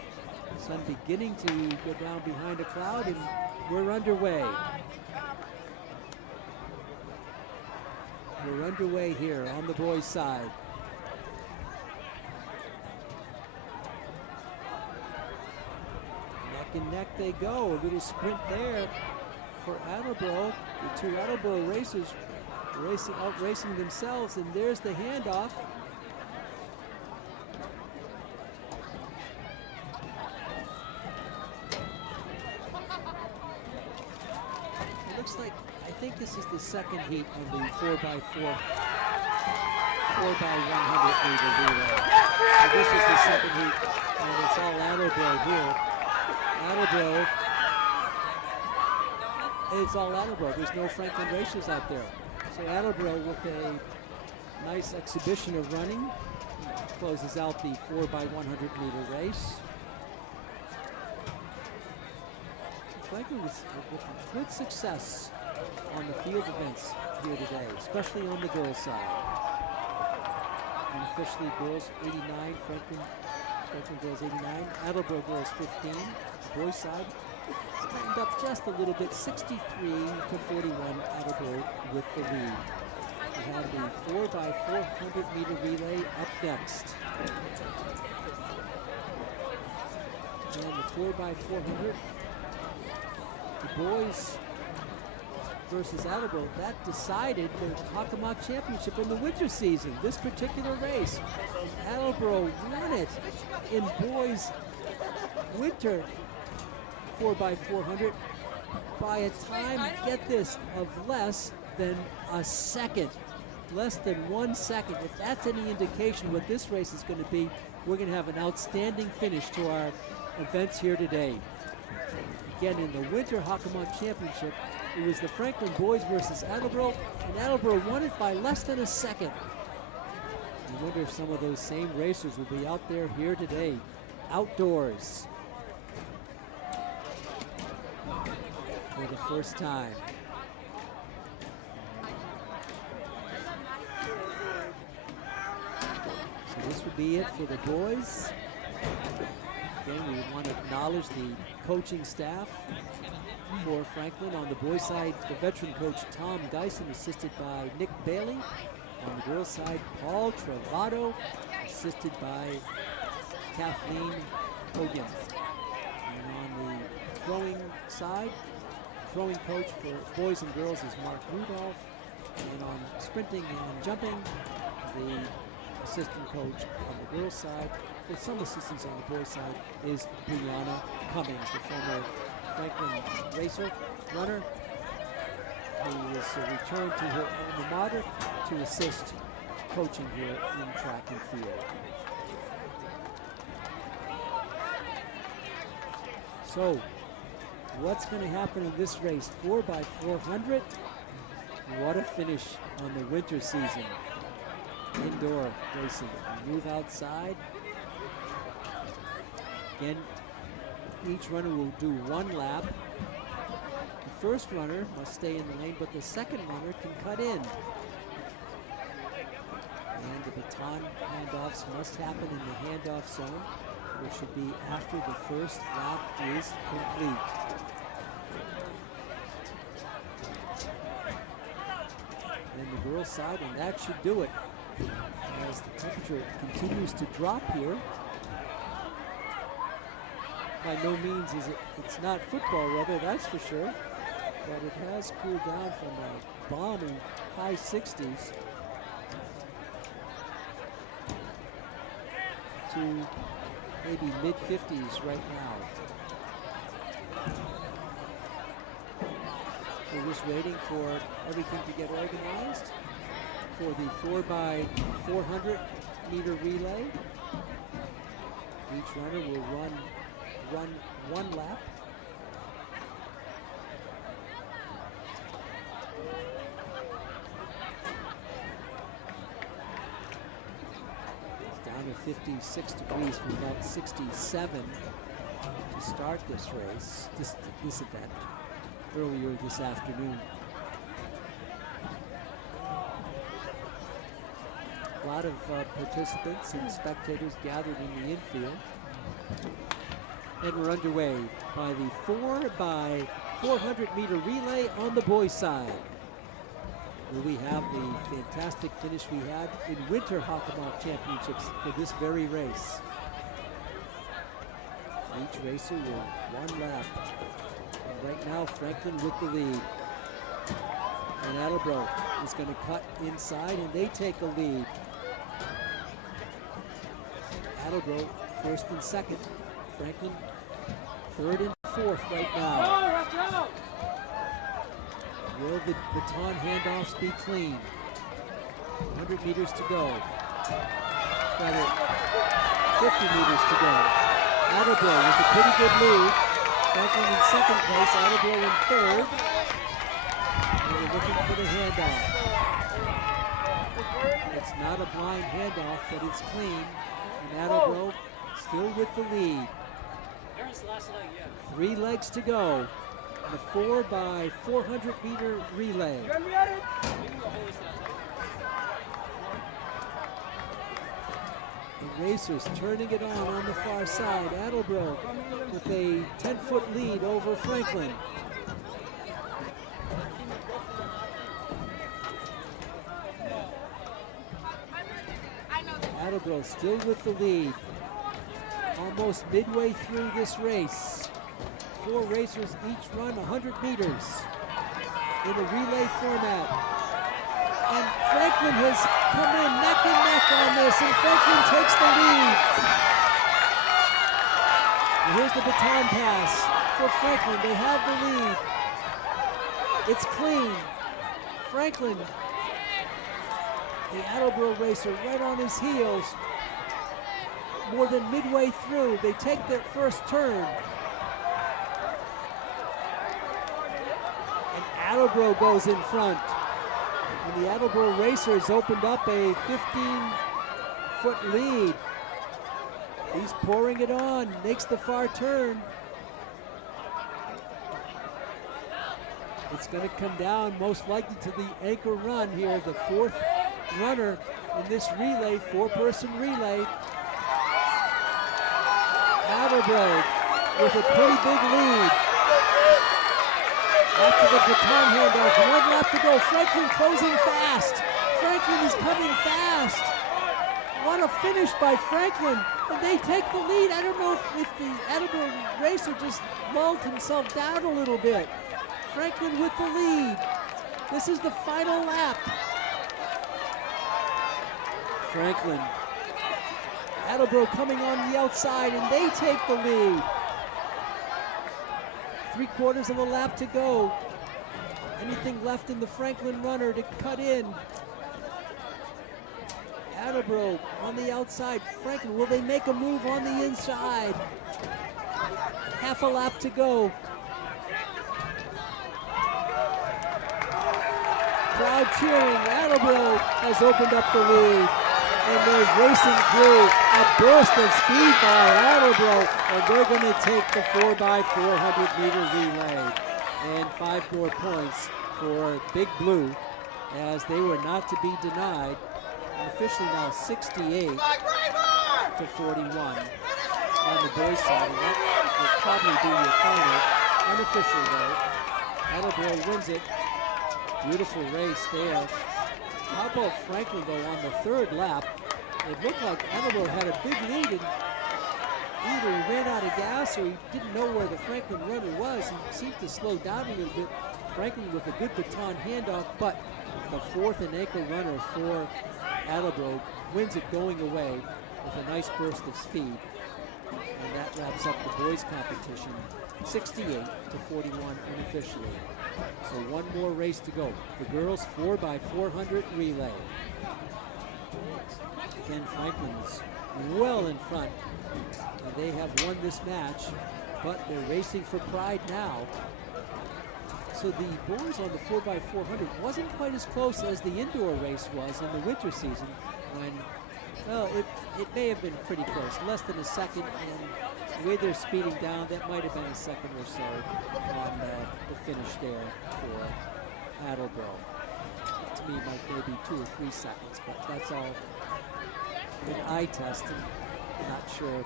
Sun beginning to go down behind a cloud, and we're underway. We're underway here on the boys' side. Neck and neck they go. A little sprint there for Attleboro. The 2 Attleboro racers outracing themselves, and there's the handoff. Looks like, I think this is the second heat on the 4x100 meter relay. So this is the second heat, and it's all Attleboro here. Attleboro, it's all Attleboro. There's no Franklin racers out there. So Attleboro with a nice exhibition of running closes out the 4x100 meter race. Franklin with good success on the field events here today, especially on the girls' side. And officially girls 89, Franklin girls 89, Attleboro girls 15. The boys' side tightened up just a little bit, 63 to 41, Attleboro with the lead. We have the 4x400 meter relay up next. And the 4x400, the boys versus Attleboro, that decided the Hockomock Championship in the winter season, this particular race. Attleboro won it in boys winter 4x400 by a time, get this, of less than a second. Less than 1 second. If that's any indication what this race is going to be, we're going to have an outstanding finish to our events here today. Again, in the Winter Hockomock Championship, it was the Franklin boys versus Attleboro, and Attleboro won it by less than a second. I wonder if some of those same racers will be out there here today, outdoors, for the first time. So this would be it for the boys. Again, we want to acknowledge the coaching staff for Franklin. On the boys' side, the veteran coach Tom Geisen, assisted by Nick Bailey. On the girls' side, Paul Travato, assisted by Kathleen Hogan. And on the throwing side, throwing coach for boys and girls is Mark Rudolph. And on sprinting and jumping, the assistant coach on the girls' side, with some assistance on the boys' side, is Brianna Cummings, the former Franklin racer, runner, who is returned to her alma mater to assist coaching here in track and field. So, what's going to happen in this race? 4x400. What a finish on the winter season. Indoor racing. We move outside. Again, each runner will do one lap. The first runner must stay in the lane, but the second runner can cut in. And the baton handoffs must happen in the handoff zone, which should be after the first lap is complete. And the girls' side, and that should do it. As the temperature continues to drop here, by no means is it's not football weather, that's for sure, but it has cooled down from a balmy high 60s to maybe mid 50s right now. We're just waiting for everything to get organized for the 4x400 meter relay. Each runner will run one lap. It's down to 56 degrees from about 67 to start this race, this event, earlier this afternoon. A lot of participants and spectators gathered in the infield. And we're underway by the 4x400 meter relay on the boys' side, where we have the fantastic finish we had in Winter Hockomock Championships for this very race. Each racer will one lap. And right now, Franklin with the lead. And Attleboro is going to cut inside, and they take the lead. Attleboro first and second. Franklin third and fourth right now. Will the baton handoffs be clean? 100 meters to go. Got it. 50 meters to go. Attleboro with a pretty good lead. Franklin in second place, Attleboro in third. And we're looking for the handoff. It's not a blind handoff, but it's clean. And Attleboro still with the lead. 3 legs to go. The 4 by 400 meter relay. The racers turning it on the far side. Attleboro with a 10-foot lead over Franklin. Attleboro still with the lead. Almost midway through this race. 4 racers each run 100 meters in a relay format. And Franklin has come in neck and neck on this, and Franklin takes the lead. And here's the baton pass for Franklin. They have the lead. It's clean. Franklin, the Attleboro racer, right on his heels. More than midway through, they take their first turn. And Attleboro goes in front. And the Attleboro racers opened up a 15-foot lead. He's pouring it on, makes the far turn. It's going to come down most likely to the anchor run here, the 4th runner in this relay, 4-person relay. Attleboro with a pretty big lead. After the baton handoff, 1 lap to go. Franklin closing fast. Franklin is coming fast. What a finish by Franklin. And they take the lead. I don't know if the Attleboro racer just lulled himself down a little bit. Franklin with the lead. This is the final lap. Franklin. Attleboro coming on the outside, and they take the lead. 3/4 of a lap to go. Anything left in the Franklin runner to cut in. Attleboro on the outside. Franklin, will they make a move on the inside? Half a lap to go. Crowd cheering. Attleboro has opened up the lead. And they're racing through a burst of speed by Attleboro, and they're going to take the 4 by 400 meter relay. And 5 more points for Big Blue, as they were not to be denied. And officially now 68 to 41 on the boys' side, and that will probably be your final. Unofficial though. Attleboro wins it. Beautiful race there. How about Franklin, though, on the 3rd lap? It looked like Attleboro had a big lead, and either he ran out of gas or he didn't know where the Franklin runner was. He seemed to slow down a little bit. Franklin with a good baton handoff, but the 4th and anchor runner for Attleboro wins it going away with a nice burst of speed. And that wraps up the boys' competition, 68 to 41 unofficially. So 1 more race to go. The girls 4 by 400 relay. Again, Franklin's well in front. And they have won this match, but they're racing for pride now. So the boys on the 4 by 400 wasn't quite as close as the indoor race was in the winter season, when, well, it may have been pretty close, less than a second, and the way they're speeding down, that might have been a second or so on the finish there for Attleboro. To me, might maybe 2 or 3 seconds, but that's all an eye test, and I'm not sure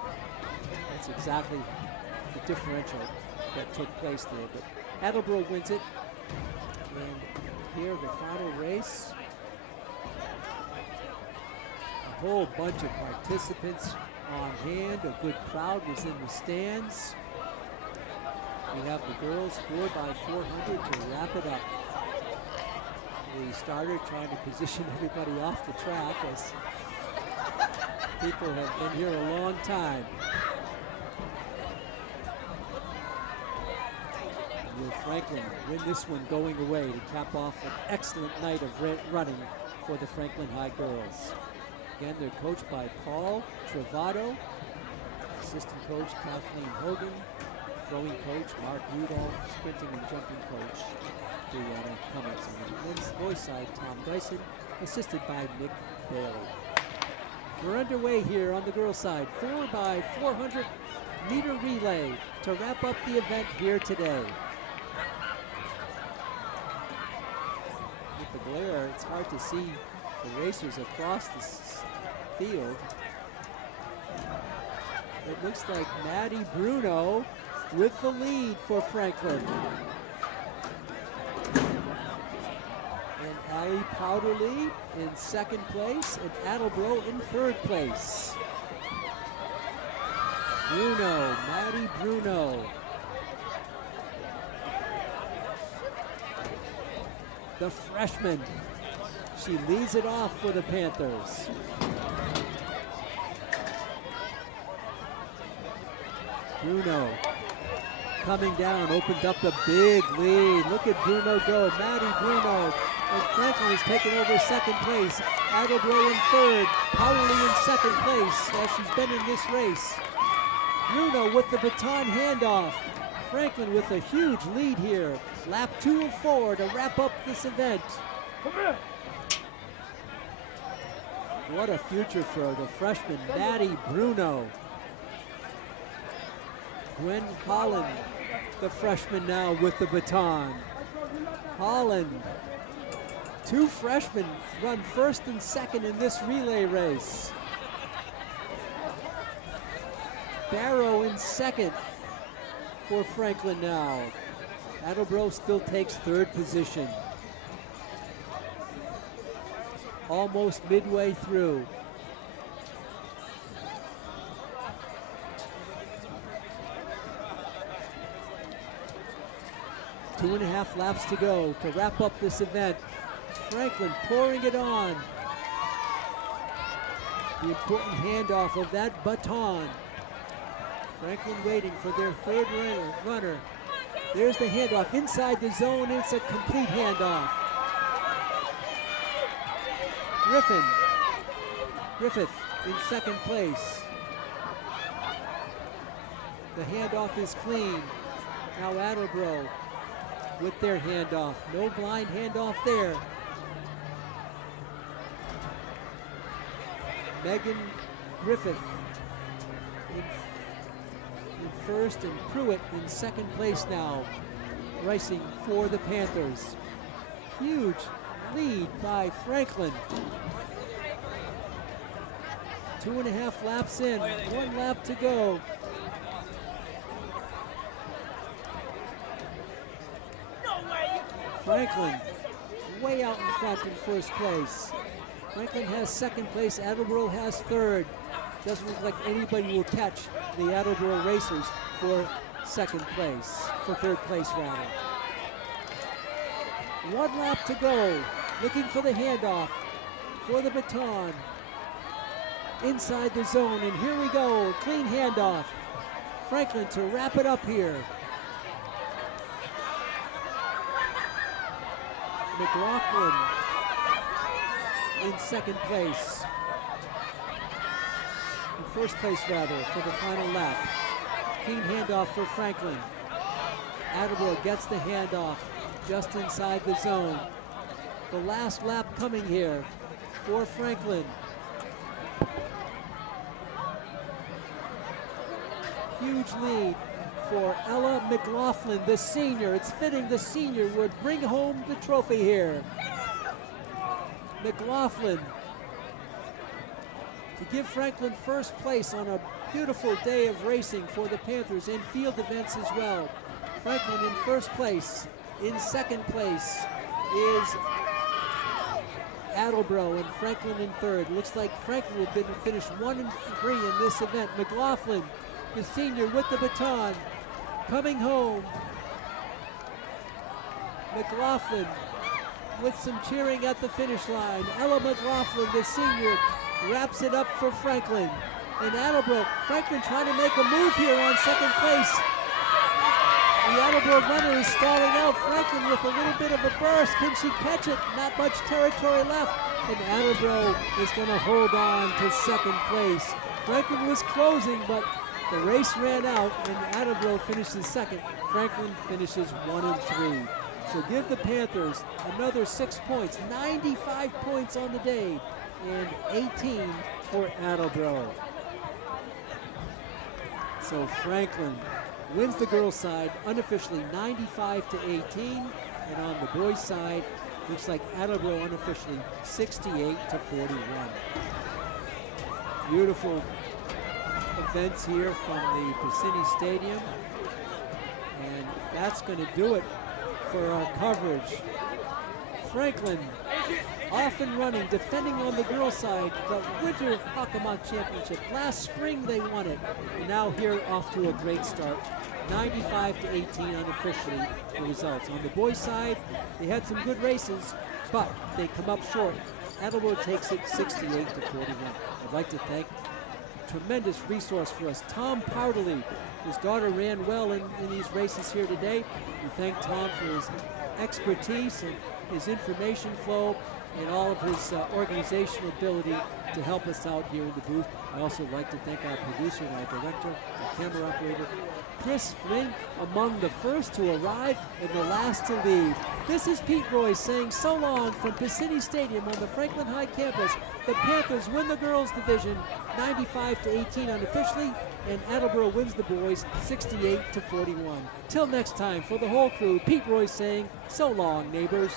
that's exactly the differential that took place there. But Attleboro wins it, and here the final race. A whole bunch of participants on hand. A good crowd was in the stands. We have the girls 4 by 400 to wrap it up. The starter trying to position everybody off the track, as people have been here a long time. Will Franklin win this one going away to cap off an excellent night of running for the Franklin High girls. Again, they're coached by Paul Travato, assistant coach Kathleen Hogan, throwing coach Mark Rudolph, sprinting and jumping coach Brianna Cummings. On the boys' side, Tom Dyson, assisted by Nick Bailey. We're underway here on the girls' side. 4 by 400 meter relay to wrap up the event here today. glare, it's hard to see the racers across the field. It looks like Maddie Bruno with the lead for Franklin. And Ali Powderly in second place, and Attleboro in third place. Bruno, Maddie Bruno. The freshman. She leads it off for the Panthers. Bruno coming down, opened up a big lead. Look at Bruno go, Maddie Bruno. And Franklin is taking over second place. Attleboro in third, Powderly in second place as she's been in this race. Bruno with the baton handoff. Franklin with a huge lead here. Lap 2 of 4 to wrap up this event. What a future for the freshman, Maddie Bruno. Gwen Holland, the freshman now with the baton. Holland, 2 freshmen run first and second in this relay race. Barrow in second for Franklin now. Attleboro still takes third position. Almost midway through. Two and a half laps to go to wrap up this event. Franklin pouring it on. The important handoff of that baton. Franklin waiting for their third runner. There's the handoff inside the zone. It's a complete handoff. Griffith in second place. The handoff is clean. Now Attleboro with their handoff. No blind handoff there. Megan Griffith in first, and Pruitt in second place now, racing for the Panthers. Huge lead by Franklin. 2.5 laps in, 1 lap to go. Franklin way out in front in first place. Franklin has second place, Attleboro has third. Doesn't look like anybody will catch the Attleboro racers for second place, for third place rather. 1 lap to go, looking for the handoff, for the baton. Inside the zone, and here we go, clean handoff. Franklin to wrap it up here. McLaughlin in second place. In first place rather, for the final lap. Clean handoff for Franklin. Attleboro gets the handoff just inside the zone. The last lap coming here for Franklin. Huge lead for Ella McLaughlin, the senior. It's fitting the senior would bring home the trophy here. McLaughlin to give Franklin first place on a beautiful day of racing for the Panthers and field events as well. Franklin in first place. In second place is Attleboro, and Franklin in third. Looks like Franklin will finish 1 and 3 in this event. McLaughlin, the senior with the baton, coming home. McLaughlin with some cheering at the finish line. Ella McLaughlin, the senior, wraps it up for Franklin. And Attleboro, Franklin trying to make a move here on second place. The Attleboro runner is stalling out. Franklin with a little bit of a burst. Can she catch it? Not much territory left. And Attleboro is going to hold on to second place. Franklin was closing, but the race ran out, and Attleboro finishes second. Franklin finishes 1 and 3. So give the Panthers another 6 points, 95 points on the day, and 18 for Attleboro. So Franklin wins the girls' side unofficially 95-18, and on the boys' side, Looks like Attleboro unofficially 68-41. Beautiful events here from the Piscini Stadium. And that's going to do it for our coverage. Franklin off and running, defending on the girls' side, the Winter Hockomock Championship. Last spring they won it. And now here off to a great start. 95-18 unofficially the results. On the boys' side, they had some good races, but they come up short. Attleboro takes it 68-41. I'd like to thank tremendous resource for us, Tom Powderly. His daughter ran well in these races here today. We thank Tom for his expertise and his information flow and all of his organizational ability to help us out here in the booth. I also like to thank our producer, our director, our camera operator, Chris Flynn, among the first to arrive and the last to leave. This is Pete Royce saying so long from Piscini Stadium on the Franklin High campus. The Panthers win the girls division 95-18 unofficially, and Attleboro wins the boys 68-41. Till next time, for the whole crew, Pete Royce saying so long, neighbors.